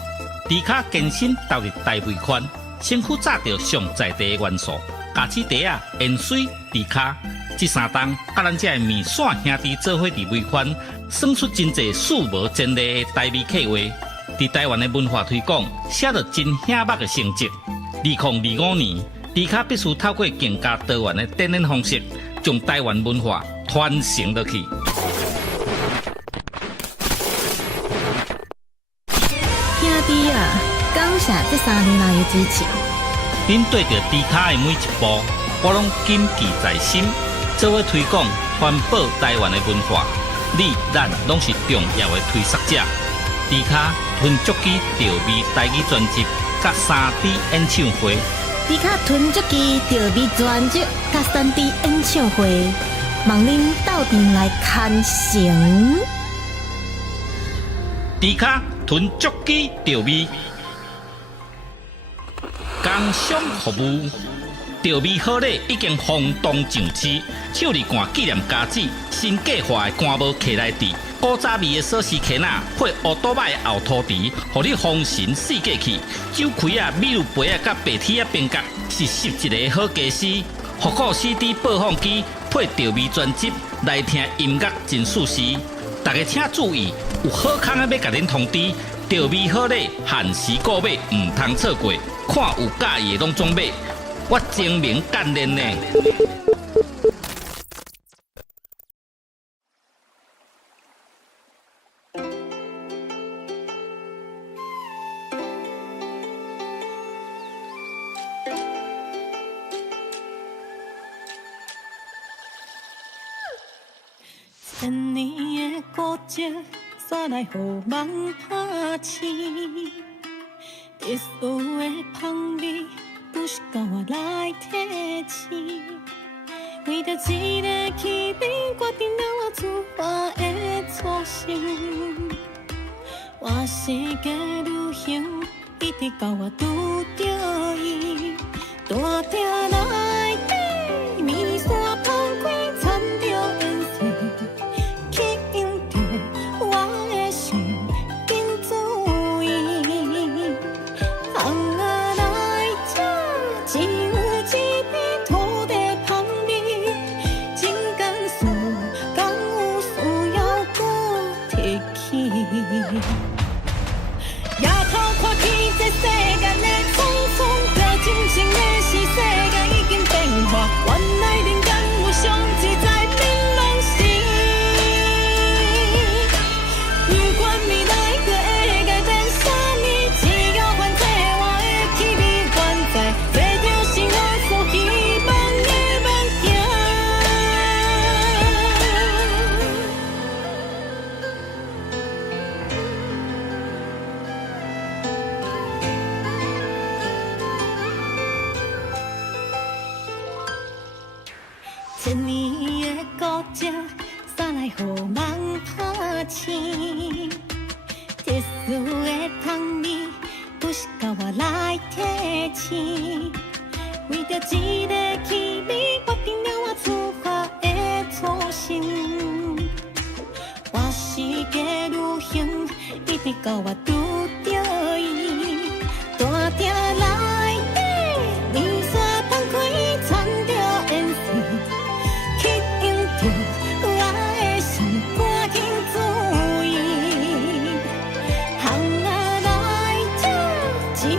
迪卡健身投入大尾款，身躯炸着上在地的元素，咖子茶啊、盐水、迪卡，这三档甲咱这面线兄弟做伙伫尾款，算出真侪数无前例的台味客话。伫台湾的文化推广，写着真显目的成绩。2025年，迪卡必须透过更加多元的展演方式，将台湾文化传承落去。兄弟啊，感谢这3年来的支持。恁对着迪卡的每一步，我拢谨记在心，做伙推广环保台湾的文化。你咱拢是重要的推广者。迪卡吞足机调味台语专辑，甲3D 演唱会。迪卡囤足机调味专辑甲3D 演唱会，望恁斗阵来看成。迪卡囤足机调味，工商服务。调味好礼已经轰动上市，手里干纪念家子，新计划的干帽客来底，古早味的锁匙壳仔配乌多摆的后涂池，互你风神四过去。酒开啊、米露杯啊、甲白铁啊边角是11个好家私。复古 CD 播放机配调味专辑来听音乐真舒适。大家请注意，有好康的要甲恁通知，调味好礼限时购买，唔通错过。看有介意的拢总买。我精明干练呢。千年的古迹，煞来予梦拍醒。特殊的香味。不是甲我来提醒，为着一个气味，决定了我出发的初心。我世界旅行，一直到我拄着伊，大厅内底面线放开，掺着烟水，吸引着我的心，紧注意。只有一片土地香味，真甘肃敢有需要搁提起？夜头看起这世间的匆匆，这真情的是世界已经变化，原来人间有上自在槟榔心。不管未来搁会改变啥物，只要还在我的气味原在。千年的古迹，煞来予梦拍醒。特殊的香味，不是甲我来提醒。为着一个气味，决定了我出发的初心。我世界旅行，一直到我拄着伊，大厅内底面线放开，掺着烟水。吸引着我的心，赶紧注意。巷仔内这只有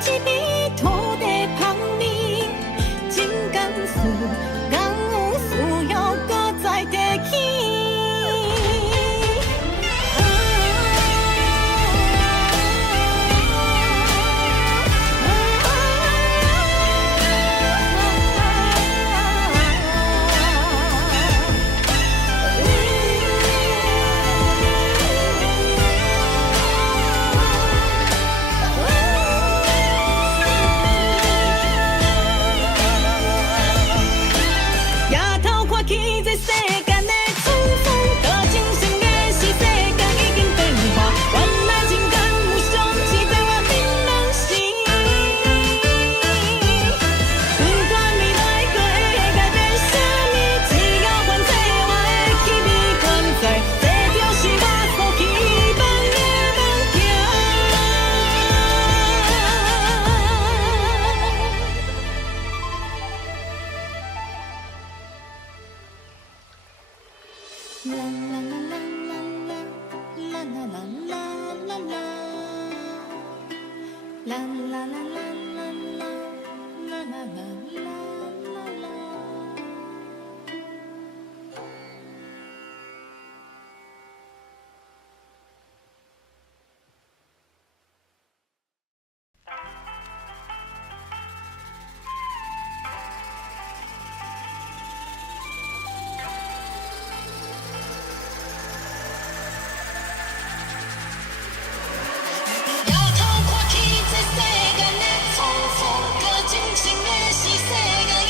一味土地香味，真甘肃敢有需要搁再提起？啦啦啦啦啦啦啦啦啦啦啦。摇头看去，这世间的错误，搁真心的是世间。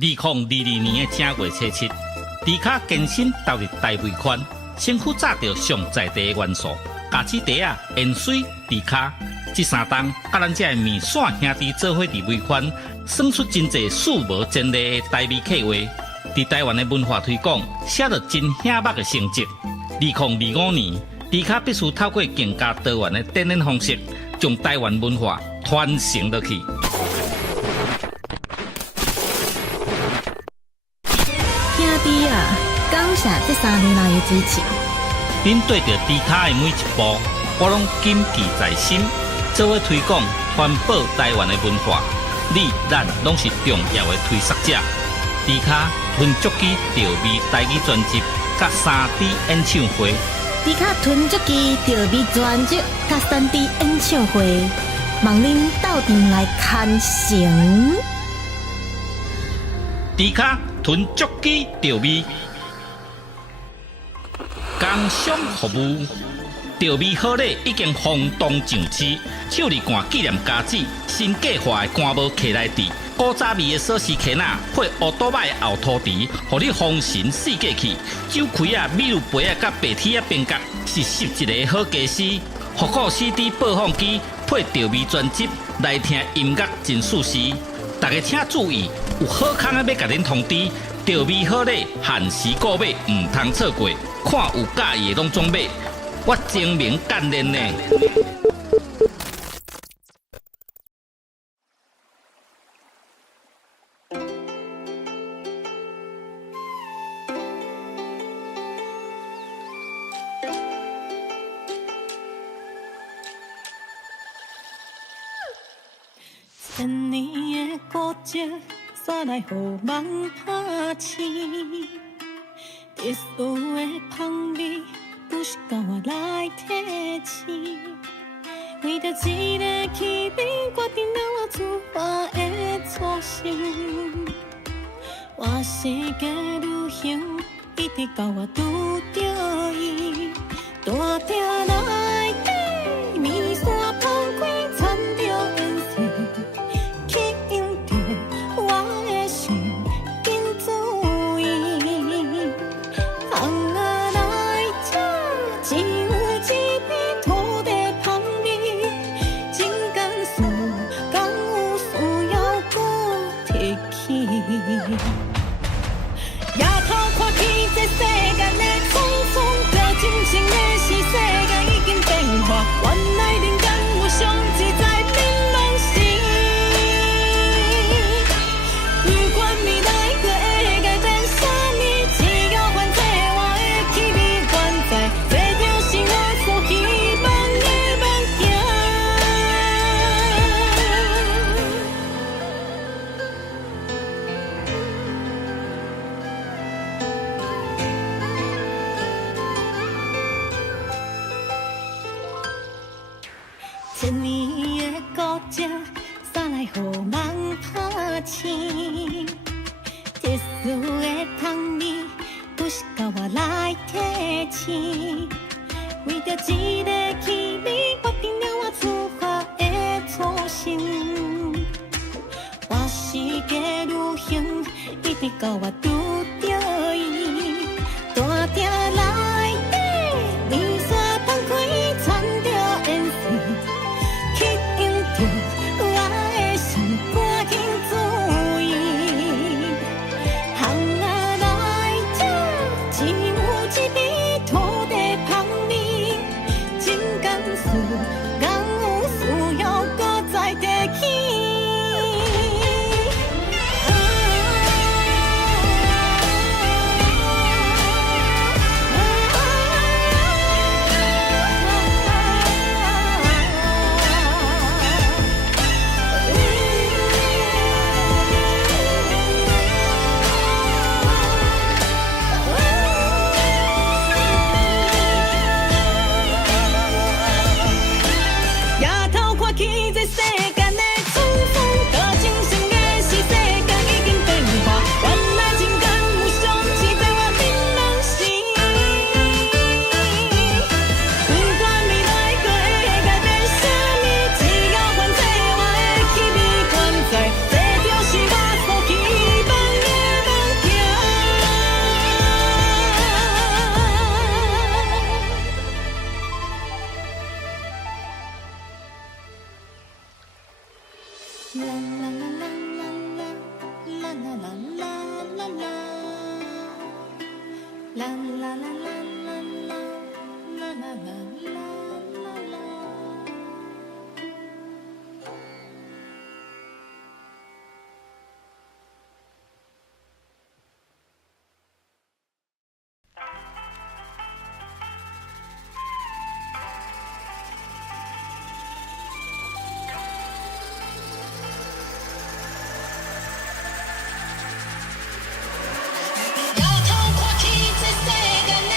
2022年的正月初七，迪卡健身投入大尾款，身躯炸着上在地的元素，咖子茶啊、盐水、迪卡，这三档甲咱这的面线兄弟做伙伫尾款，算出真侪数无前例的台味客话。伫台湾的文化推广，写着真显目的成绩。2025年，迪卡必须透过更加多元的展演方式，将台湾文化传承落去。兄弟啊，感谢这3年来的支持。恁对着迪卡的每一步，我拢谨记在心，做伙推广、传播台湾的文化。你、咱拢是重要的推广者。迪卡吞足机调味台语专辑，甲3D 演唱会。迪卡吞足机调味专辑，甲3D 演唱会，望恁斗阵来看成。迪卡吞足机调味，工商服务。调味好礼已经轰动上市，手里干纪念家子，新计划的干无客来地，古早味的锁匙壳仔配乌多摆的后涂池，互你丰神四季气。酒开啊、米露杯啊、甲白铁啊边角，是11个好家私。复古 CD 播放机配调味专辑，来听音乐真舒适。大家请注意，有好康的要甲恁通知，调味好礼限时购买，唔通错过。看有介意的拢总买。我精明干练呢。千年的古迹，煞来予梦拍醒。特殊的香味。不是甲我来提醒，为着一个气味，决定了我出发的初心。我世界旅行，一直到我拄着伊，大鼎内底面线放开，掺着颜色，吸引着我的心，紧注意。红啊！只有一片土地香味，真甘肃，敢有需要搁提起？夜头看起这世间的匆匆，这真情的是世界已经变化，原来人间有上自在变拢是。不管未来搁会改变啥物，只要反正我的气味原在。千年的古迹，煞来予梦拍醒。特殊的香味，不是甲我来提醒。为着一个气味，决定了我出发的初心。我世界旅行，一直到我拄着伊，大鼎内底面线放开，掺着颜色。吸引着我的心，赶紧注意。红啊来这，只有一片土地香味，真甘肃，敢有需要搁再提起？啦啦啦啦啦啦啦啦啦啦啦，啦啦啦啦啦啦啦啦啦啦。摇头看去，这世间的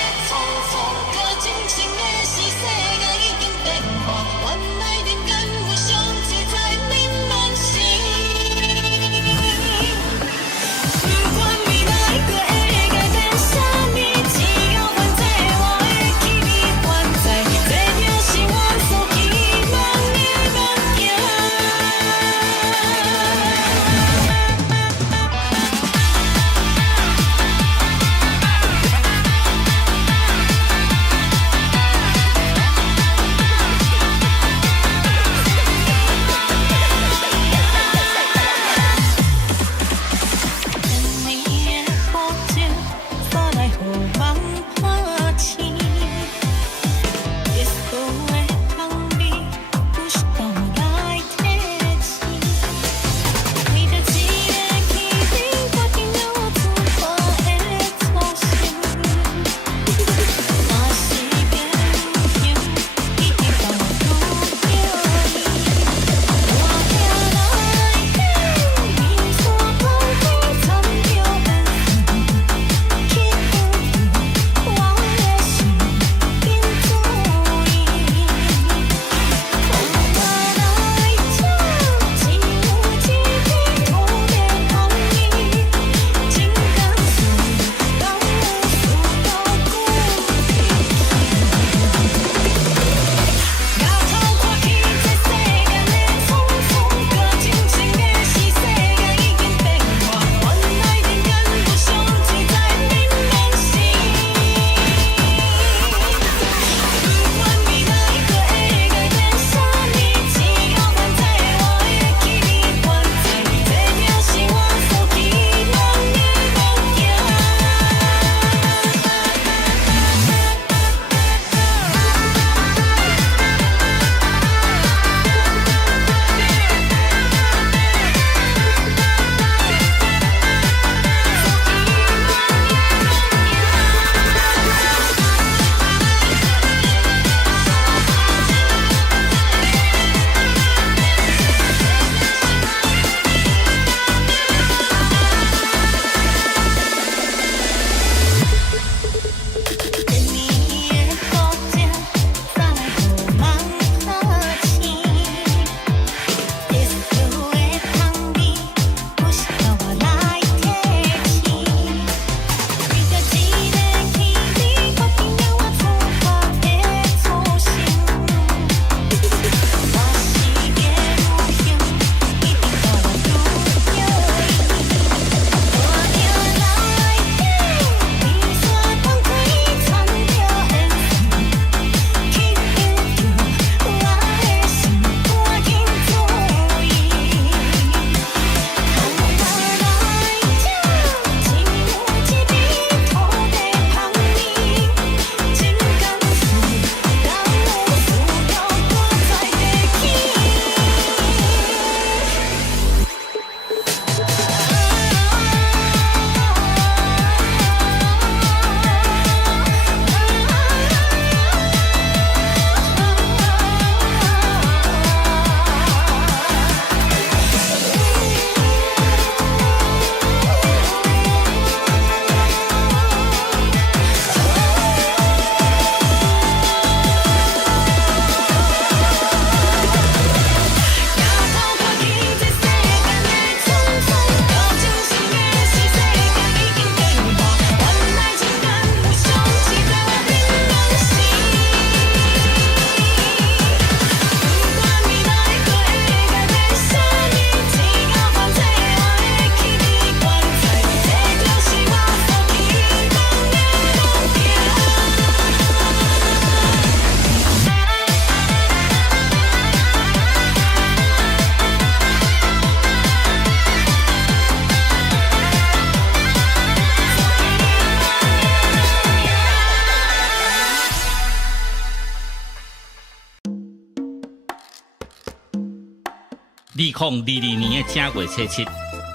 2022年的正月初7，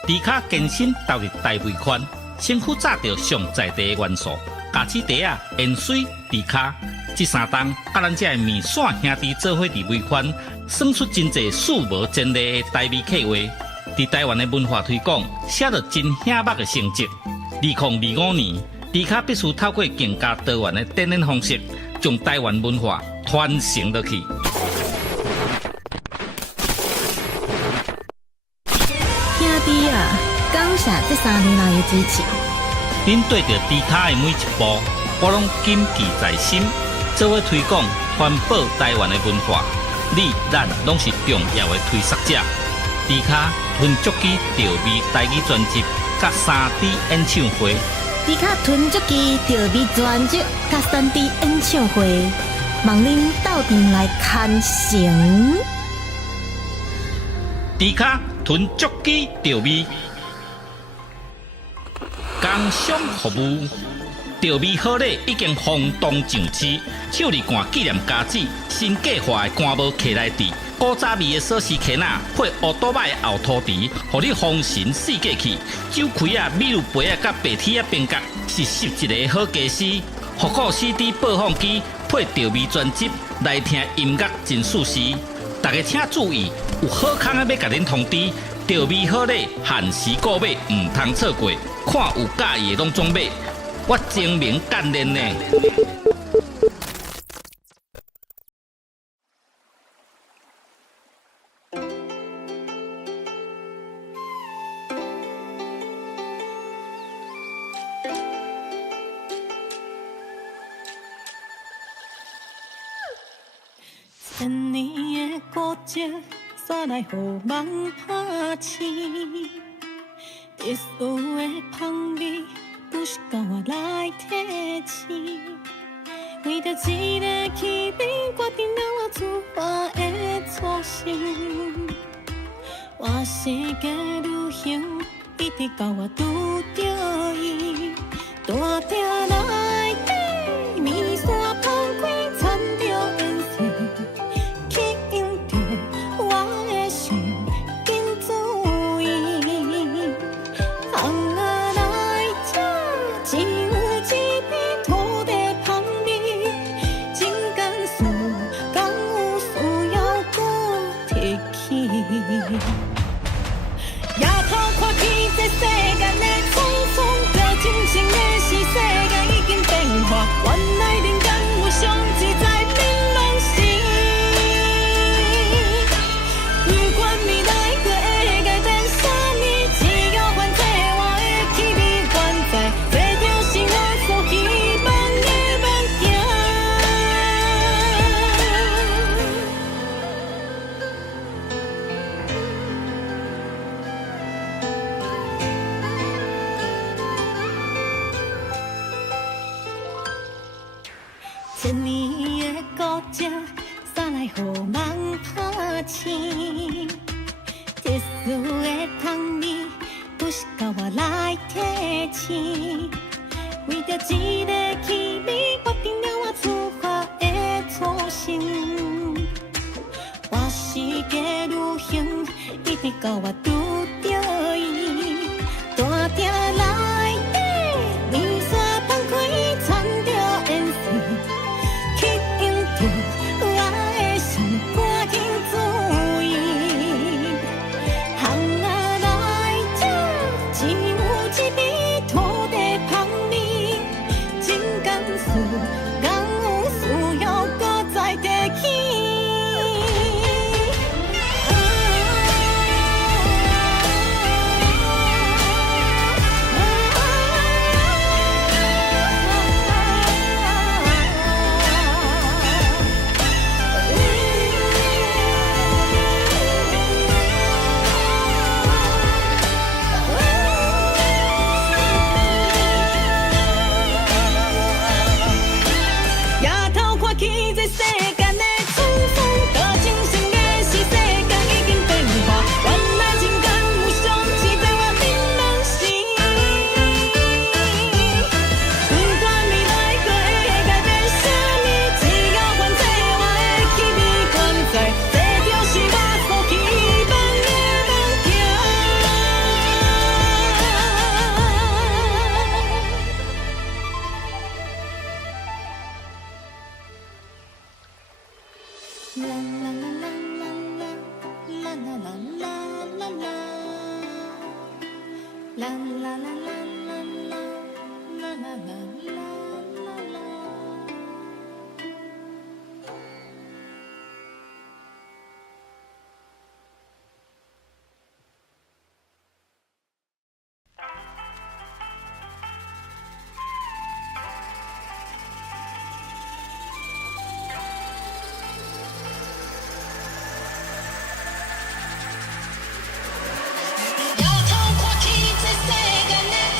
迪卡健身投入大尾款，身躯炸着上在地的元素，咖子茶啊、盐水、迪卡，这三档甲咱这面线兄弟做伙伫尾款，算出真侪数无前例的台味客话。伫台湾的文化推广，写着真显目的成绩。2025年，迪卡必须透过更加多元的展演方式，将台湾文化传承落去。兄弟啊，感谢这3年来的支持。恁对着迪卡的每一步，我拢谨记在心。做伙推广、环保台湾的文化，你咱拢是重要的推广者。迪卡吞足机调味台语专辑，甲3D 演唱会。迪卡囤足机调味专辑，甲3D 演唱会，望恁斗阵来看成。迪卡囤足机调味，工商服务。调味好礼已经轰动上市，手里干纪念家子，新计划的干帽徛来底，古早味的锁匙徛仔配乌多摆的后涂池，互你丰神四界去。酒开啊、米露杯啊、甲白铁啊边角是11个好家私。复古 CD 播放机配调味专辑来听音乐真舒适。大家请注意，有好康的要甲恁通知，调味好礼限时购买，唔通错过。看有介意的拢总买。我精明干练呢。千年的古迹，煞来予梦拍醒。特殊的香味。不是甲我来提醒，为着一个气味，决定了我出发的初心。我世界旅行，一直到我拄着伊，大鼎内底，面线放开，掺着颜色，吸引着我的心，紧注意。只有一片土地香味，真甘肃，敢有需要搁提起？夜头看起这世间的匆匆，这真情的是世界已经变化，原来人间有上自在明朗时。不管未来过会改变啥呢，只要还在我的气味原在。千年的古迹，煞来予梦拍醒。特殊的香味，不是甲我来提醒。为着一个气味，决定了我出发的初心。我世界旅行，一直到我拄着伊，大鼎内底，面线放开，掺着颜色。吸引着我的心，赶紧注意。巷仔内这只有一味土地香味，真甘肃，敢有需要搁再提起？啦啦啦啦啦啦啦啦啦啦啦，啦啦啦啦啦啦啦啦啦啦。要透过体制世界的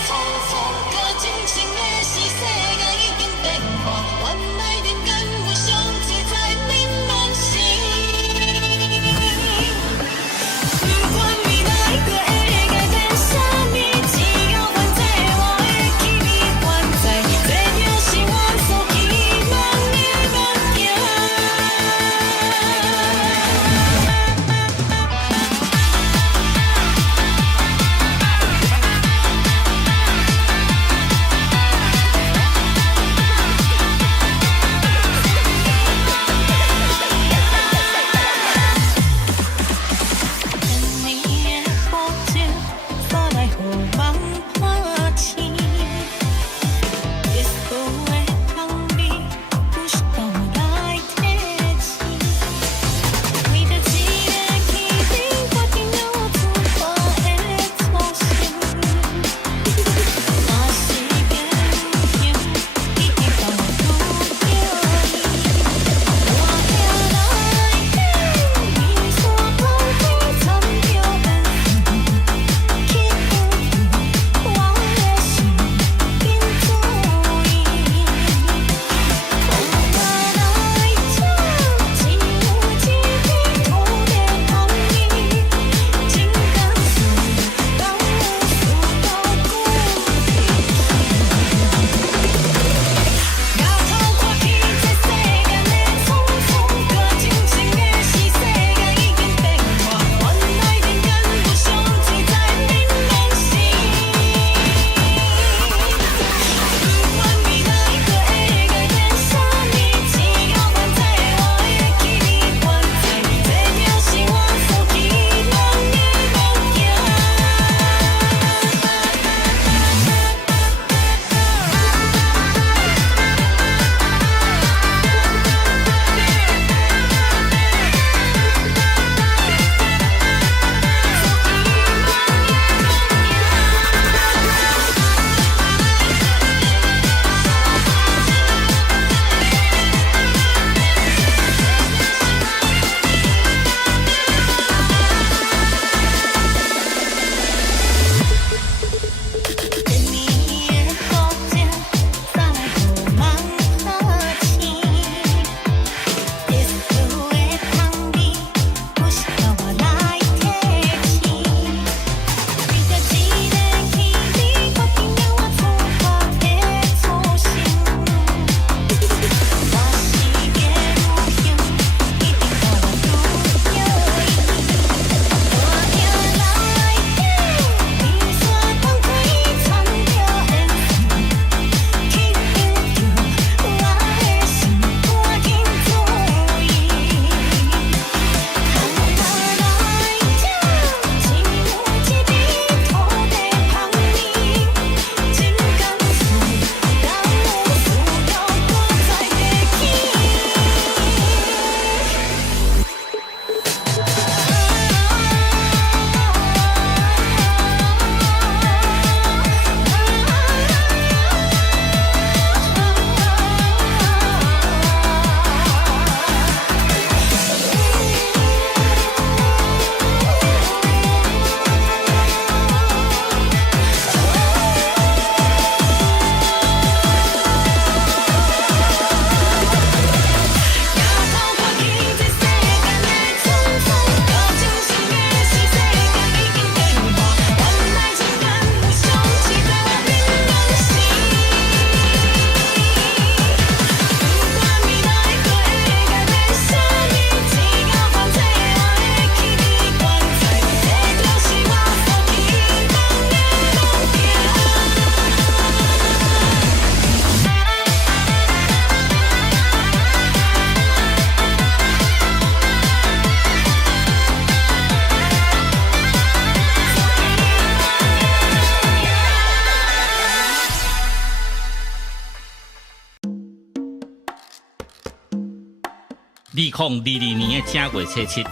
年的正月初七，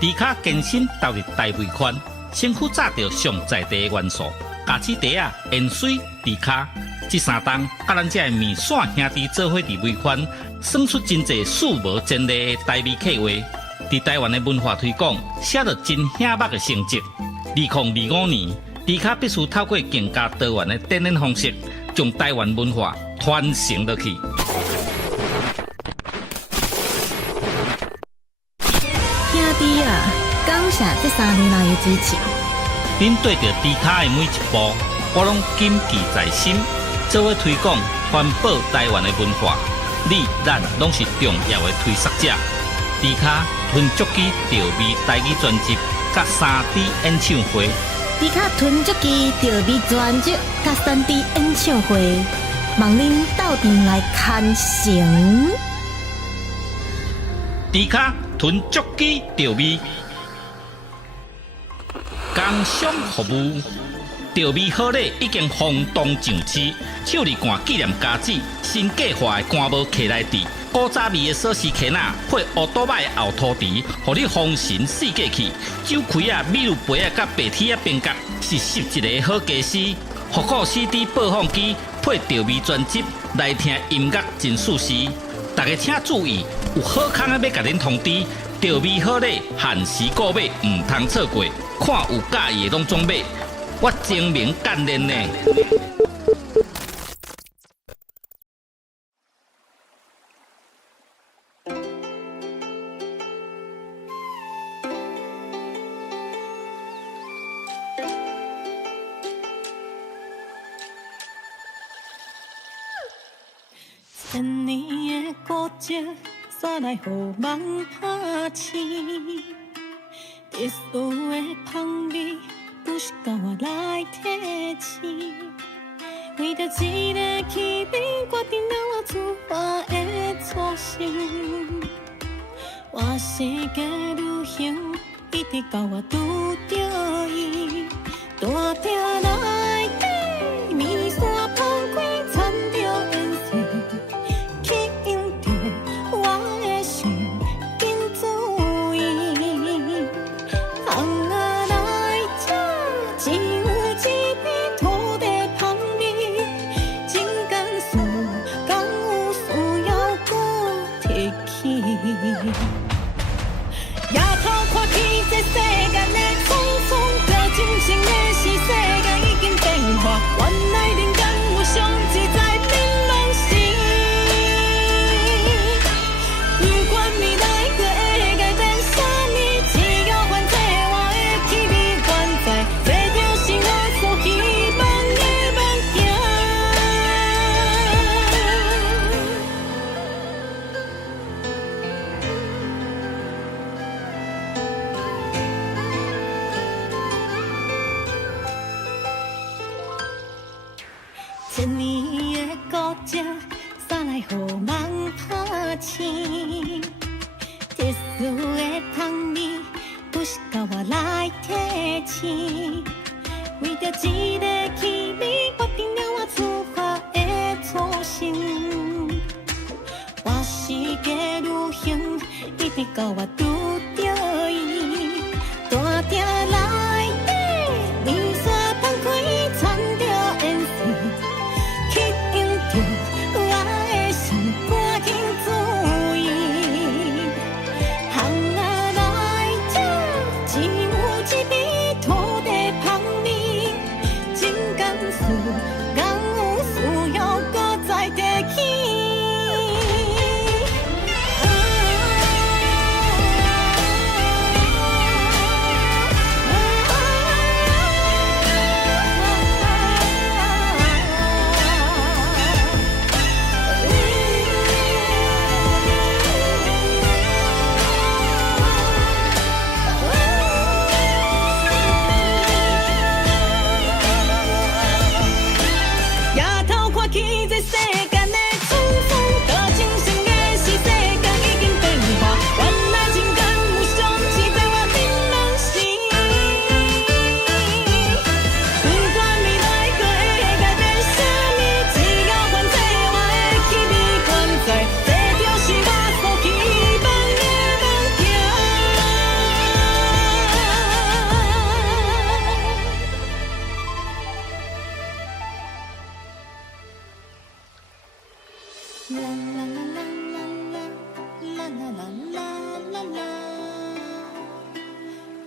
迪卡健身投入大尾款，身躯炸着上在地的元素，咖子茶啊、盐水、迪卡，这三档甲咱这面线兄弟做伙伫尾款，算出真侪数无前例的台味客话。伫台湾的文化推广，写着真显目的成绩。2025年，迪卡必须透过更加多元的展演方式，将台湾文化传承落去。兄弟啊，感谢这3年来的支持。恁对着迪卡的每一步，我拢谨记在心，做伙推广、传播台湾的文化。你、咱拢是重要的推广者。迪卡吞足机调味台语专辑，甲3D 演唱会。迪卡吞足机调味专辑甲3D 演唱会，望恁斗阵来看成。迪卡吞足机调味，工商服务。调味好礼已经轰动上市，手里干纪念家子，新计划的干帽客来底，古早味的锁匙壳仔配乌多摆的后涂池，互你风神四过去。酒开啊、米露杯啊、甲白铁啊边角是11个好家私。复古 CD 播放机配调味专辑来听音乐真舒适。大家请注意，有好康的要甲恁通知，调味好礼限时购买，唔通错过。看有介意的拢总买。我精明干练呢。千年的古迹，煞来予梦拍醒。特殊的香味。不是甲我来提醒，为着一个气味，决定了我出发的初心。我世界旅行，一直到我拄着伊，大鼎内底面线放开，掺着烟水，吸引着我的心，紧注意。只有一片土地香味，真干事，敢有需要搁提起？夜头看起这世间的匆匆，着真情的是世界已经变化，原来人间有上自在槟榔心。不管未来搁会改变啥物，只要反正我的气味原在。千年的古迹，煞来予梦拍醒。特殊的香味，不是甲我来提醒。为着一个气味，决定了我出发的初心。我世界旅行，一直到我拄着伊，大鼎内底面线放开，掺着烟水。吸引着我的心，赶紧注意。行啊来这，只有一味土地香味，真干事，敢有需要搁再提起？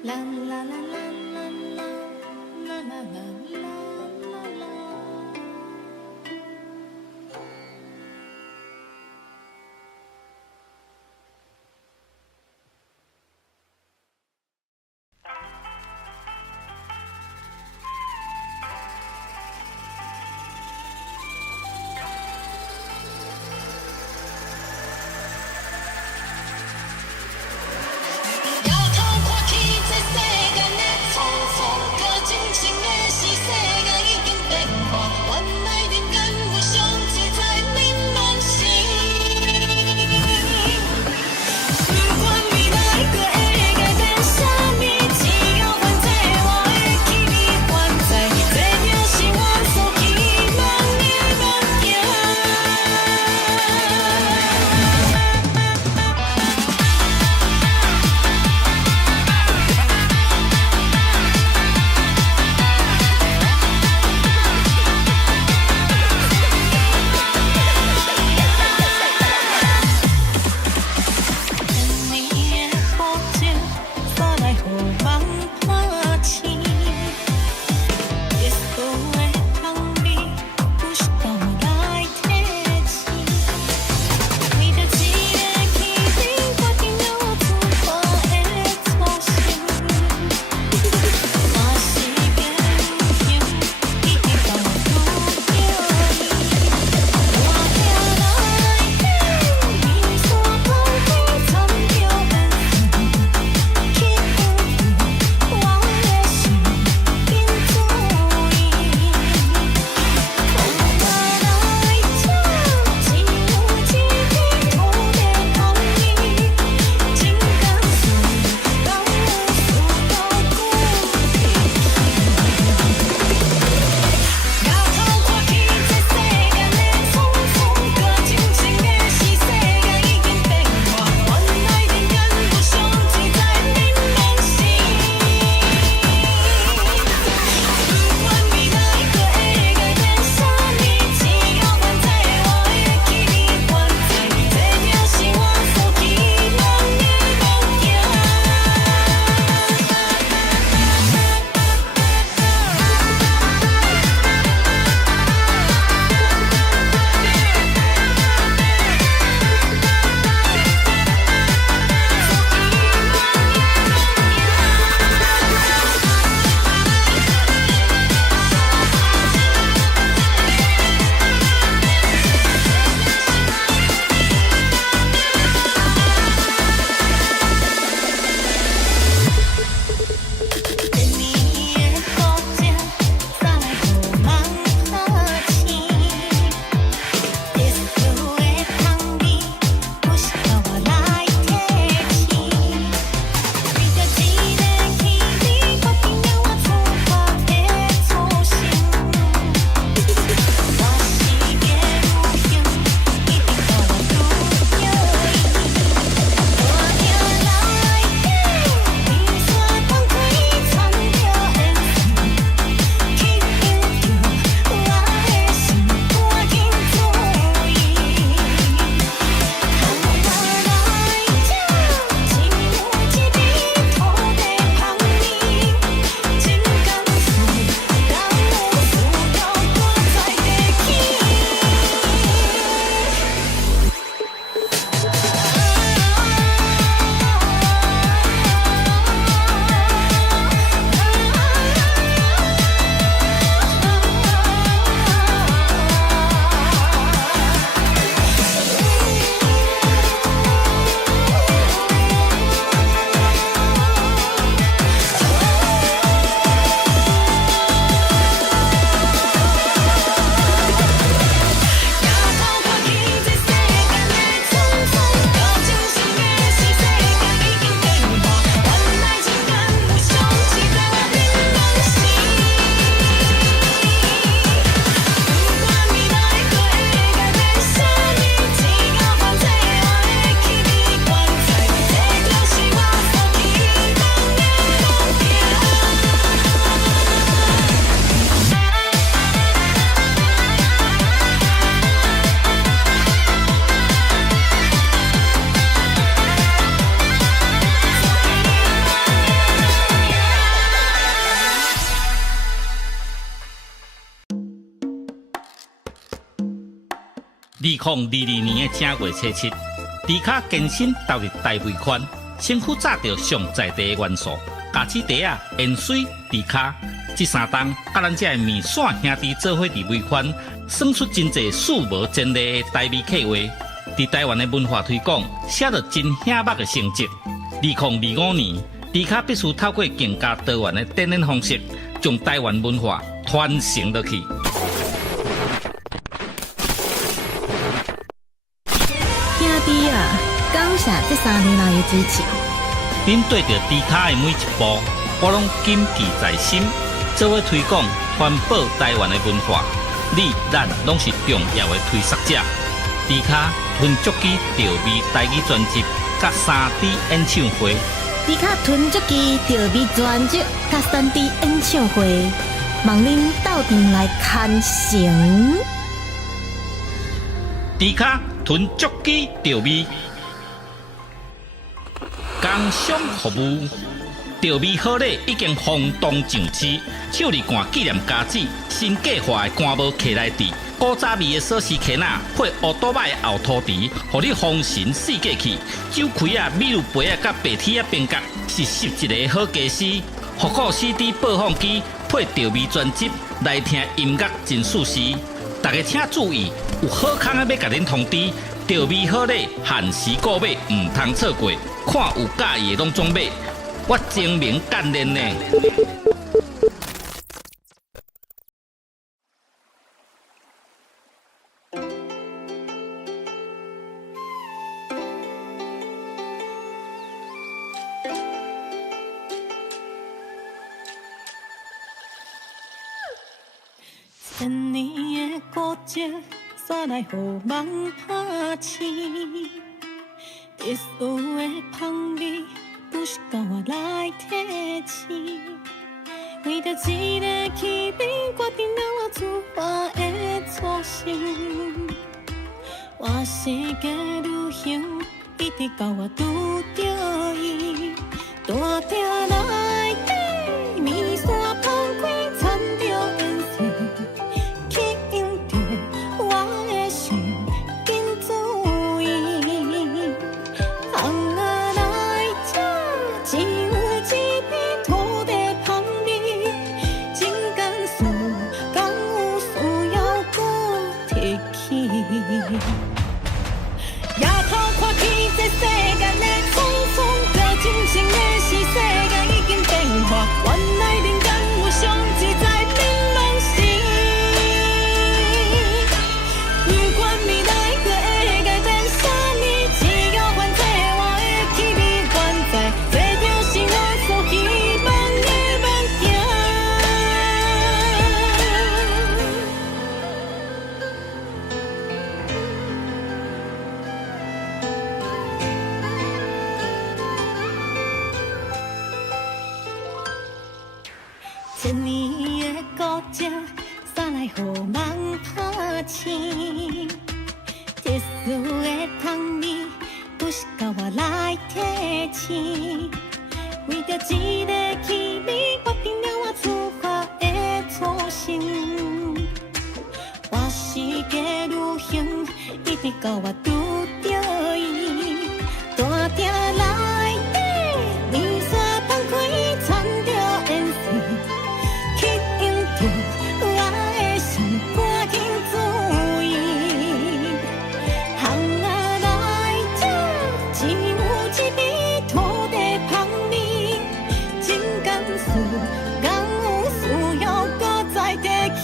啦啦啦啦啦啦啦啦啦啦啦。摇头看去，这世间的错错，搁真心的是世。2022年的正月初七，迪卡健身投入大尾款，身躯炸着上在地的元素，咖子茶啊、盐水、迪卡，这三档甲咱这面线兄弟做伙伫尾款，算出真侪数无前例的台味客话。伫台湾的文化推广，写着真显目的成绩。2025年，迪卡必须透过更加多元的展演方式，将台湾文化传承落去。兄弟啊，感谢这3年来的支持。恁对着迪卡的每一步，我拢谨记在心，做伙推广、传播台湾的文化。你、咱拢是重要的推广者。迪卡吞足机调味台语专辑，甲3D 演唱会。迪卡吞足机调味专辑，甲3D 演唱会，望恁斗阵来看成。迪卡吞足机调味，工商服务。调味好礼已经轰动上市，手里干纪念家子，新计划的干无客来地，古早味的锁匙圈仔配乌多摆的后涂池，互你丰神四季气。酒开啊、米露杯啊、甲白铁啊边角，是11个好家私。复古 CD 播放机配调味专辑，来听音乐真舒适。大家请注意，有好康的要甲恁通知，调味好礼限时购买，唔通错过。看有介意的拢总买。我精明干练呢。千年的古迹，煞来予梦拍醒。特殊的香味。不是甲我来提醒，为着一个气味，决定了我出发的初心。我世界旅行，一直到我拄着伊，大鼎内底面线放开，掺着颜色，吸引着我的心，紧注意。只有一片土地香味，真甘肃，敢有需要搁提起？夜头看起这世间的匆匆，最真心的是世界已经变化，原来人间有上自在明朗时。不管未来搁会改变啥呢，只要还在我的气味原在。千年的古迹，煞来予梦拍醒。特殊的香味，不是甲我来提醒。为着一个气味，决定了我出发的初心。我世界旅行，一直到我拄着伊，大鼎内底面线放开，掺着颜色。吸引着我的心，赶紧注意。行啊来这，只有一味土地香味，真甘肃，敢有需要搁再提起？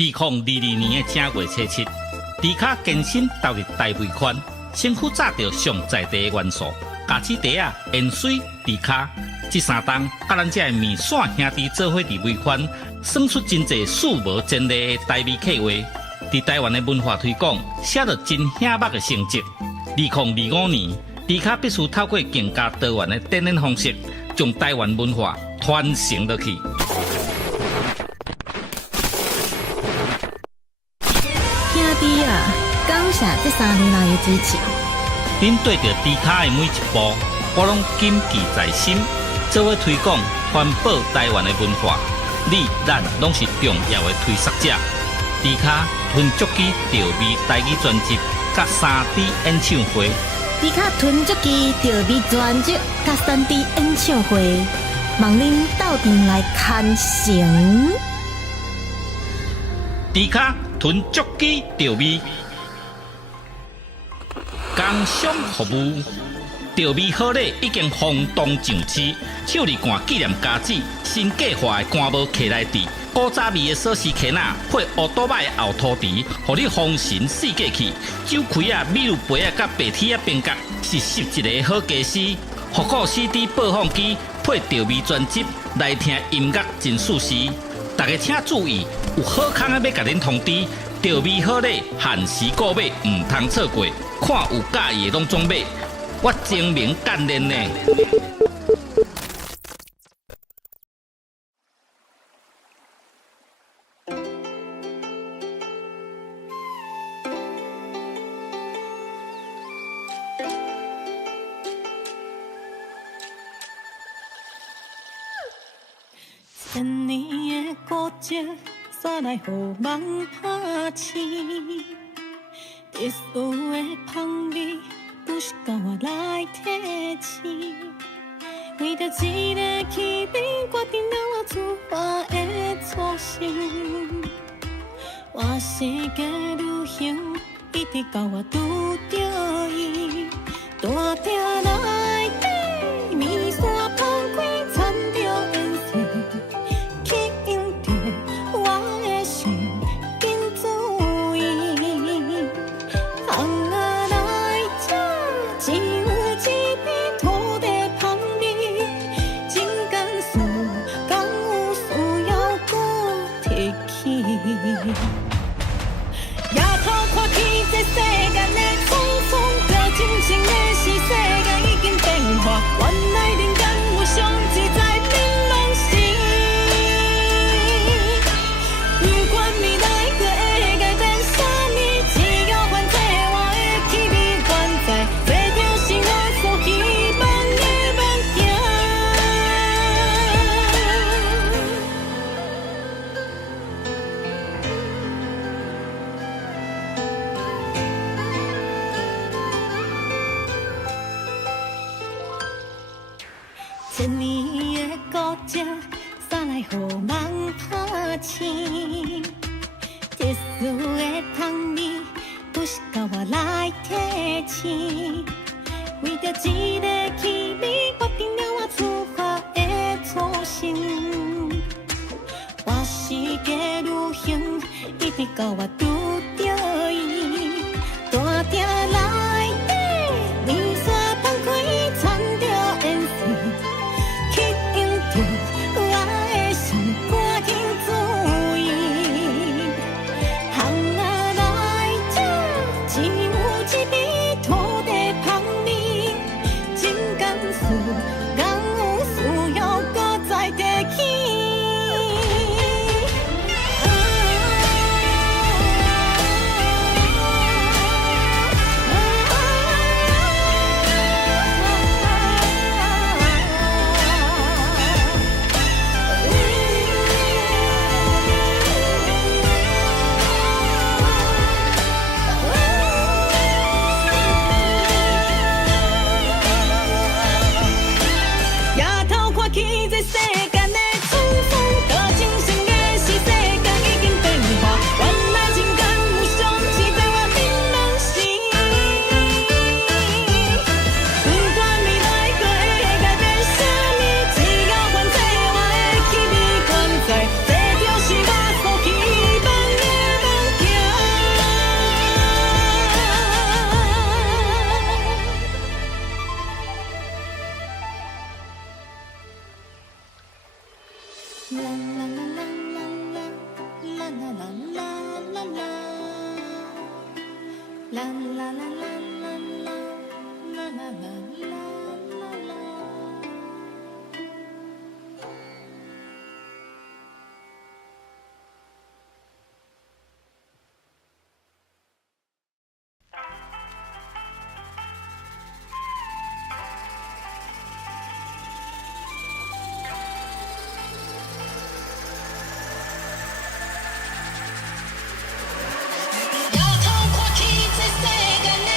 2022年的正月初七，迪卡健身投入大尾款，身躯炸着上在地的元素，咖子茶啊、盐水、迪卡，这三档甲咱这面线兄弟做伙伫尾款，算出真侪数无前例的台味客话。伫台湾的文化推广，写着真显目的成绩。2025年，迪卡必须透过更加多元的展演方式，将台湾文化传承落去。兄弟啊，感谢这3年来的支持。恁对着迪卡的每一步，我拢谨记在心，做伙推广环保台湾的文化。你咱拢是重要的推广者。迪卡吞足机调味台语专辑，甲3D 演唱会。迪卡吞足机调味专辑甲3D 演唱会，望恁斗阵来看成。迪卡吞足机调味，工商服务。调味好礼已经轰动上市，手里干纪念家子，新计划的干帽客来底，古早味的锁匙壳仔配乌多摆的后涂池，互你丰神四季气。酒开啊、米露杯啊、甲白铁啊边角，是11个好家私。复古 CD 播放机配调味专辑，来听音乐真舒适。大家请注意，有好康的要甲恁通知，调味好礼限时购买，唔通错过。看有介意的拢总买。我精明干练呢。千年的古迹，煞来予梦拍醒。特殊的香味。不是甲我来提醒，为着一个气味，决定了我出发的初心。我是个旅行，一直到我拄着伊，大鼎内底面线放开，掺着颜色，吸引着我的心，紧注意。只有一片土地香味，真甘肃敢有需要搁提起？夜头看起这世间的匆匆，这真情的是世界已经变化，原来人间有上自在槟榔心。不管未来可会改变啥物，只要反正我的气味原在。千年的古迹，煞来予梦拍醒。特殊的香味，不是甲我来提醒。为着一个气味，决定了我出发的初心。我是个旅行，一直到我拄着伊，大鼎内底面线放开，掺着颜色。吸引着我的心，赶紧注意。行啊来这，只有一杯土地香味，真甘肃，敢有需要搁再提起？啦啦啦啦啦啦啦啦啦啦啦，啦啦啦啦啦啦啦啦啦啦。抬头看去，这世间的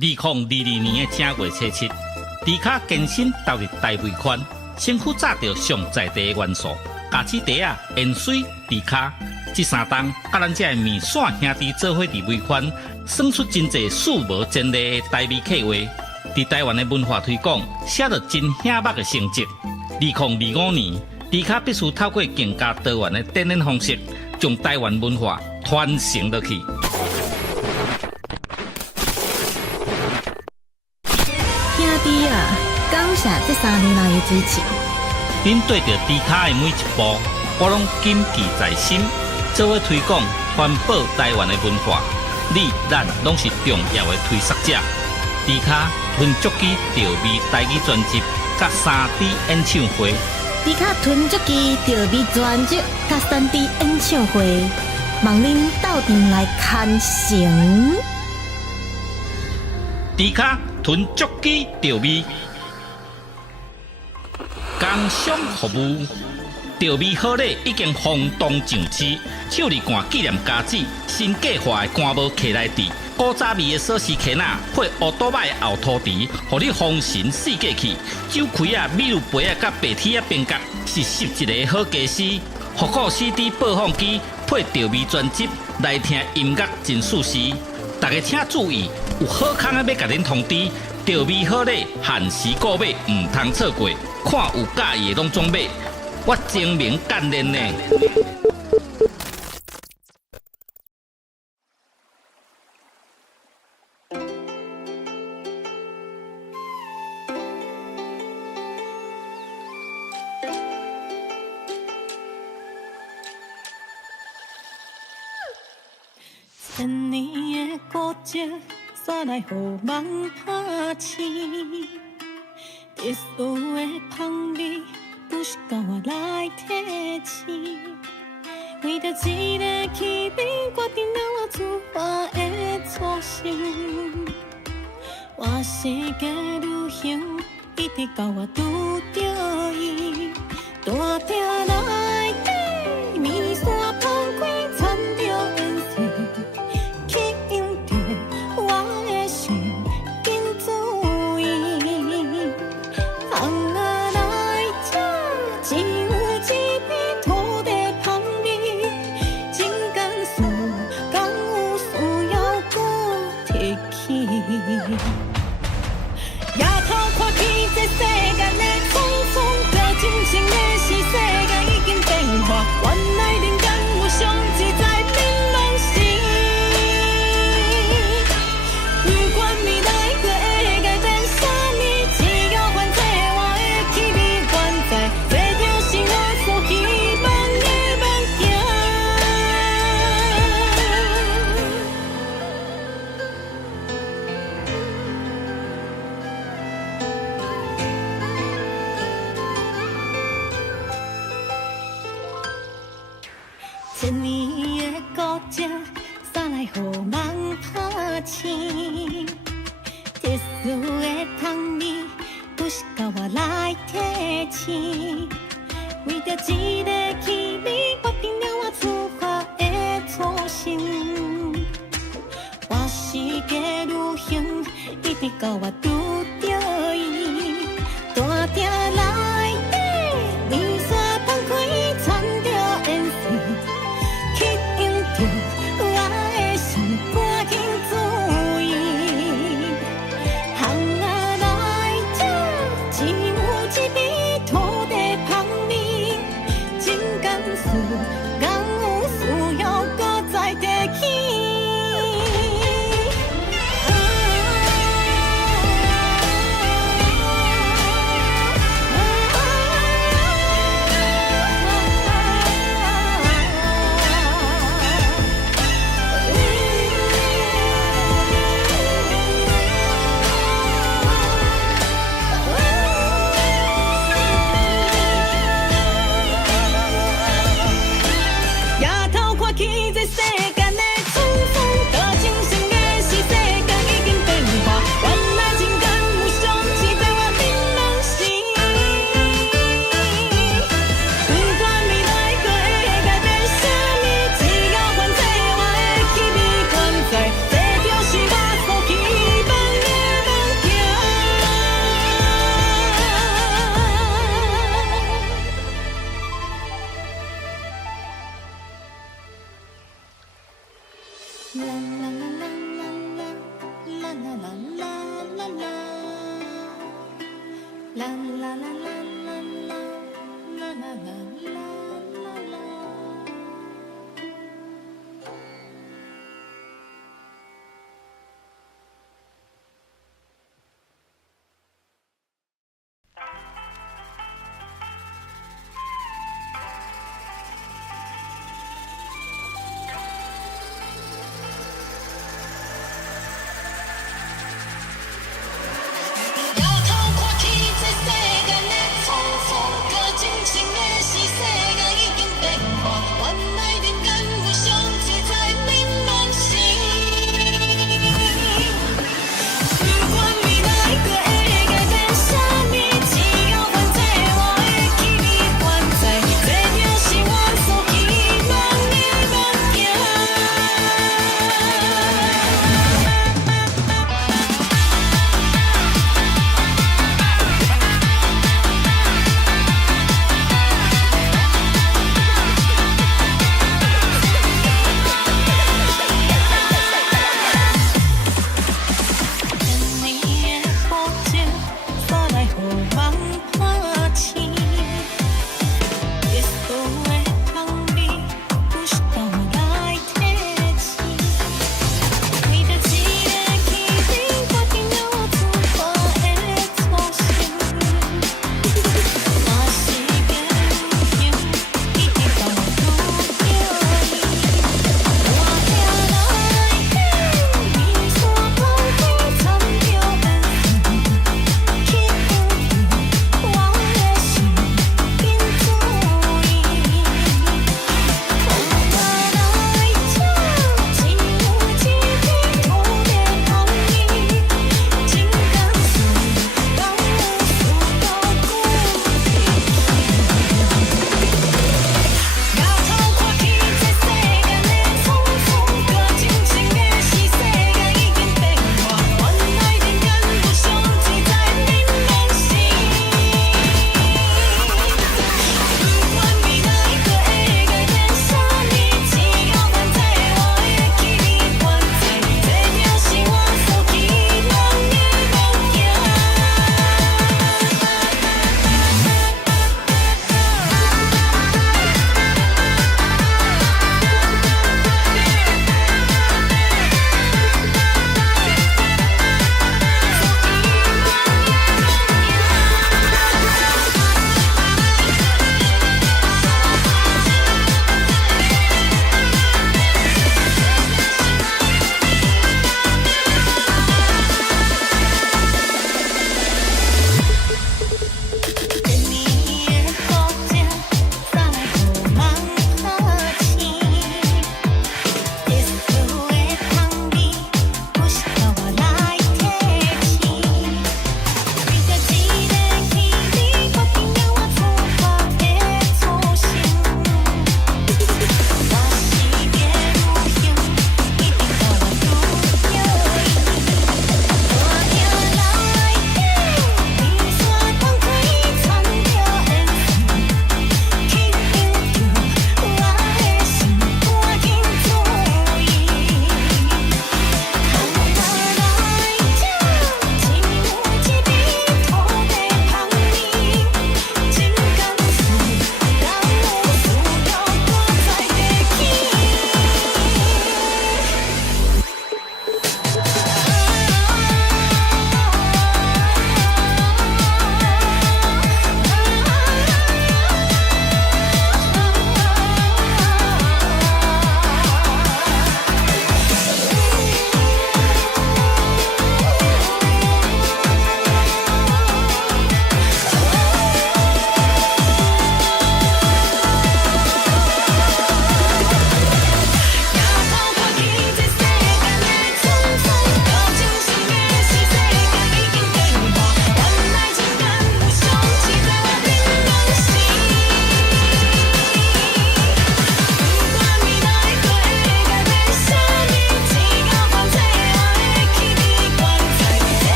2022年的正月初七，迪卡健身投入大尾款，身躯炸着上在地的元素，咖子茶啊、盐水、迪卡，这三档甲咱这面线兄弟做伙伫尾款，算出真侪数无前例的台味客话。伫台湾的文化推广，写着真显目的成绩。2025年，迪卡必须透过更加多元的展演方式，将台湾文化传承落去。兄弟啊，感谢这3年来的支持。恁对着迪卡的每一步，我拢谨记在心，做伙推广、环保台湾的文化。你、咱拢是重要的推广者。迪卡吞足机调味台语专辑，甲3D 演唱会。迪卡吞足机调味专辑甲3D 演唱会，望恁斗阵来看成。迪卡吞足机调味，工商服务。调味好礼已经轰动上市，手里干纪念家子，新计划的干无客来地，古早味的锁匙圈仔配乌多摆的后涂池，互你丰神四界去。酒开啊、米露杯啊、甲白铁啊边角，是11个好家私。复古 CD 播放机配调味专辑，来听音乐真舒适。大家请注意，有好康的要甲恁通知，调味好礼限时购买，唔通错过。看有介意的拢总买。我精明干练呢。千年的古迹，煞来予梦拍醒。特殊的香味。不是靠我来提醒，为着一个气味，决定了我出发的初心。我世界旅行，一直到我拄着伊，大鼎内底面线放开，掺着烟水，吸引着我的心，紧注意。只有一片土地香味，真甘肃敢有需要搁提起？夜头看起这世间的匆匆，着真情的是世界已经变化，原来人间有上自在槟榔心。不管未来搁会改变啥物，只要反正我的气味原在。千年的古迹，煞来予梦拍醒。特殊的香味，不是靠我来提醒。为着一个气味，决定了我出发的初心。我世界旅行，一直到我拄着伊，大鼎内底面线放开，掺着烟水。吸引着我的心，赶紧注意。行啊来这，只有一片土地香味，真甘肃敢有需要搁再提起？啦啦啦啦啦啦啦啦啦啦啦。要透过体制世界的内在。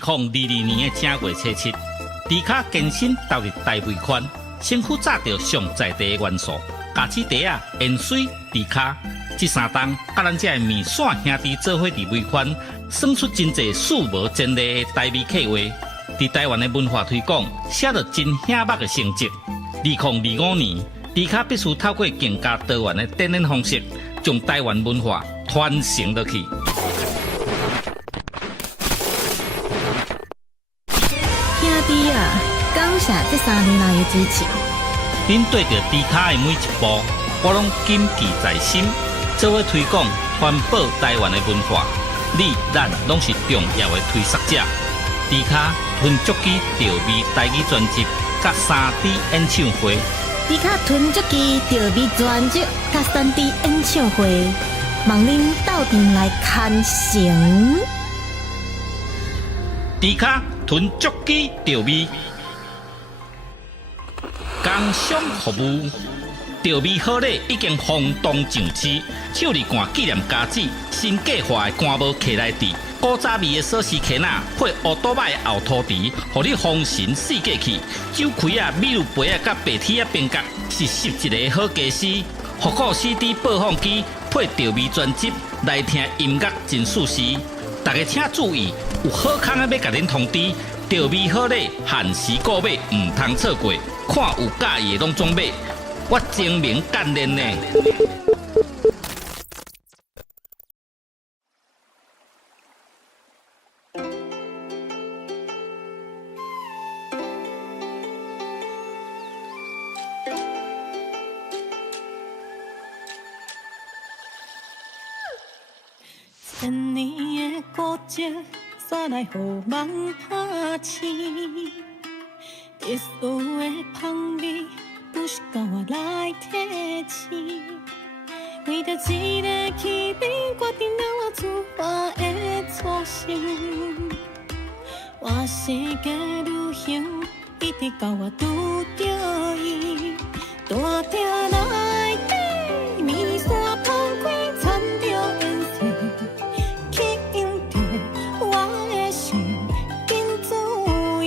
2022年的正月初7，迪卡健身投入大尾款，身躯炸着上在地的元素，咖子茶啊、盐水、迪卡，这三档甲咱这面线兄弟做伙伫尾款，算出真侪数无前例的台味客话。伫台湾的文化推广，写着真显目的成绩。2025年，迪卡必须透过更加多元的展演方式，将台湾文化传承落去。兄弟啊，感谢这3年来的支持。恁对着迪卡的每一步，我拢谨记在心。做伙推广、环保台湾的文化，你咱拢是重要的推广者。迪卡吞足机调味台语专辑，甲3D 演唱会。迪卡吞足机调味专辑，甲3D 演唱会，望恁斗阵来看成。迪卡吞足机调味，工商服务。调味好礼已经轰动上市，手里罐纪念家子，新计划的干帽客来底，古早味的锁匙圈仔配乌多摆的后涂池，互你丰神四季气。酒开啊、米露杯啊、甲白铁啊边角，是11个好家私。复古 CD 播放机配调味专辑，来听音乐真舒适。大家请注意，有好康的要甲恁通知，调味好礼限时购买，唔通错过。看有介意的拢总买。我精明干练呢。千年的古迹，煞来予梦拍醒。特殊的香味。不是甲我来提醒，为着一个气味，决定了我出发的初心。我世界旅行，一直到我拄着伊，大鼎内底，面线放开，掺着颜色，吸引着我的心，紧注意。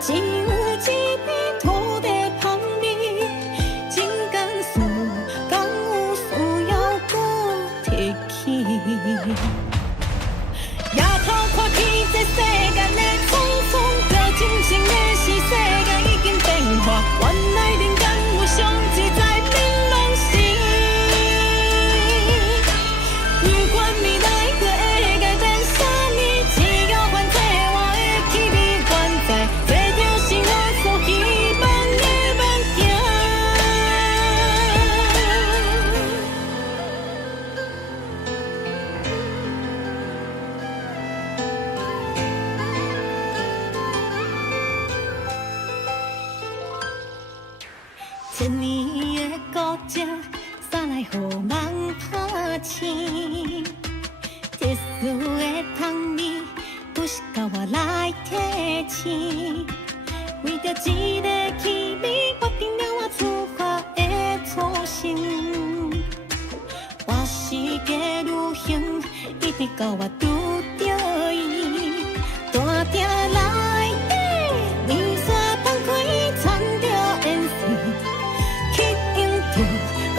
只有一片土地香味，真甘肃，敢有需要搁提起？夜头看起这世间的匆匆，着真情的是世界已经变化，原来人间有上自在美拢是。不管未来可会改变啥物，只要还在我的气味原在。千年的古迹，煞来予梦拍醒。特殊的香味，不是甲我来提醒。为着一个气味，决定了我出发的初心。我世界旅行，一直到我拄着伊，大鼎内底，面线放开，掺着颜色。吸引着我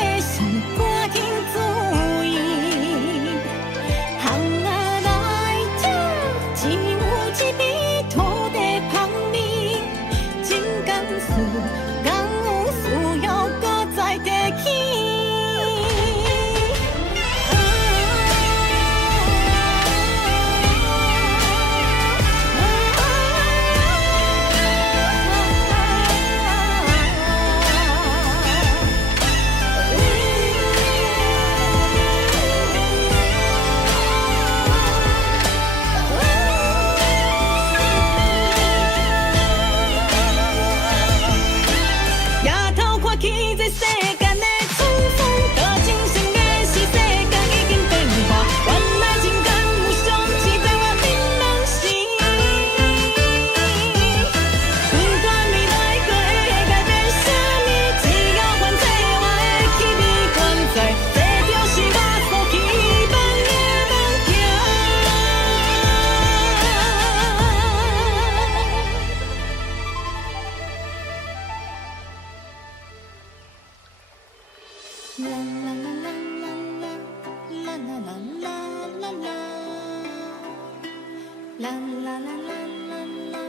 的心，赶紧注意。行啊来这，只有一味土地香味，真甘肃，敢有需要搁再提起？啦啦啦啦啦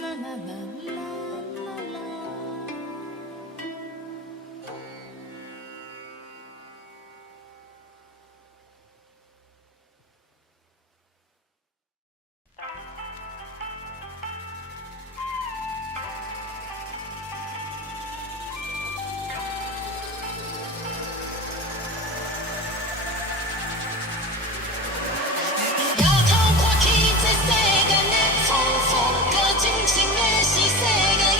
啦啦啦啦啦。摇头看去，这世间的错错，搁真情的是世间。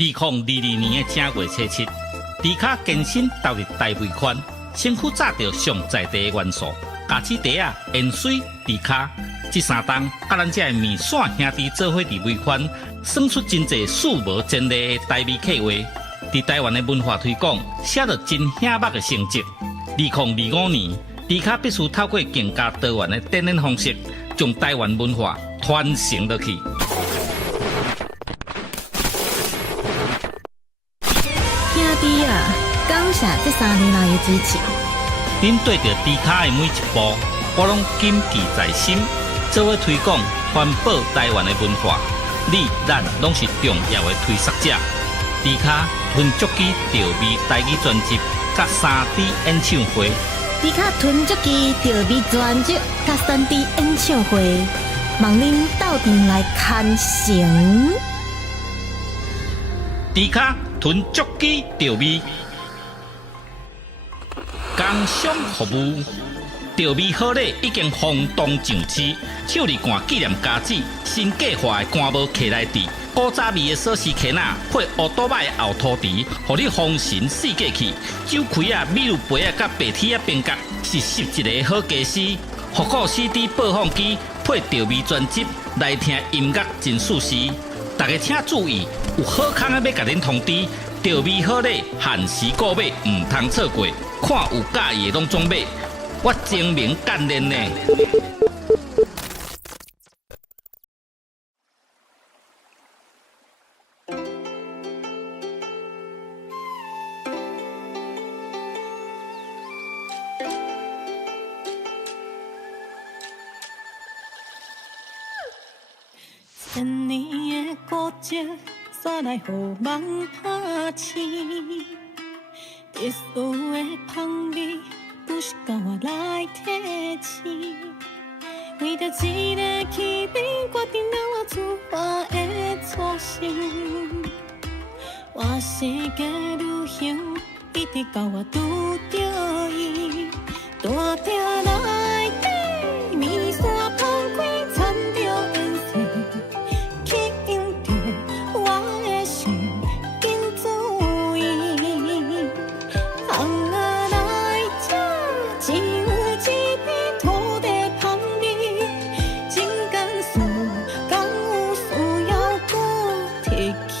2022年的正月初7，迪卡健身投入大尾款，身躯炸着上在地的元素，咖子茶啊、盐水、迪卡，这三档甲咱这面线兄弟做伙伫尾款，算出真侪数无前例的台味客话。伫台湾的文化推广，写着真显目的成绩。2025年，迪卡必须透过更加多元的展演方式，将台湾文化传承落去。兄弟啊，感谢这3年来的支持。恁对着迪卡的每一步，我拢谨记在心，做伙推广、环保台湾的文化。你、咱拢是重要的推广者。迪卡吞足机调味台语专辑，甲3D 演唱会。迪卡吞足机调味专辑，甲3D 演唱会，望恁斗阵来看成。迪卡吞足机调味，工商服务。调味好礼已经轰动上市，手里干纪念家子，新计划的干帽客来底，古早味的锁匙圈仔配乌多摆的后涂池，互你丰神四界去。酒开啊、米露杯啊、甲白铁啊边角，是11个好家私。复古 CD 播放机配调味专辑，来听音乐真舒适。大家请注意，有好康的要甲恁通知，调味好礼限时购买，唔通错过。看有介意的拢总买。我精明干练呢。千年的古迹，煞来予梦拍醒。特殊的香味。不是甲我来提醒，为着一个气味，决定了我出发的初心。我世界旅行，一直到我拄着伊，大鼎内底面线放开，掺着烟水，吸引着我的心，紧注意。只有一片土地香味，真甘肃敢有需要我提起？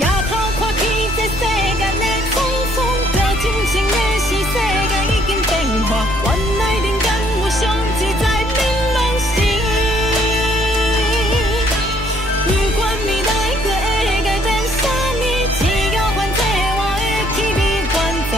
夜头看起这世间的匆匆，这真情的是世界已经变化，原来人间有上自在槟榔心。不管未来搁会改变啥呢，只要反正我的气味原在。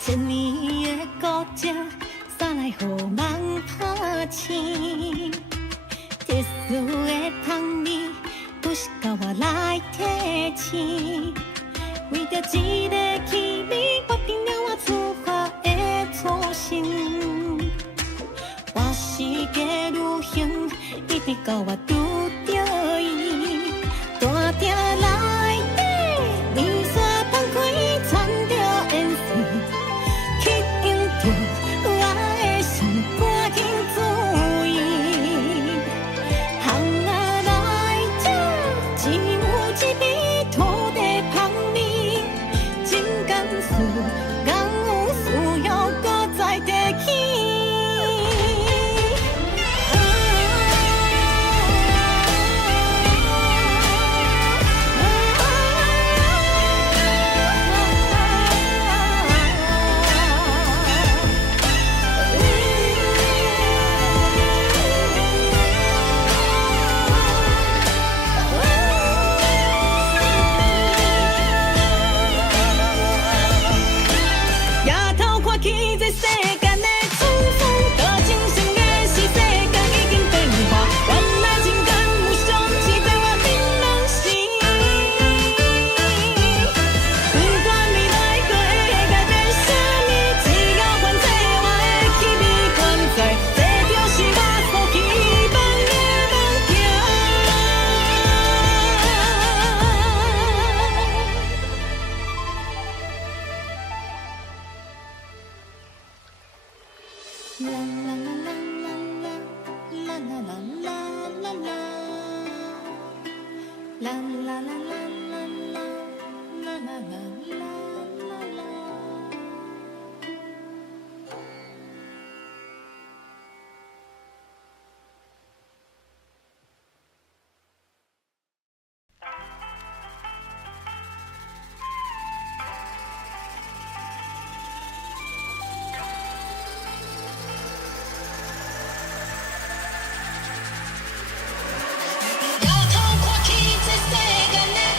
千年的古迹，煞来予梦拍醒。特殊的香味，不是甲我来提醒。为着一个气味，决定了我出发的初心。我世界旅行，一直到我拄着伊，大鼎内底面线放开，掺着烟水。吸引着我的心，赶紧注意。行啊来这，只有一味土地香味，真甘肃敢有需要搁再提起？啦啦啦啦啦啦啦啦啦啦啦，啦啦啦啦啦啦啦啦啦啦啦。摇头看去这世间的。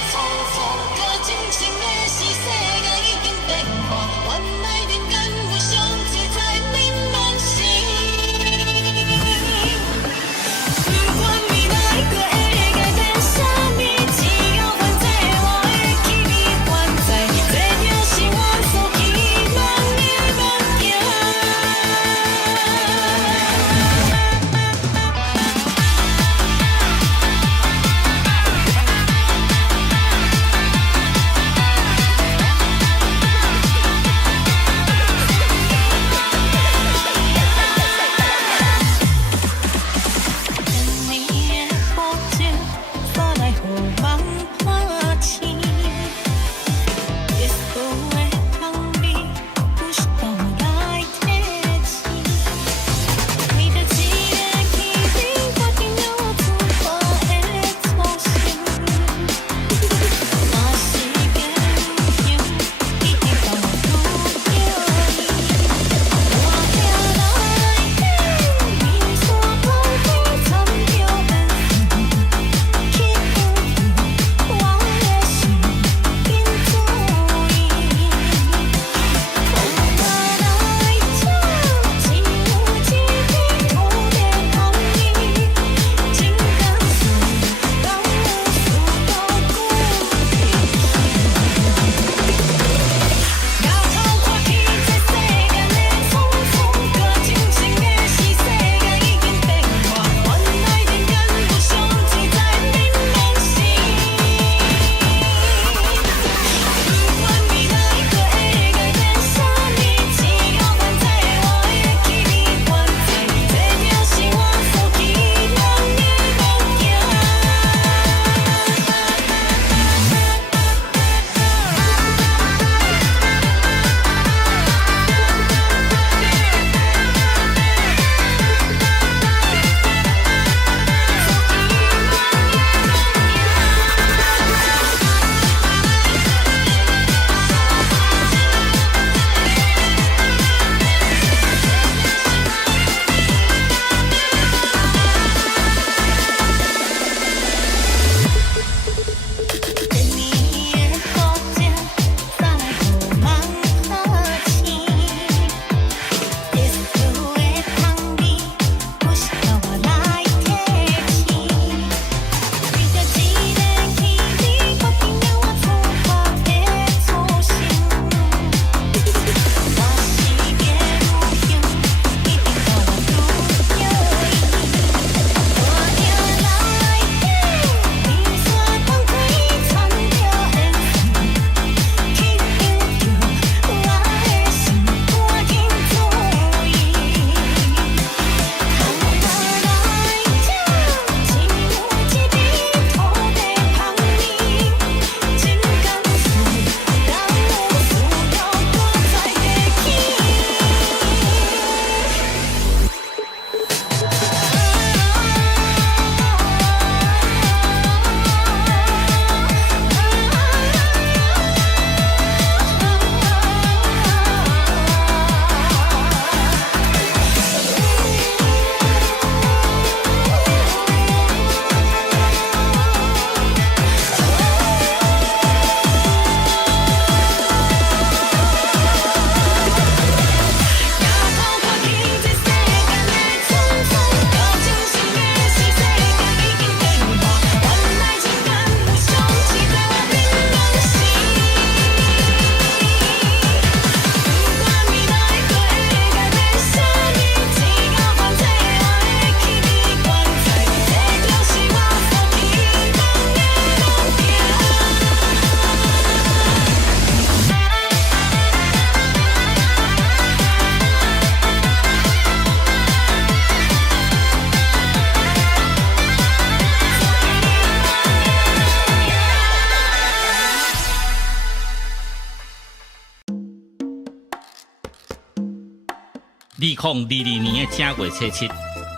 2022年的正月初七，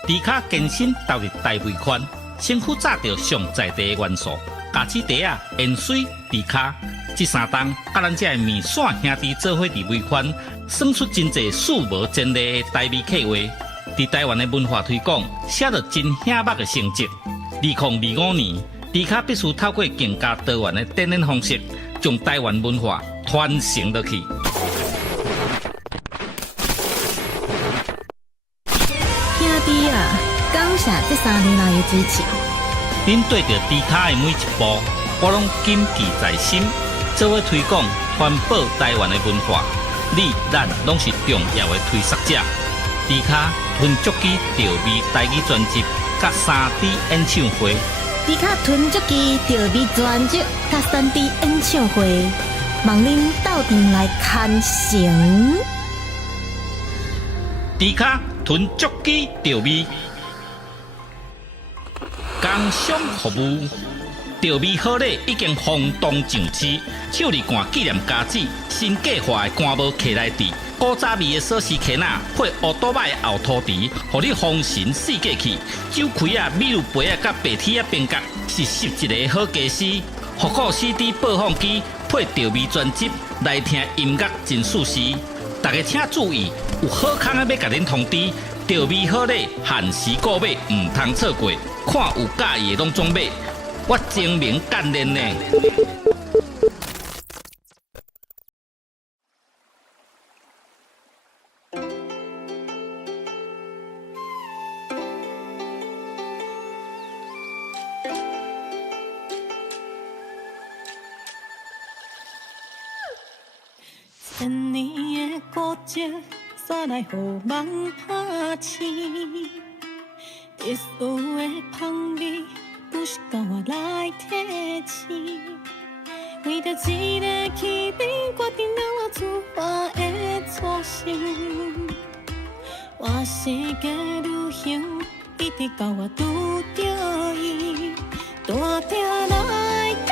迪卡健身投入大尾款，身躯炸着上在地的元素，咖子茶啊、盐水、迪卡，这三档甲咱这的面线兄弟做伙伫尾款，算出真侪数无前例的台美客话。伫台湾的文化推广，写着真显目的成绩。2025年，迪卡必须透过更加多元的展演方式，将台湾文化传承落去。兄弟啊，感谢这3年来的支持。恁对着迪卡的每一步，我拢谨记在心，做伙推广、传播台湾的文化。你、咱拢是重要的推广者。迪卡吞足机调味台语专辑，甲3D 演唱会。迪卡吞足机调味专辑，甲3D 演唱会，望恁斗阵来看成。迪卡吞足机调味，工商服务。调味好礼已经轰动上市，手里干纪念家子，新计划的干无客来地，古早味的锁匙壳仔配乌多摆的后涂池，互你丰神四界去。酒开啊、米露杯啊、甲白铁啊边角，是11个好家私。复古 CD 播放机配调味专辑，来听音乐真舒适。大家请注意，有好康的要甲恁通知，调味好礼限时购买，唔通错过。看有介意的拢总买。我精明干练呢。千年的古迹，煞来予梦拍醒。特殊的香味。不是到我来提醒，为着一个气味，决定了我出发的初心。我世界旅行，一直到我拄着伊，大鼎内底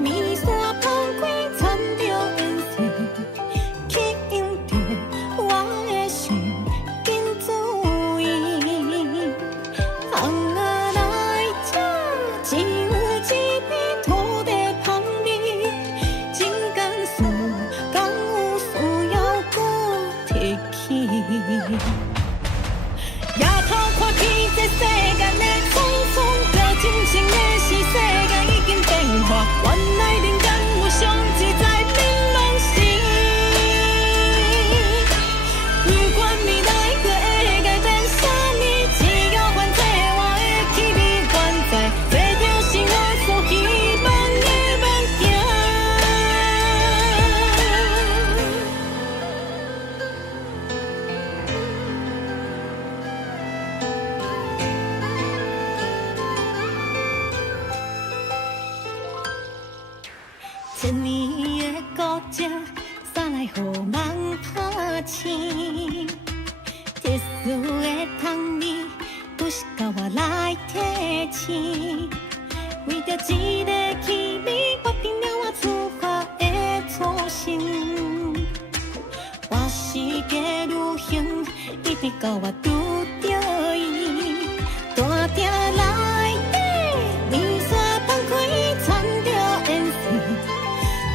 面线放开，掺着颜色，吸引着我的心，紧注意。红啊！只有一片土地香味，真甘肃敢有需要搁提起？夜头看见这世间的匆匆，这真情的是世界已经变化，原来人间有上自在明朗心。不管未来搁会改变啥物，只要反正我的气味原在。千年的古迹，煞来予梦拍醒。特殊的香味，不是到我来提醒。为着一个气味，决定了我出发的初心。我世界旅行，一直到我拄着伊，大鼎内底面线放开，掺着颜色。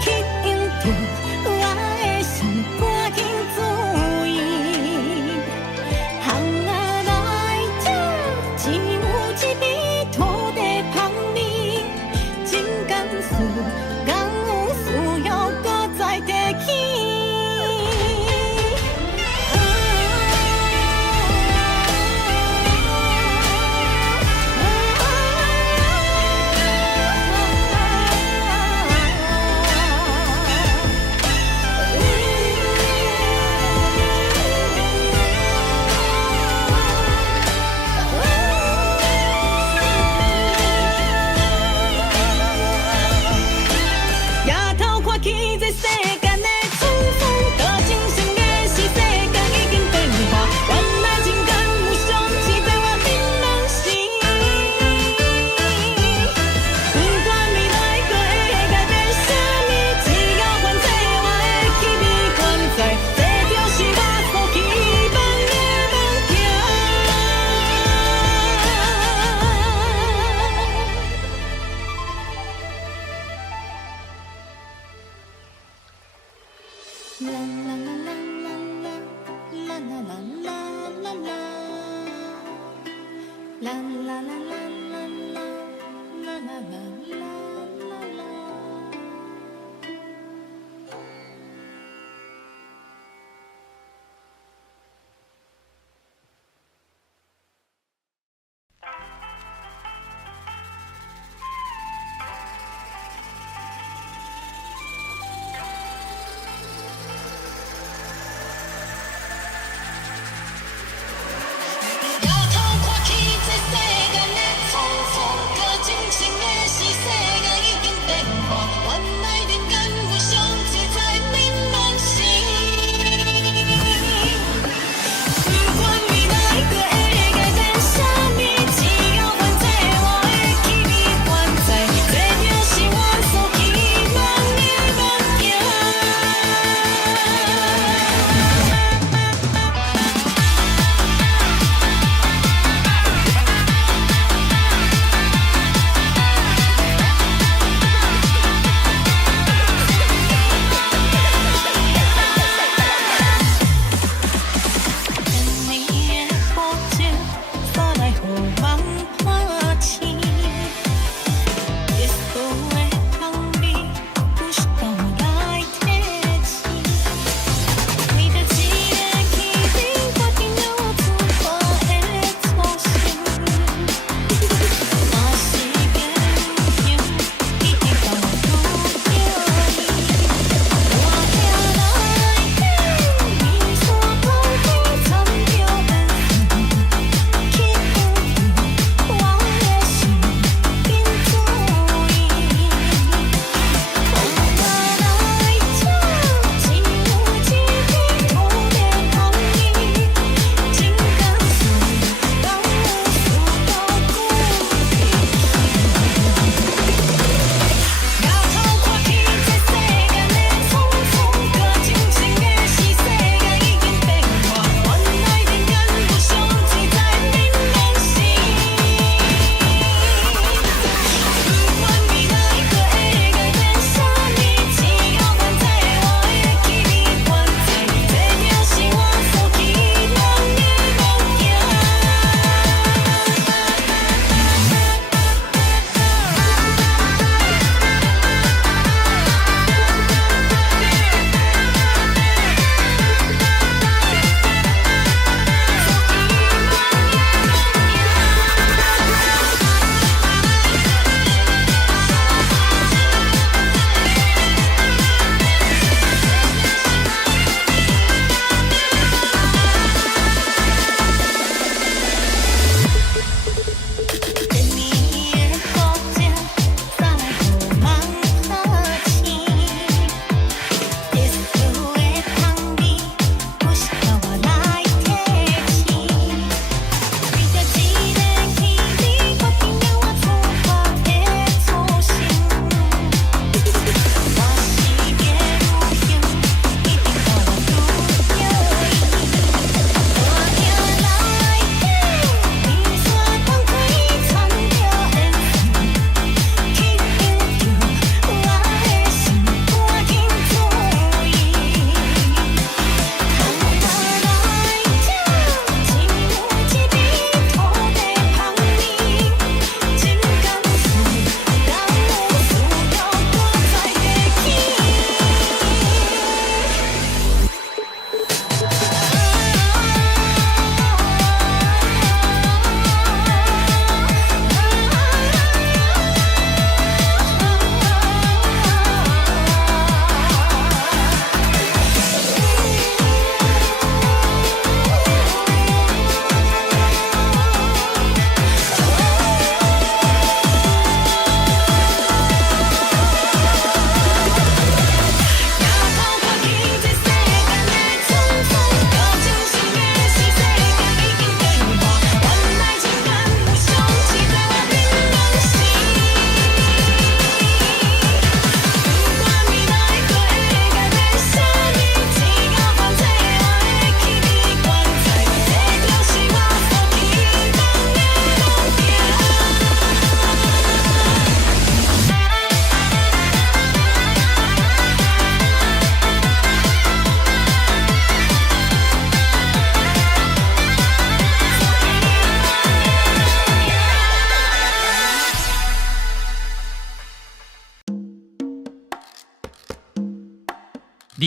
吸引着我的心，赶紧注意。红啊来这，只有一片土地香味，真甘肃敢有需要搁再提起？摇头看去这世间的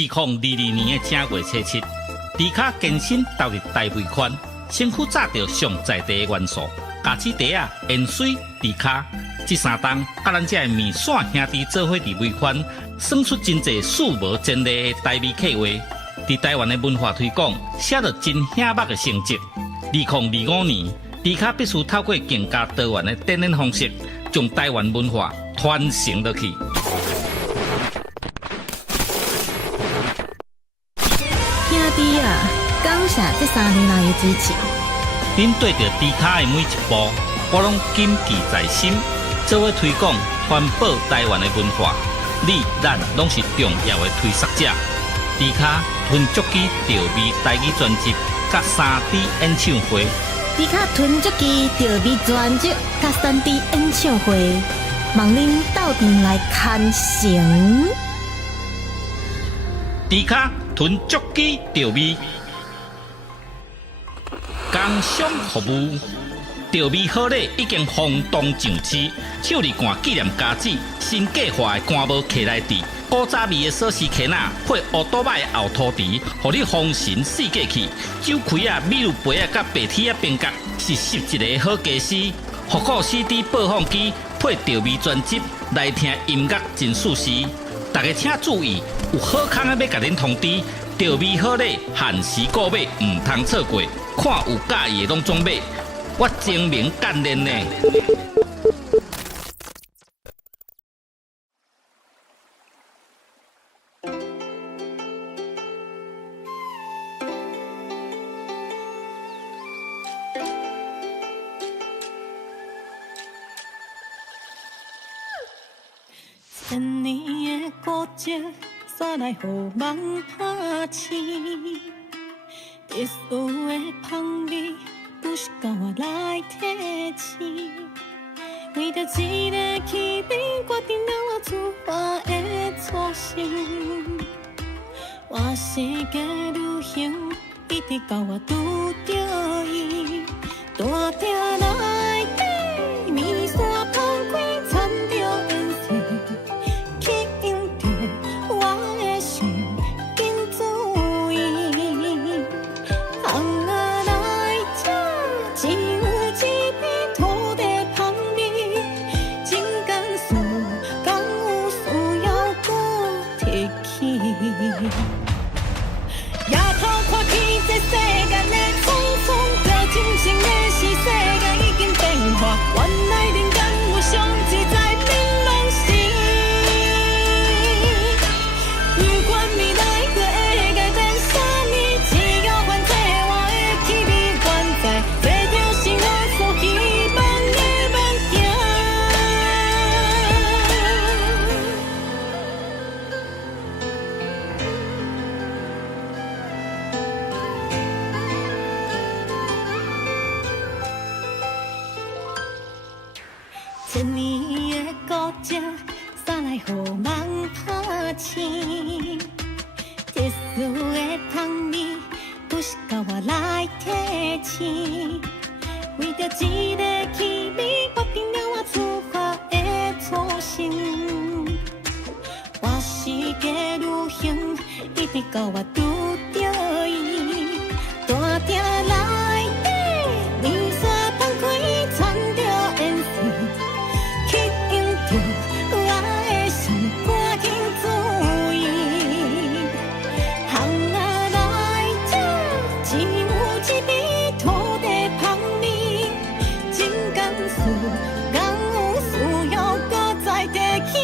2022年的正月初7，迪卡健身投入大尾款，身躯炸着上在地的元素，咖子茶啊、盐水、迪卡，这三档甲咱这面线兄弟做伙伫尾款，算出真侪数无前例的台味客话。伫台湾的文化推广，写着真显目的成绩。2025年，迪卡必须透过更加多元的展演方式，将台湾文化传承落去。兄弟啊，感谢这3年来的支持。恁对着迪卡的每一步，我拢谨记在心。做伙推广、环保台湾的文化，你咱拢是重要的推广者。迪卡吞足机调味台语专辑，甲3D 演唱会。迪卡吞足机调味专辑，甲3D 演唱会，望恁斗阵来看成。迪卡吞足机调味，工商服务。调味好礼已经轰动上市，手里罐纪念家子，新计划的干帽客来底，古早味的锁匙壳仔配乌多摆的后涂池，互你丰神四界去。酒开啊、米露杯啊、甲白铁啊边角，是11个好家私。复古 CD 播放机配调味专辑，来听音乐真舒适。大家请注意，有好康的要甲恁通知，调味好礼限时购买，唔通错过。看有介意的拢总买。我精明干练呢。千年的古迹，煞来予梦拍醒。特殊的香味。不是甲我来提醒，为着一个气味，决定了我出发的初心。我世界旅行，一直到我拄着伊，大鼎内底面线放开，掺着颜色，吸引着我的心，紧注意。只有一片土地香味，真甘肃，敢有需要搁提起？夜头看起这世间的匆匆，着真心的是世界已经变化，原来人间有上自在明朗时。不管未来搁会改变啥呢，只要反正我的气味原在。千年的古迹，煞来予梦拍醒。特殊的香味，不是甲我来提醒。为着一个气味，决定了我出发的初心。我世界旅行，一直到我拄着伊，大鼎内底面线放开，掺着颜色。吸引着我的心，赶紧注意。行啊来这，只有一杯土地香味，真甘肃，敢有需要搁再提起？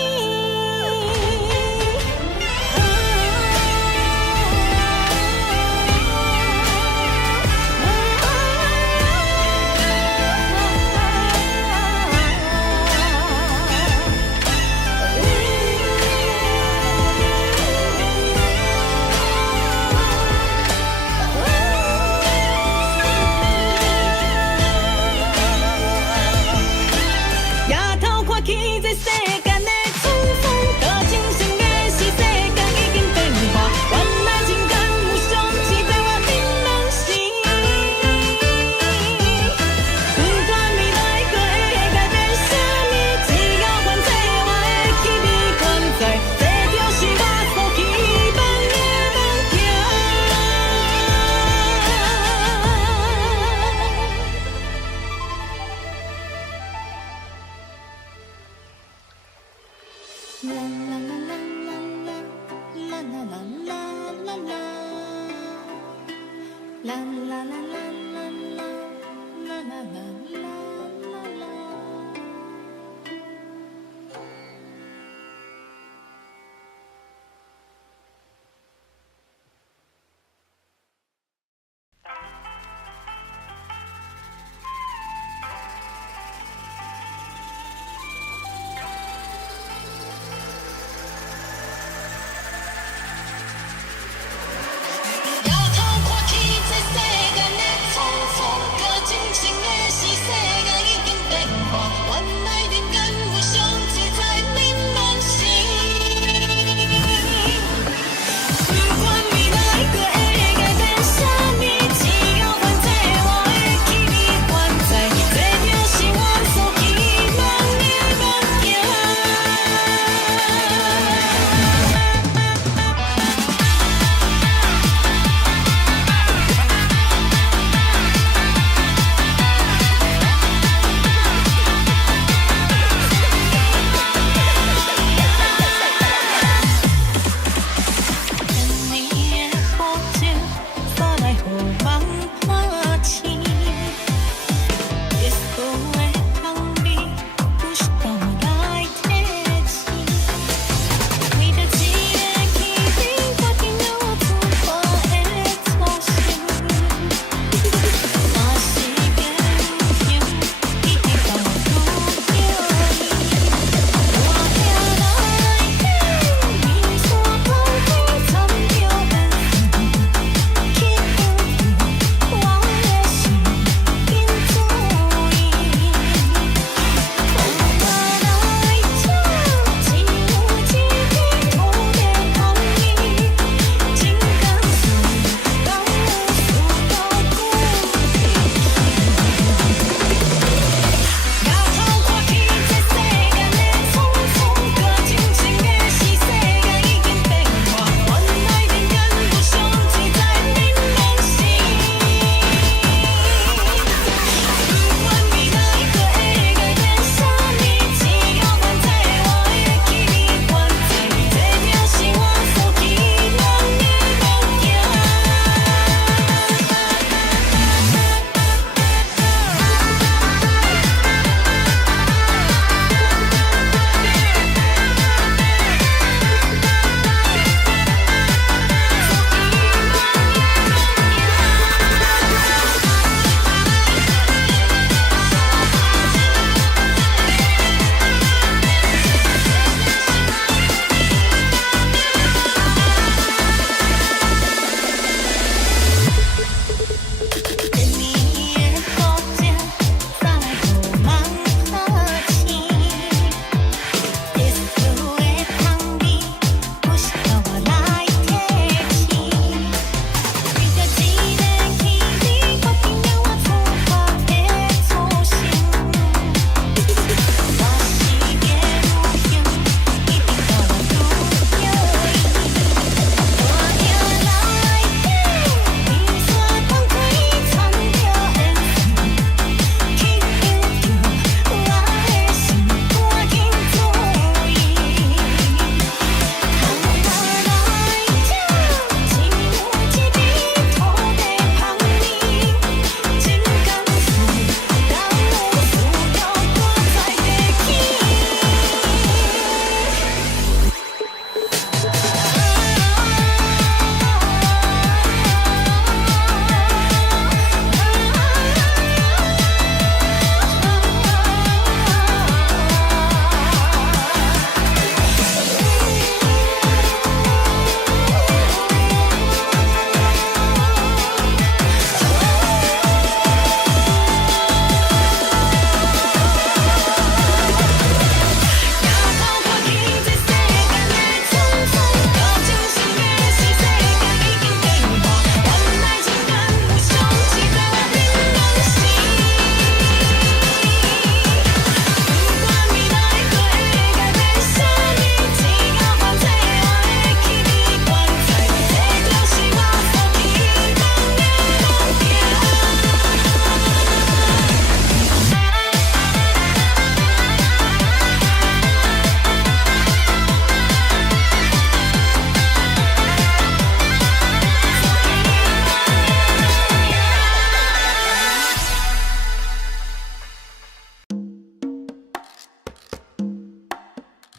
啦啦啦啦啦啦啦啦啦啦啦。摇头看去，这世间的匆匆，搁真情的是世间。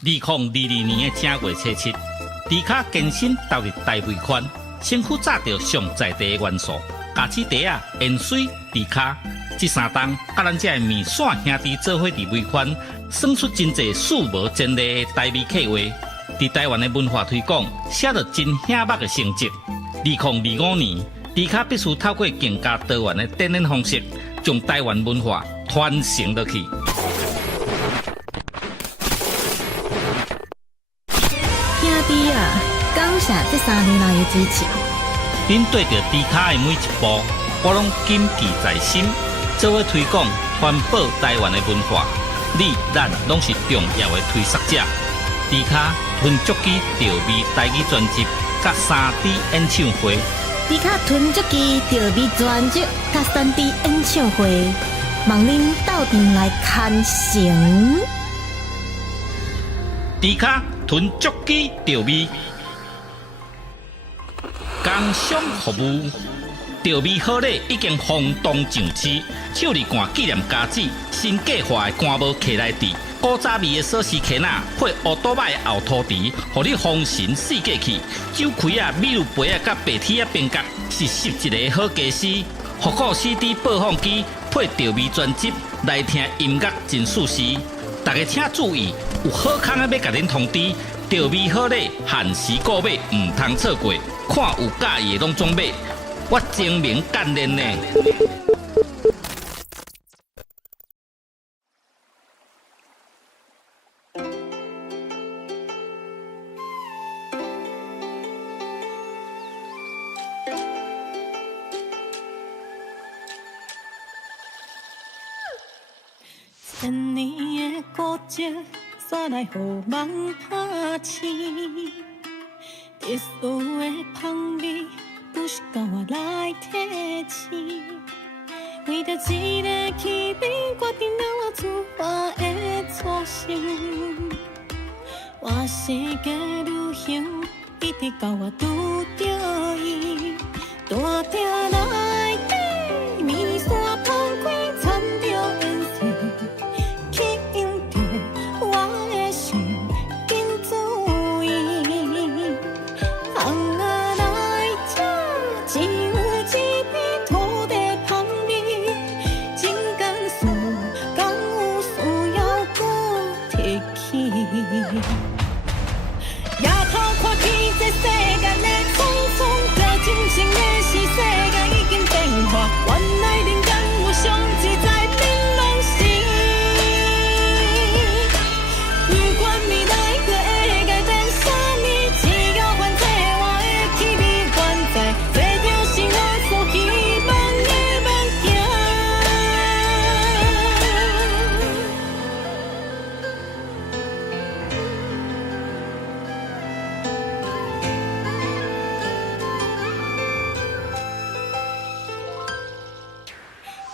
年的正月初七，迪卡健身投入大尾款，身躯炸着上在地的元素，咖子茶啊、盐水、迪卡，这三档甲咱这面线兄弟做伙伫尾款，算出真侪数无前例的台味客话。伫台湾的文化推广，写着真显目的成绩。2025年，迪卡必须透过更加多元的展演方式，将台湾文化传承落去。兄弟啊，感谢这3年来的支持。恁对着迪卡的每一步，我拢谨记在心，做伙推广、传播台湾的文化。你、咱拢是重要的推广者。迪卡吞足机调味台语专辑，甲3D 演唱会。迪卡吞足机调味专辑甲3D 演唱会，望恁斗阵来看成。迪卡吞足机调味，工商服务。调味好礼已经轰动上市，手里干纪念家子，新计划的干帽徛来底，古早味的锁匙徛仔配乌多摆的后涂池，互你丰神四界去。酒开啊、米露杯啊、甲白铁啊边角是11个好家私。复古 CD 播放机配调味专辑，来听音乐真舒适。大家请注意，有好康的要甲恁通知，调味好礼限时购买，唔通错过。看有介意的拢总买。我精明干练呢。千年的古迹，煞来予梦拍醒。特殊的香味。不是甲我来提醒，为着一个气味，决定了我出发的初心。我世界旅行，一直到我拄着伊，大鼎内底面线放开，掺着烟水，吸引着我的心，紧注意。只有一片土地香味，真甘肃敢有需要搁提起？夜头看起这世间的匆匆，这真情的是世界已经变化，原来人间有上自在槟榔心。不管未来搁会改变啥物，只要还在我的气味原在。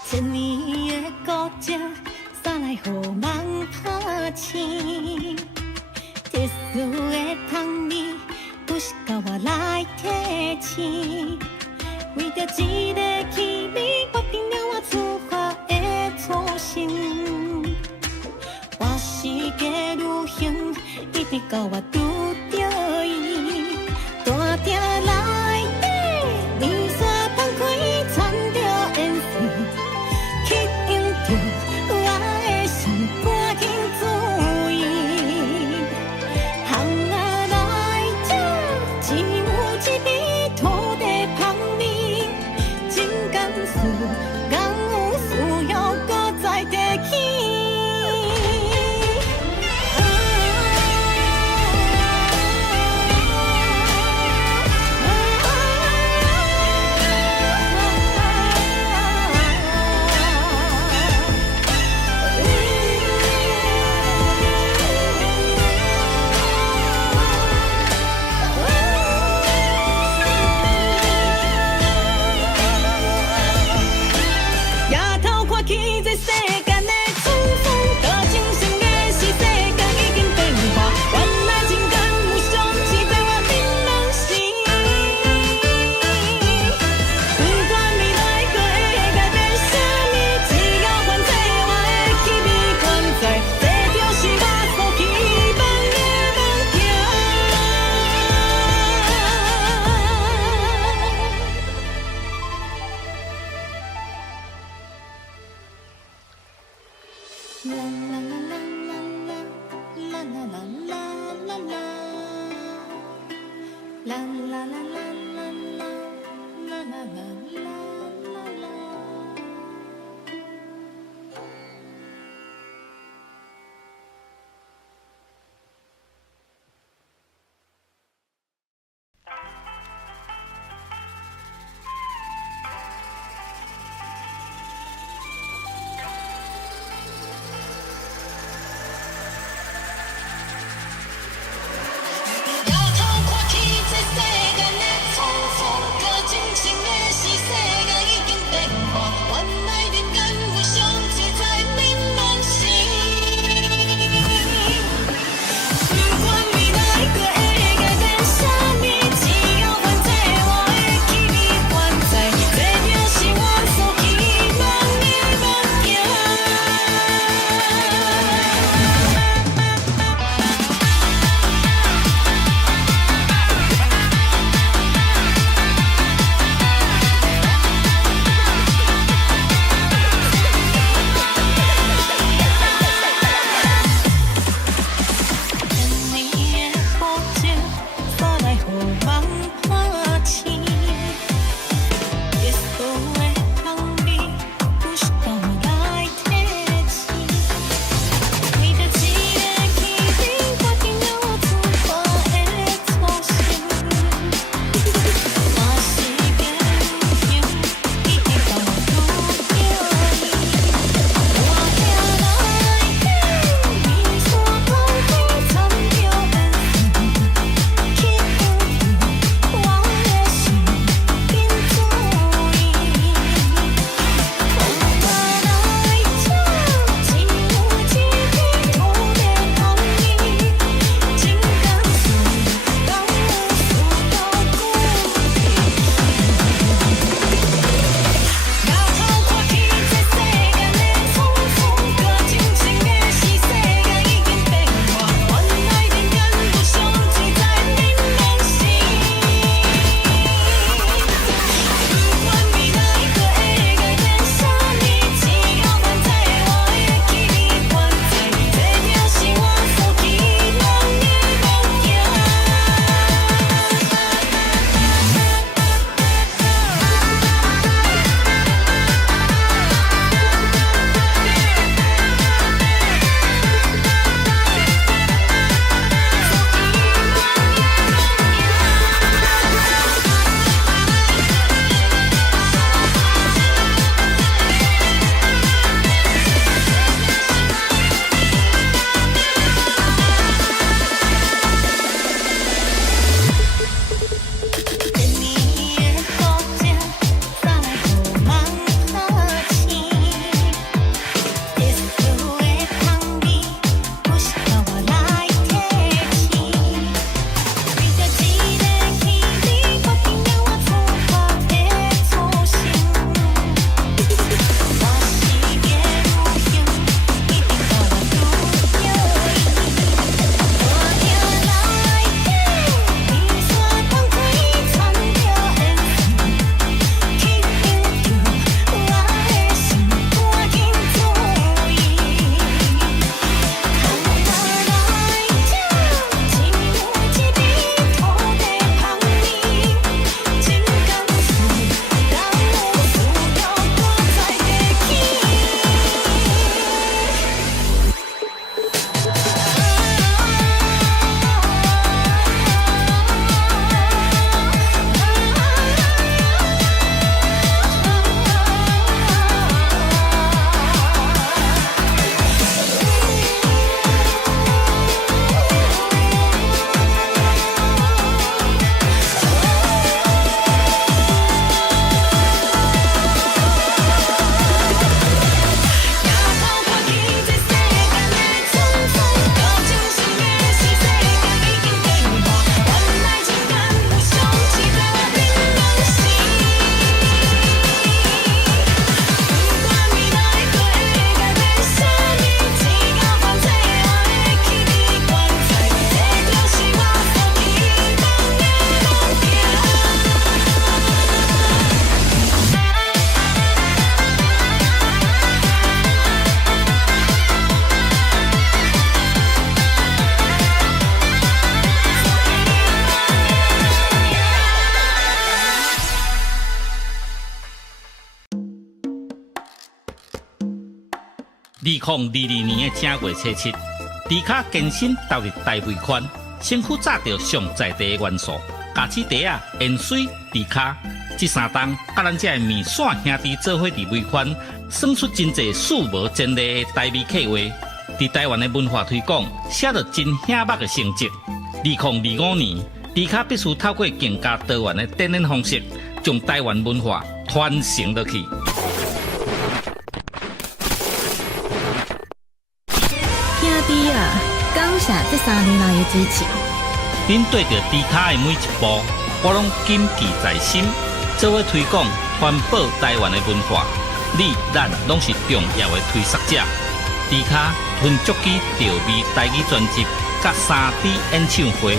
千年的古迹，煞来予梦拍醒。特殊的香味，不是甲我来提醒。为着一个气味，决定了我出发的初心。我世界旅行，一直到我拄着伊，大鼎内底面线放开，掺着烟水。吸引着我的心，赶紧注意。行啊来这，只有一味土地香味，真甘肃敢有需要搁再提起？啦啦啦啦啦啦，啦啦啦啦啦啦，啦啦啦啦啦啦，啦啦啦啦啦啦。摇头看天，这世间的错错，搁真心的是世2022年的正月初七，迪卡健身投入大肥圈，身躯炸着上在地的元素，咖子茶啊、盐水、迪卡，这三档甲咱这的面线兄弟做伙伫微圈，算出真侪数无前例的台味客话。伫台湾的文化推广，写着真显目的成绩。2025年，迪卡必须透过更加多元的展演方式，将台湾文化传承落去。兄弟啊，感谢这3年来的支持。恁对着迪卡的每一步，我拢谨记在心，做伙推广、传播台湾的文化。你、咱拢是重要的推广者。迪卡吞足机调味台语专辑，甲3D 演唱会。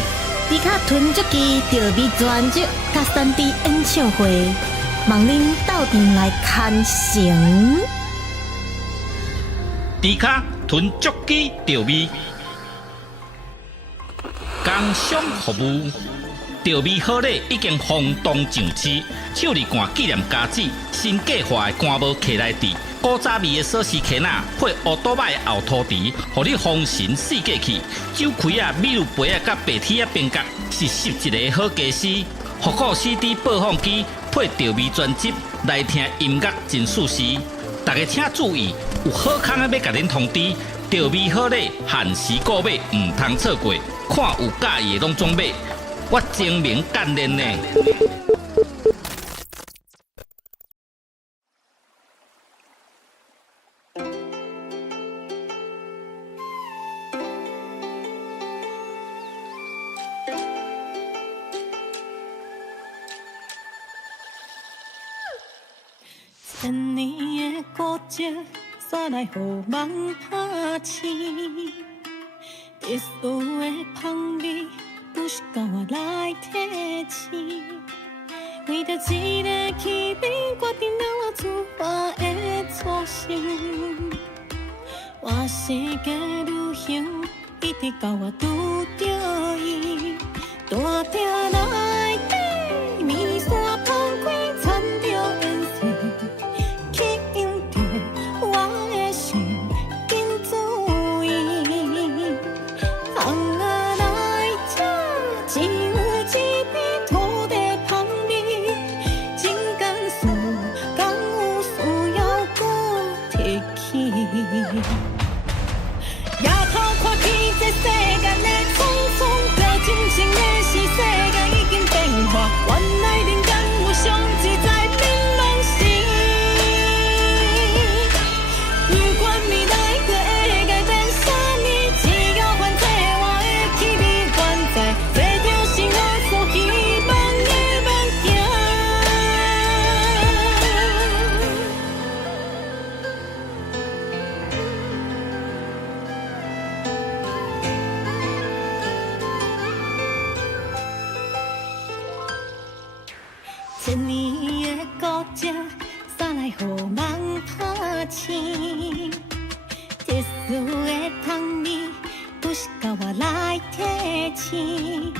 迪卡吞足机调味专辑，甲3D 演唱会，望恁斗阵来看成。迪卡吞足机调味，工商服务。调味好礼已经轰动上市，手里干纪念家子，新计划的干帽徛来底，古早味的锁匙徛仔配乌多摆的后涂池，互你丰神四界去。酒开啊、米露杯啊、甲白铁啊边角，是11个好家私。复古 CD 播放机配调味专辑，来听音乐真舒适。大家请注意，有好康的要甲恁通知，调味好礼限时购买，唔通错过。看有介意的拢总买。我精明干练呢。千年的古迹，煞来予梦拍醒。特殊的香味。不是甲我来提醒，为着一个气味，决定了我出发的初心。换世界旅行，一直到我拄着伊，大鼎内底面线放开，掺着颜色，吸引着我的心，紧注意。红啊！只有一片土地香味，真甘肃，敢有需要搁提起？夜头看起这世间的匆匆，最真心的是世界已经变化，原来人间有上自在槟榔心。不管未来过会改变啥物，只要反正我的气味原在。千年的古迹，煞来予梦拍醒。特殊的香味，不是甲我来提醒。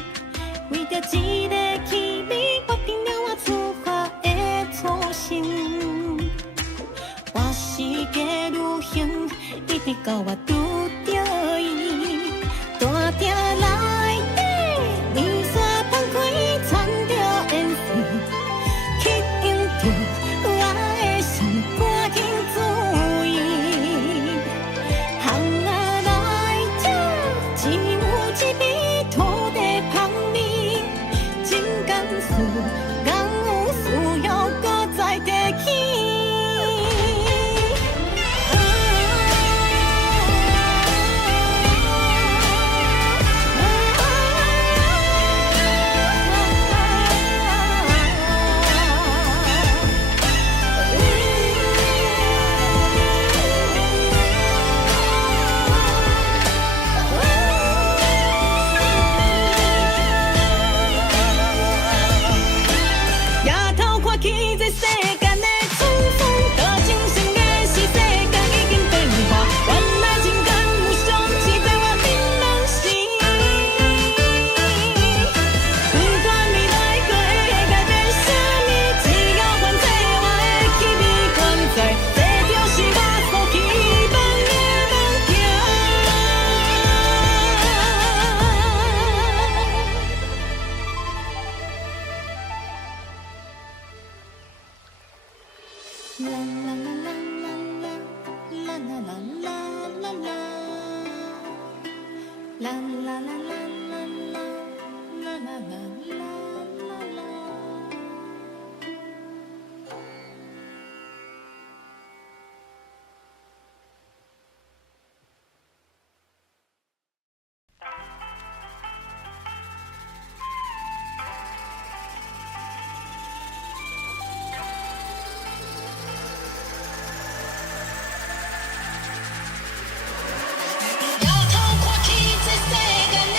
为着一个气味，决定了我出发的初心。换世界旅行，一直到我拄着伊，大鼎内底面线放开，掺着颜色。吸引着我的心，赶紧注意。红啊来这，只有一片土地香味，真甘肃，敢有需要搁再提起？啦啦啦啦啦啦啦啦啦啦啦啦，啦啦啦啦啦啦啦啦啦啦。摇头看去，这世间的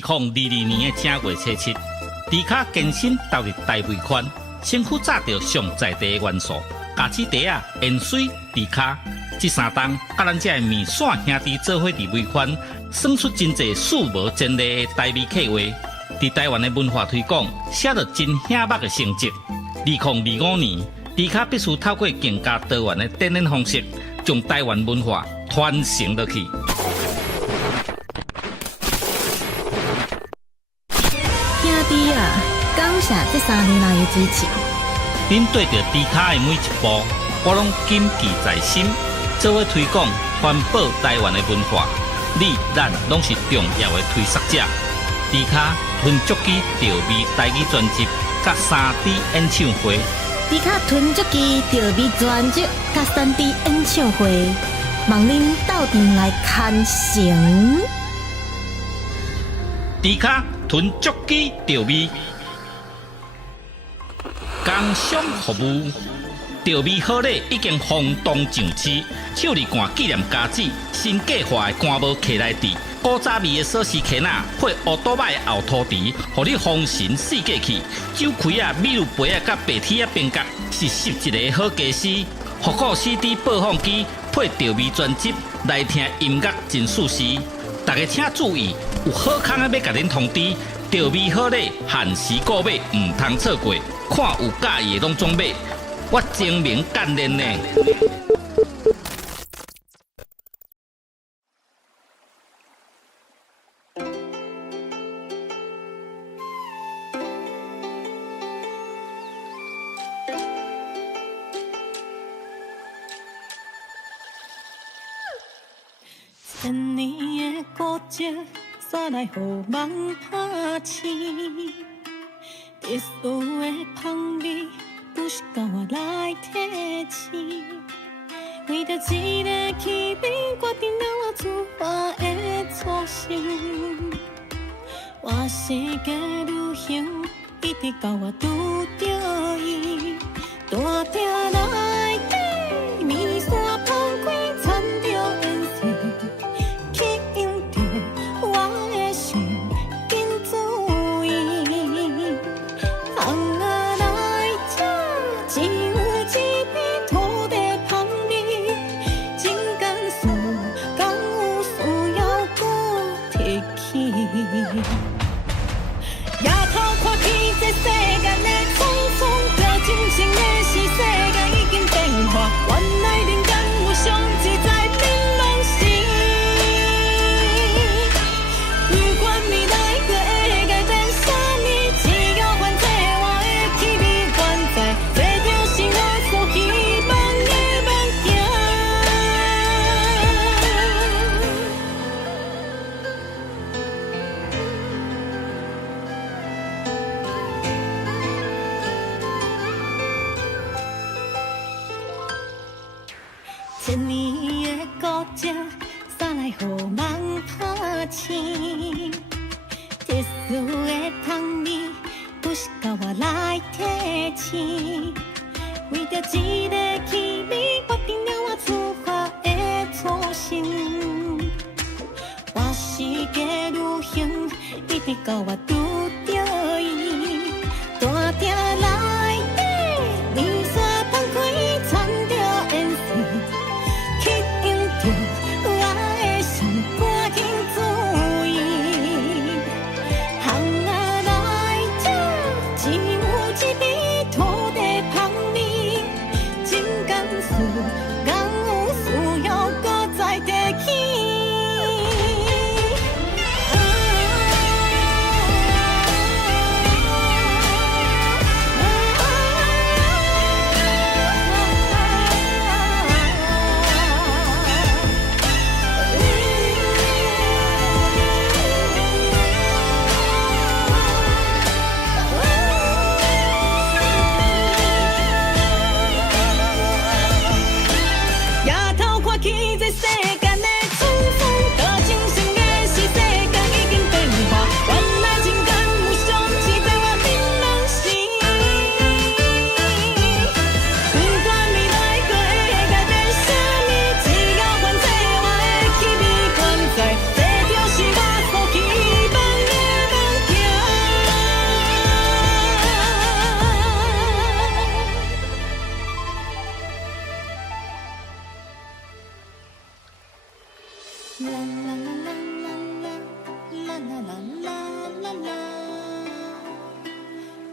年的正月初七，迪卡健身投入大尾款，身躯炸着上在地的元素，咖子茶啊、盐水、迪卡，这三档甲咱这面线兄弟做伙伫尾款，算出真侪数无前例的台味客话。伫台湾的文化推广，写着真显目的成绩。2025年，迪卡必须透过更加多元的展演方式，将台湾文化传承落去。兄弟啊，感谢这3年来的支持。恁对着迪卡的每一步，我拢谨记在心，做伙推广环保台湾的文化。你咱拢是重要的推广者。迪卡吞足机调味台语专辑，甲3D 演唱会。迪卡囤足机调味专辑，甲3D 演唱会，望恁斗阵来看成。迪卡囤足机调味，工商服务。调味好礼已经轰动上市，手里干纪念家子，新计划的干帽客来底，古早味的锁匙圈仔配乌多摆的后涂池，互你丰神四界去。酒开啊、米露杯啊、甲白铁啊边角，是11个好家私。复古 CD 播放机配调味专辑，来听音乐真舒适。大家请注意，有好康的要甲恁通知，调味好礼限时购买，唔通错过。看有介意的拢总买。我精明干练呢。千年的古迹，煞来予梦拍醒。特殊的香味。不是甲我来提醒，为着一个气味，决定了我出发的初心。我世界旅行，一直到我拄着伊，大鼎内底，面线放开，掺着颜色，吸引着我的心，紧注意。只有一片土地香味，真甘肃敢有需要搁提起？夜头看起这世间的匆匆，着真情的是世界已经变化，原来人间有上自在美梦是。不管未来搁会改变啥物，只要反正我的气味原在。千年的古迹，煞来予梦拍醒。特殊的香味，不是甲我来提醒。为着一个气味，决定了我出发的初心。我世界旅行，一直到我拄着伊，大鼎内底，面线放开，掺着颜色。吸引着我的心，赶紧注意。巷仔内这只有一味土地香味，真甘肃敢有需要搁再提起？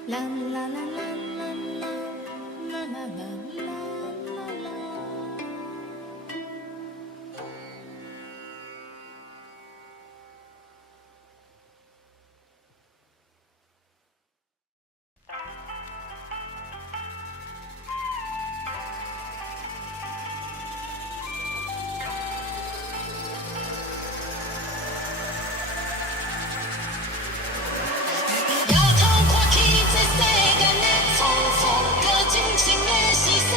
啦啦啦啦啦啦啦啦啦啦啦。抬头看去，这世间的匆匆，搁真情的是世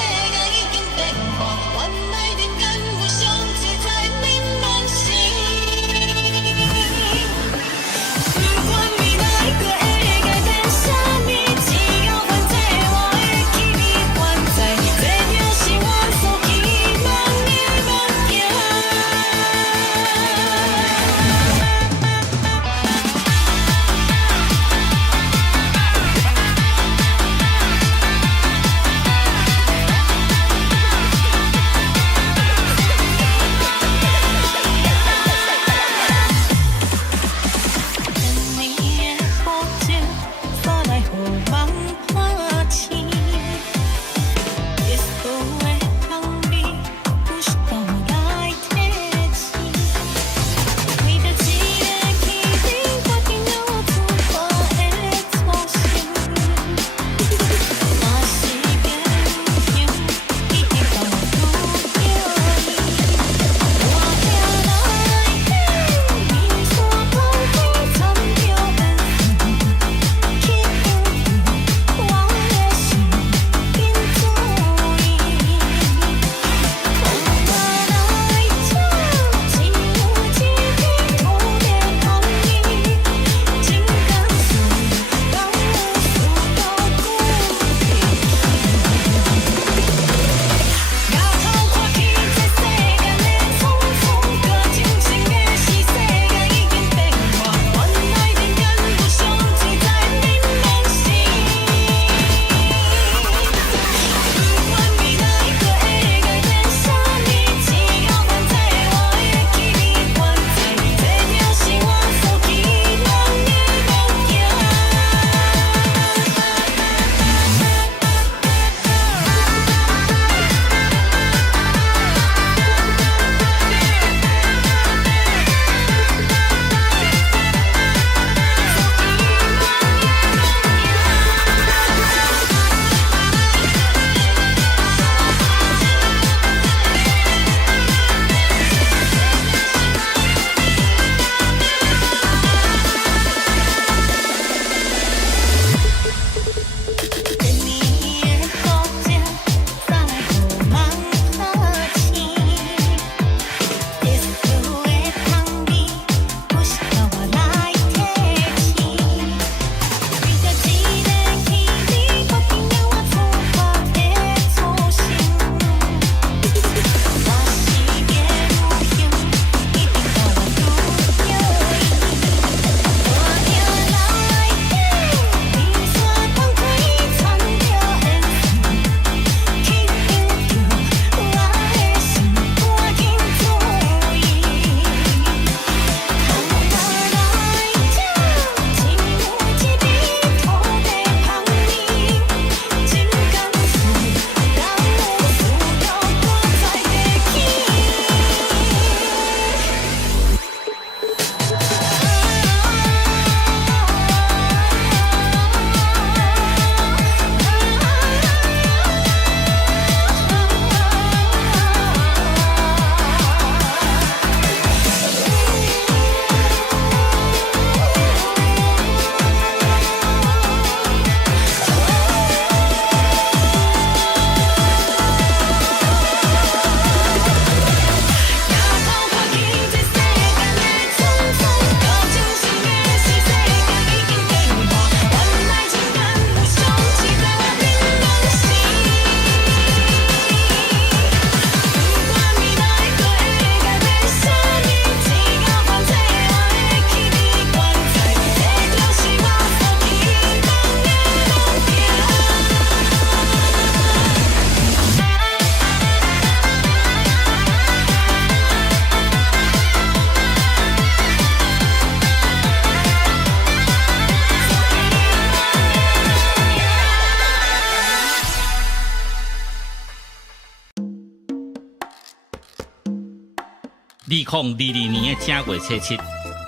2022年的正月初7，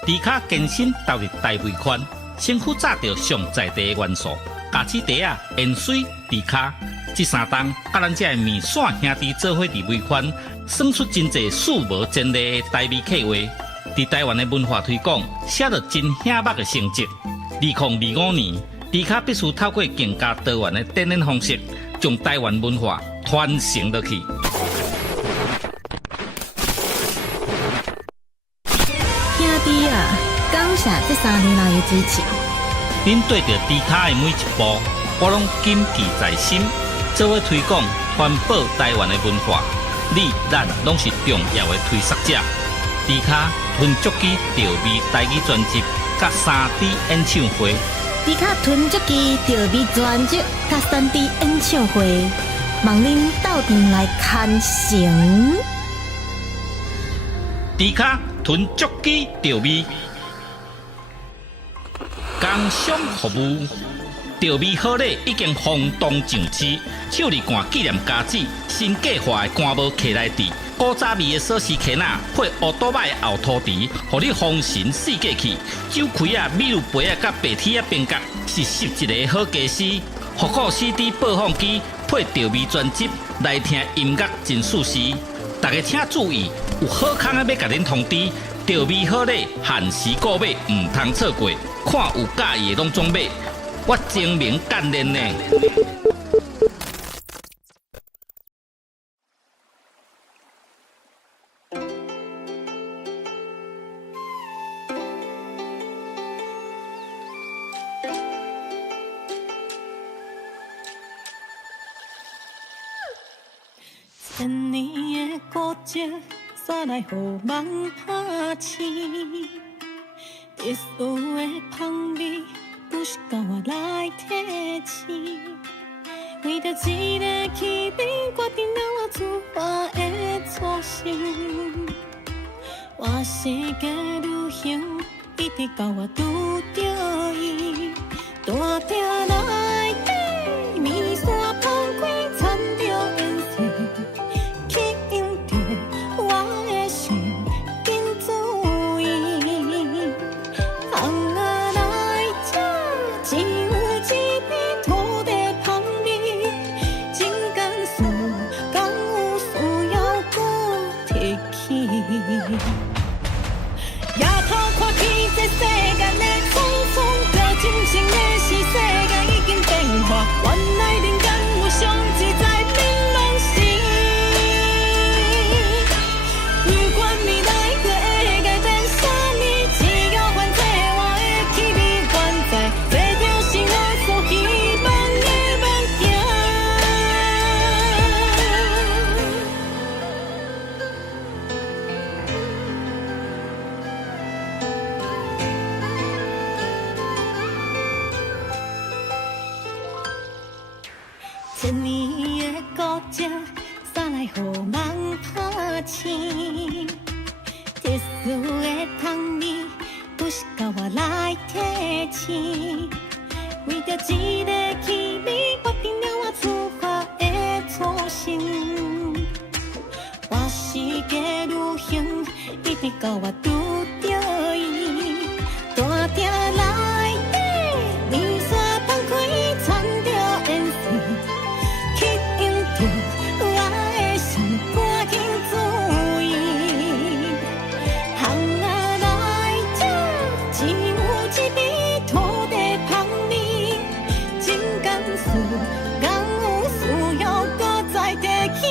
迪卡健身投入大尾款，身躯炸着上在地的元素，咖子茶啊、盐水、迪卡，这三档甲咱这面线兄弟做伙伫尾款，算出真侪数无前例的台味客话。伫台湾的文化推广，写着真显目的成绩。2025年，迪卡必须透过更加多元的展演方式，将台湾文化传承落去。兄弟啊，感谢这3年来的支持。恁对着迪卡的每一步，我拢谨记在心，做伙推广、传播台湾的文化。你、咱拢是重要的推广者。迪卡吞足机调味台语专辑，甲3D 演唱会。迪卡囤足机调味专辑甲3D 演唱会，望恁斗阵来看成。迪卡囤足机调味，工商服务。调味好礼已经轰动上市，手里干纪念家子，新计划的干帽客来滴，古早味的锁匙壳仔配乌多摆的后涂池，互你风神四过去。酒开啊、米露杯啊、甲白铁啊边角是11个好家私。复古 CD 播放机配调味专辑来听音乐真舒适。大家请注意，有好康啊要甲恁通知，调味好礼限时购买，唔通错过。看有介意的拢总买。我精明干练呢。千年的古迹，煞来予梦拍醒。特殊的香味。不是甲我来提醒，为着一个气味，决定了我出发的初心。我世界旅行，一直到我拄着伊，大鼎内底面线放开，掺着烟水，吸引着我的心，紧注意。只有一片土地香味，真甘肃，敢有需要搁提起？夜头看起这世间的匆匆，着真情的是世界已经变化，原来人间有上自在明朗时。不管未来搁会改变啥物，只要反正我的气味原在。千年的古迹，煞来予梦拍醒。特殊的香味，不是甲我来提醒。为着一个气味，决定了我出发的初心。我世界旅行，一直到我拄着伊，大鼎内底面线放开，掺着烟水。吸引着我的心，赶紧注意。巷仔内这只有一味土地香味，真甘肃，敢有需要搁再提起？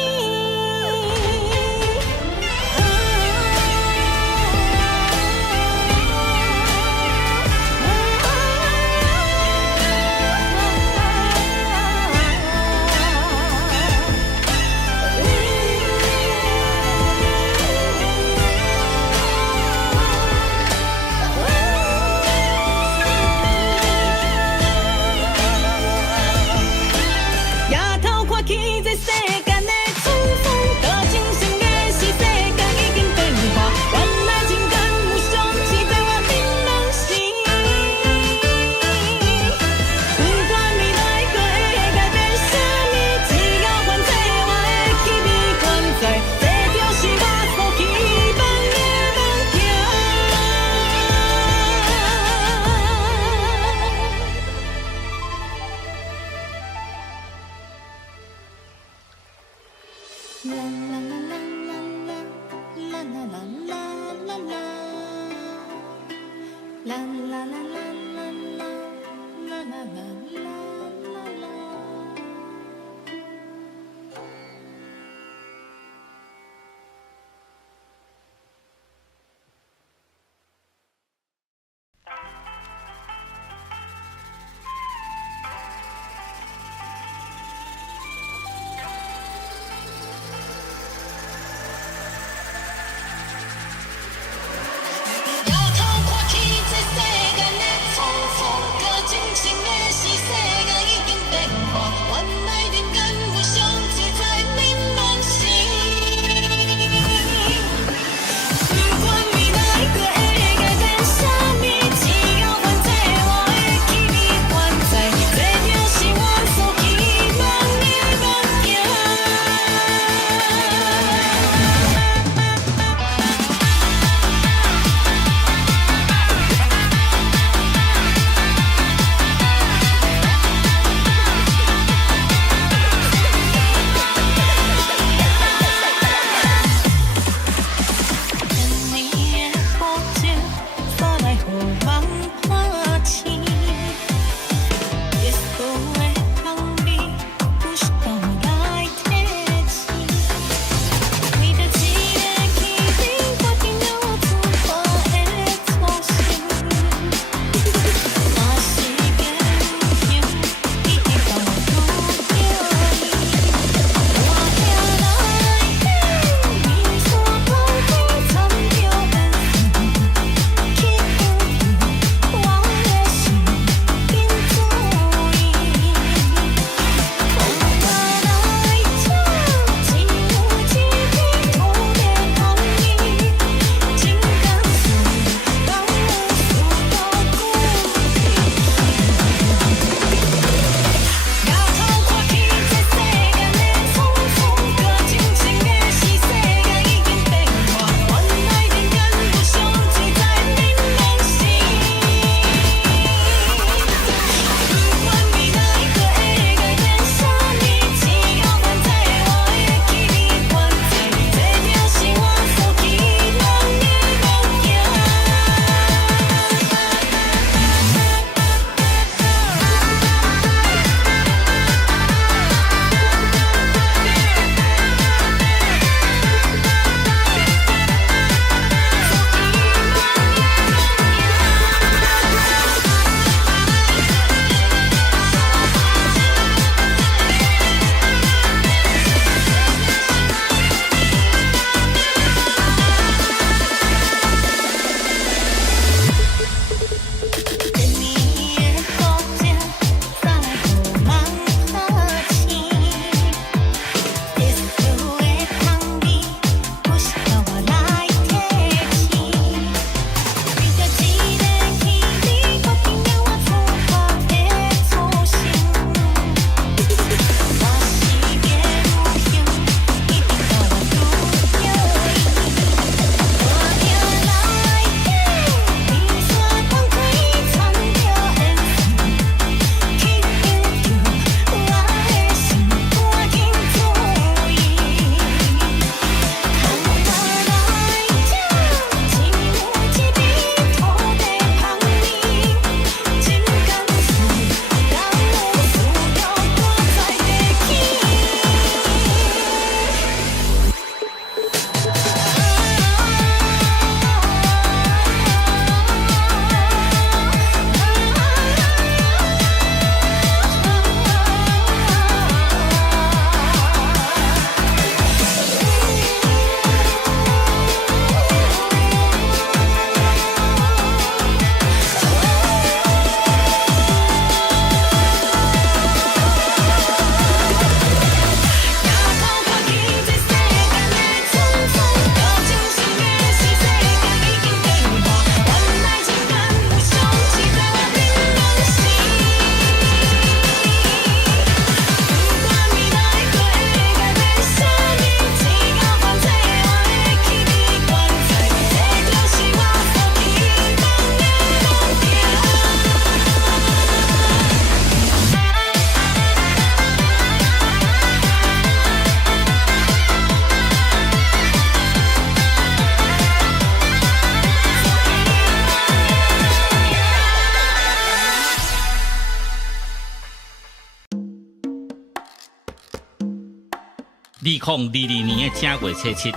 2022年的正月初七，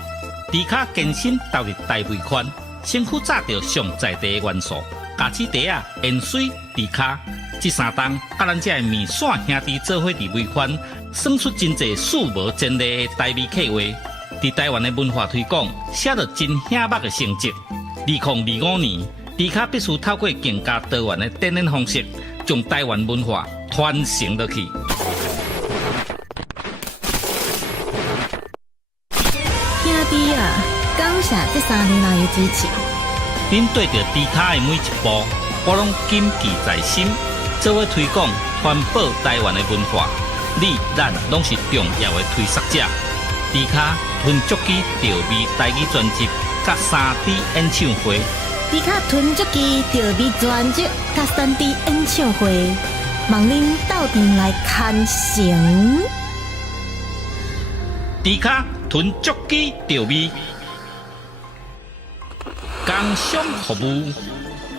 迪卡健身投入大尾款，身躯炸着上在地的元素，咖子茶啊、盐水、迪卡，这三档甲咱这面线兄弟做伙伫尾款，算出真侪数无前例的台味客话。伫台湾的文化推广，写着真显目的成绩。2025年，迪卡必须透过更加多元的展演方式，将台湾文化传承落去。兄弟啊，感谢这3年来的支持。恁对着迪卡的每一步，我拢谨记在心，做伙推广、传播台湾的文化。你、咱拢是重要的推广者。迪卡吞足机调味台语专辑，甲3D 演唱会。迪卡吞足机调味专辑，甲3D 演唱会，望恁斗阵来看成。迪卡吞足机调味，工商服务。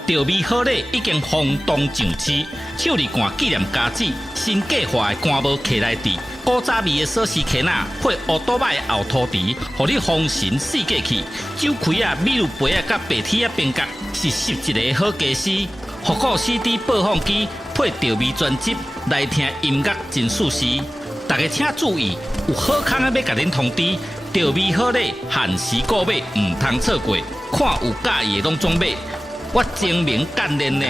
调味好礼已经轰动上市，手里干纪念家子，新计划的干帽徛来底，古早味的锁匙徛仔配乌多摆的后涂池，互你丰神四季气。酒开啊、米露杯啊、甲白铁啊边角，是11个好家私。复古 CD 播放机配调味专辑，来听音乐真舒适。大家请注意，有好康的要甲恁通知，调味好礼限时购买，唔通错过。看有介意的拢总买。我精明干练呢。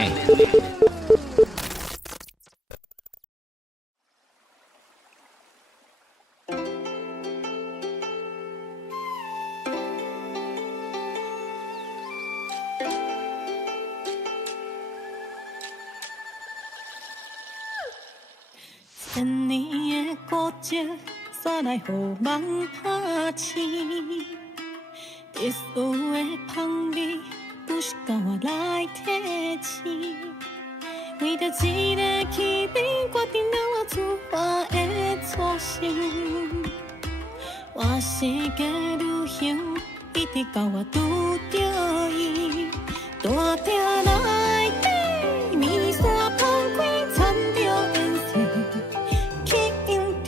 千年的古迹，煞来予梦拍醒。特殊的香味。不是甲我来提醒，为着一个气味，决定了我出发的初心。我世界旅行，一直到我拄着伊，大鼎内底面线放开，掺着颜色，吸引着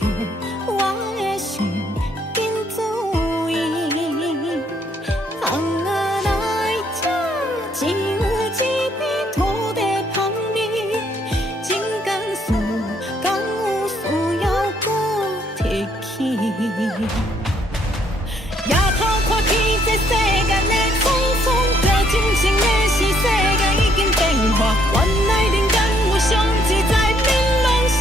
我的心，紧注意。只有一片土地香味，真甘肃，敢有需要搁提起？夜头看起这世间的匆匆，最真实的是世界已经变化，原来人间有上自在变拢是。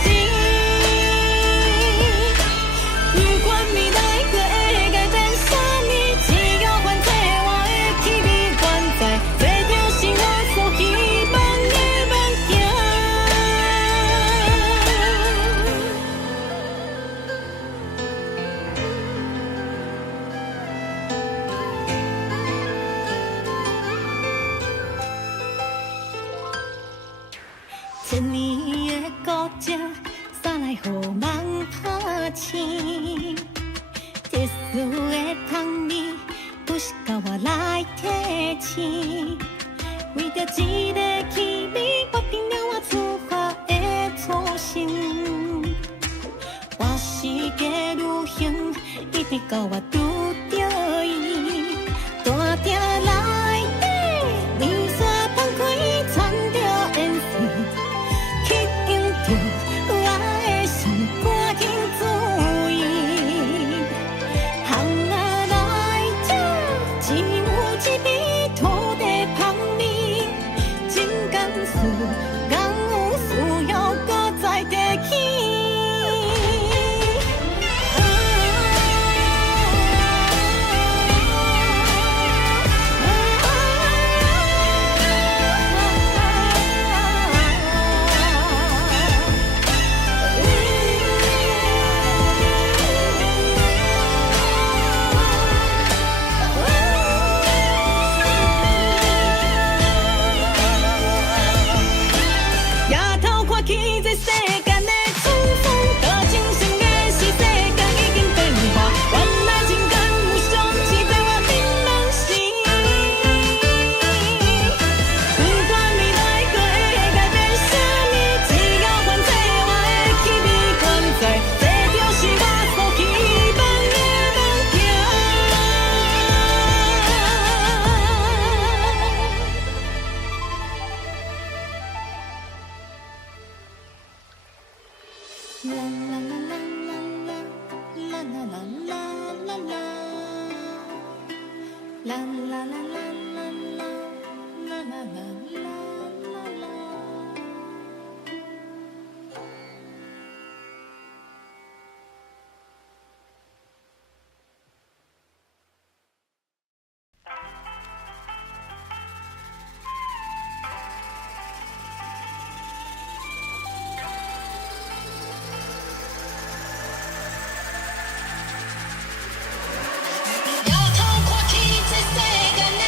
不管未来搁会改变啥物，只要反正我的气味原在。千年的古迹，煞来予梦拍醒。特殊的香味，不是甲我来提醒。为着一个气味，决定了我出发的初心。我世界旅行，一直到我拄着伊，大鼎内底面线放开，掺着颜色。吸引着我的心，赶紧注意。行啊来这，只有一片土地香味，真甘肃，敢有需要搁再提起？啦啦啦啦啦啦啦啦啦啦啦，啦啦啦啦啦啦啦啦啦啦。摇头看去，这世间的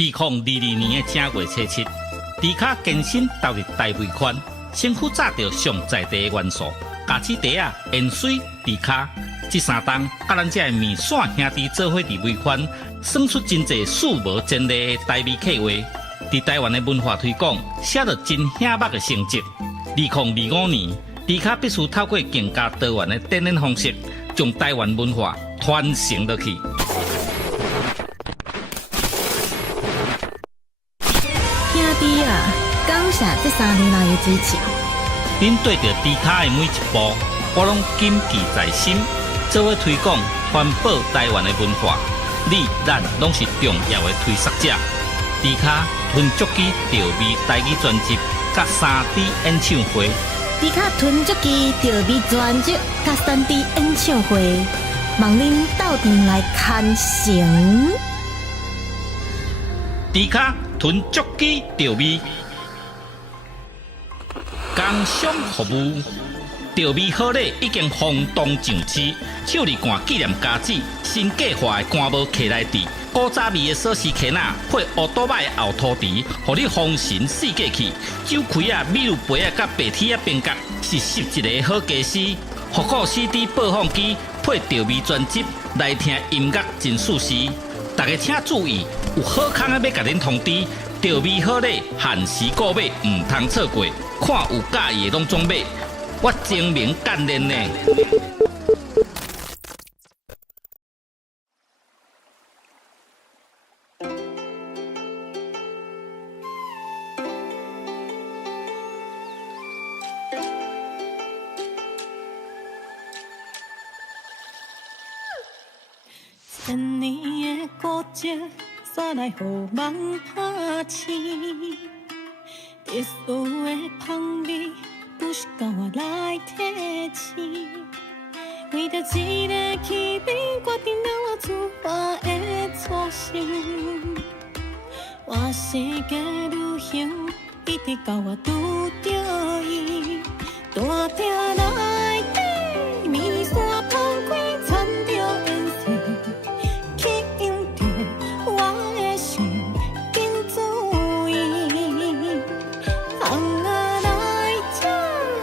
2022年的正月初7，迪卡健身投入大尾款，身躯炸着上在地的元素，咖子茶啊、盐水、迪卡，这三档甲咱这面线兄弟做伙伫尾款，算出真侪数无前例的台味客话。伫台湾的文化推广，写着真显目的成绩。2025年，迪卡必须透过更加多元的展演方式，将台湾文化传承落去。兄弟啊，感谢这3年来的支持。恁对着迪卡的每一步，我拢谨记在心，做伙推广、传播台湾的文化。你、咱拢是重要的推广者。迪卡吞足机调味台语专辑，甲3D 演唱会。迪卡吞足机调味专辑，甲3D 演唱会，望恁斗阵来看成。迪卡吞足机调味，工商服务。调味好礼已经轰动上市，手里干纪念家子，新计划的干帽客来底，古早味的锁匙圈仔配乌多摆的后涂池，互你丰神四界去。酒开啊、米露杯啊、甲白铁啊边角，是11个好家私。复古 CD 播放机配调味专辑，来听音乐真舒适。大家请注意，有好康的要甲恁通知，调味好礼限时购买，唔通错过。看有介意的拢总买。我精明干练呢。千年的古迹，煞来予梦拍醒。特殊的香味。不是靠我来提醒，为着一个气味，决定了我出发的初心。我世界旅行，一直到我拄着伊，大鼎内底面线放开，掺着颜色，吸引着我的心，紧注意。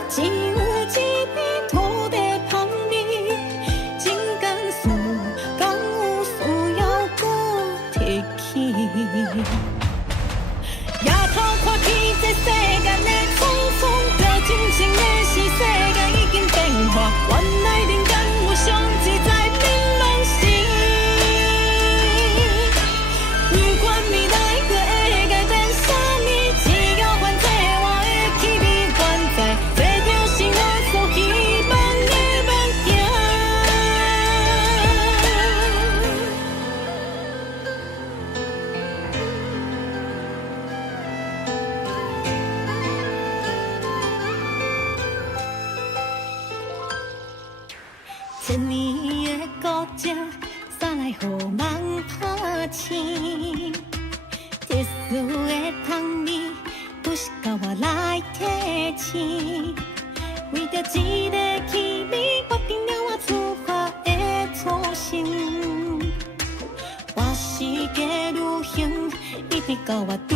只有一片土地香味，真甘肃敢有需要搁提起？夜头看起这世间的匆匆，着真情的是世界已经变化，原来人间有上自在槟榔心。不管未来搁会改变啥物，只要反正我的气味原在。千年的古迹，煞来予梦拍醒。特殊的香味，不是靠我来提醒。为着一个气味，决定了我出发的初心。我世界旅行，一直到我拄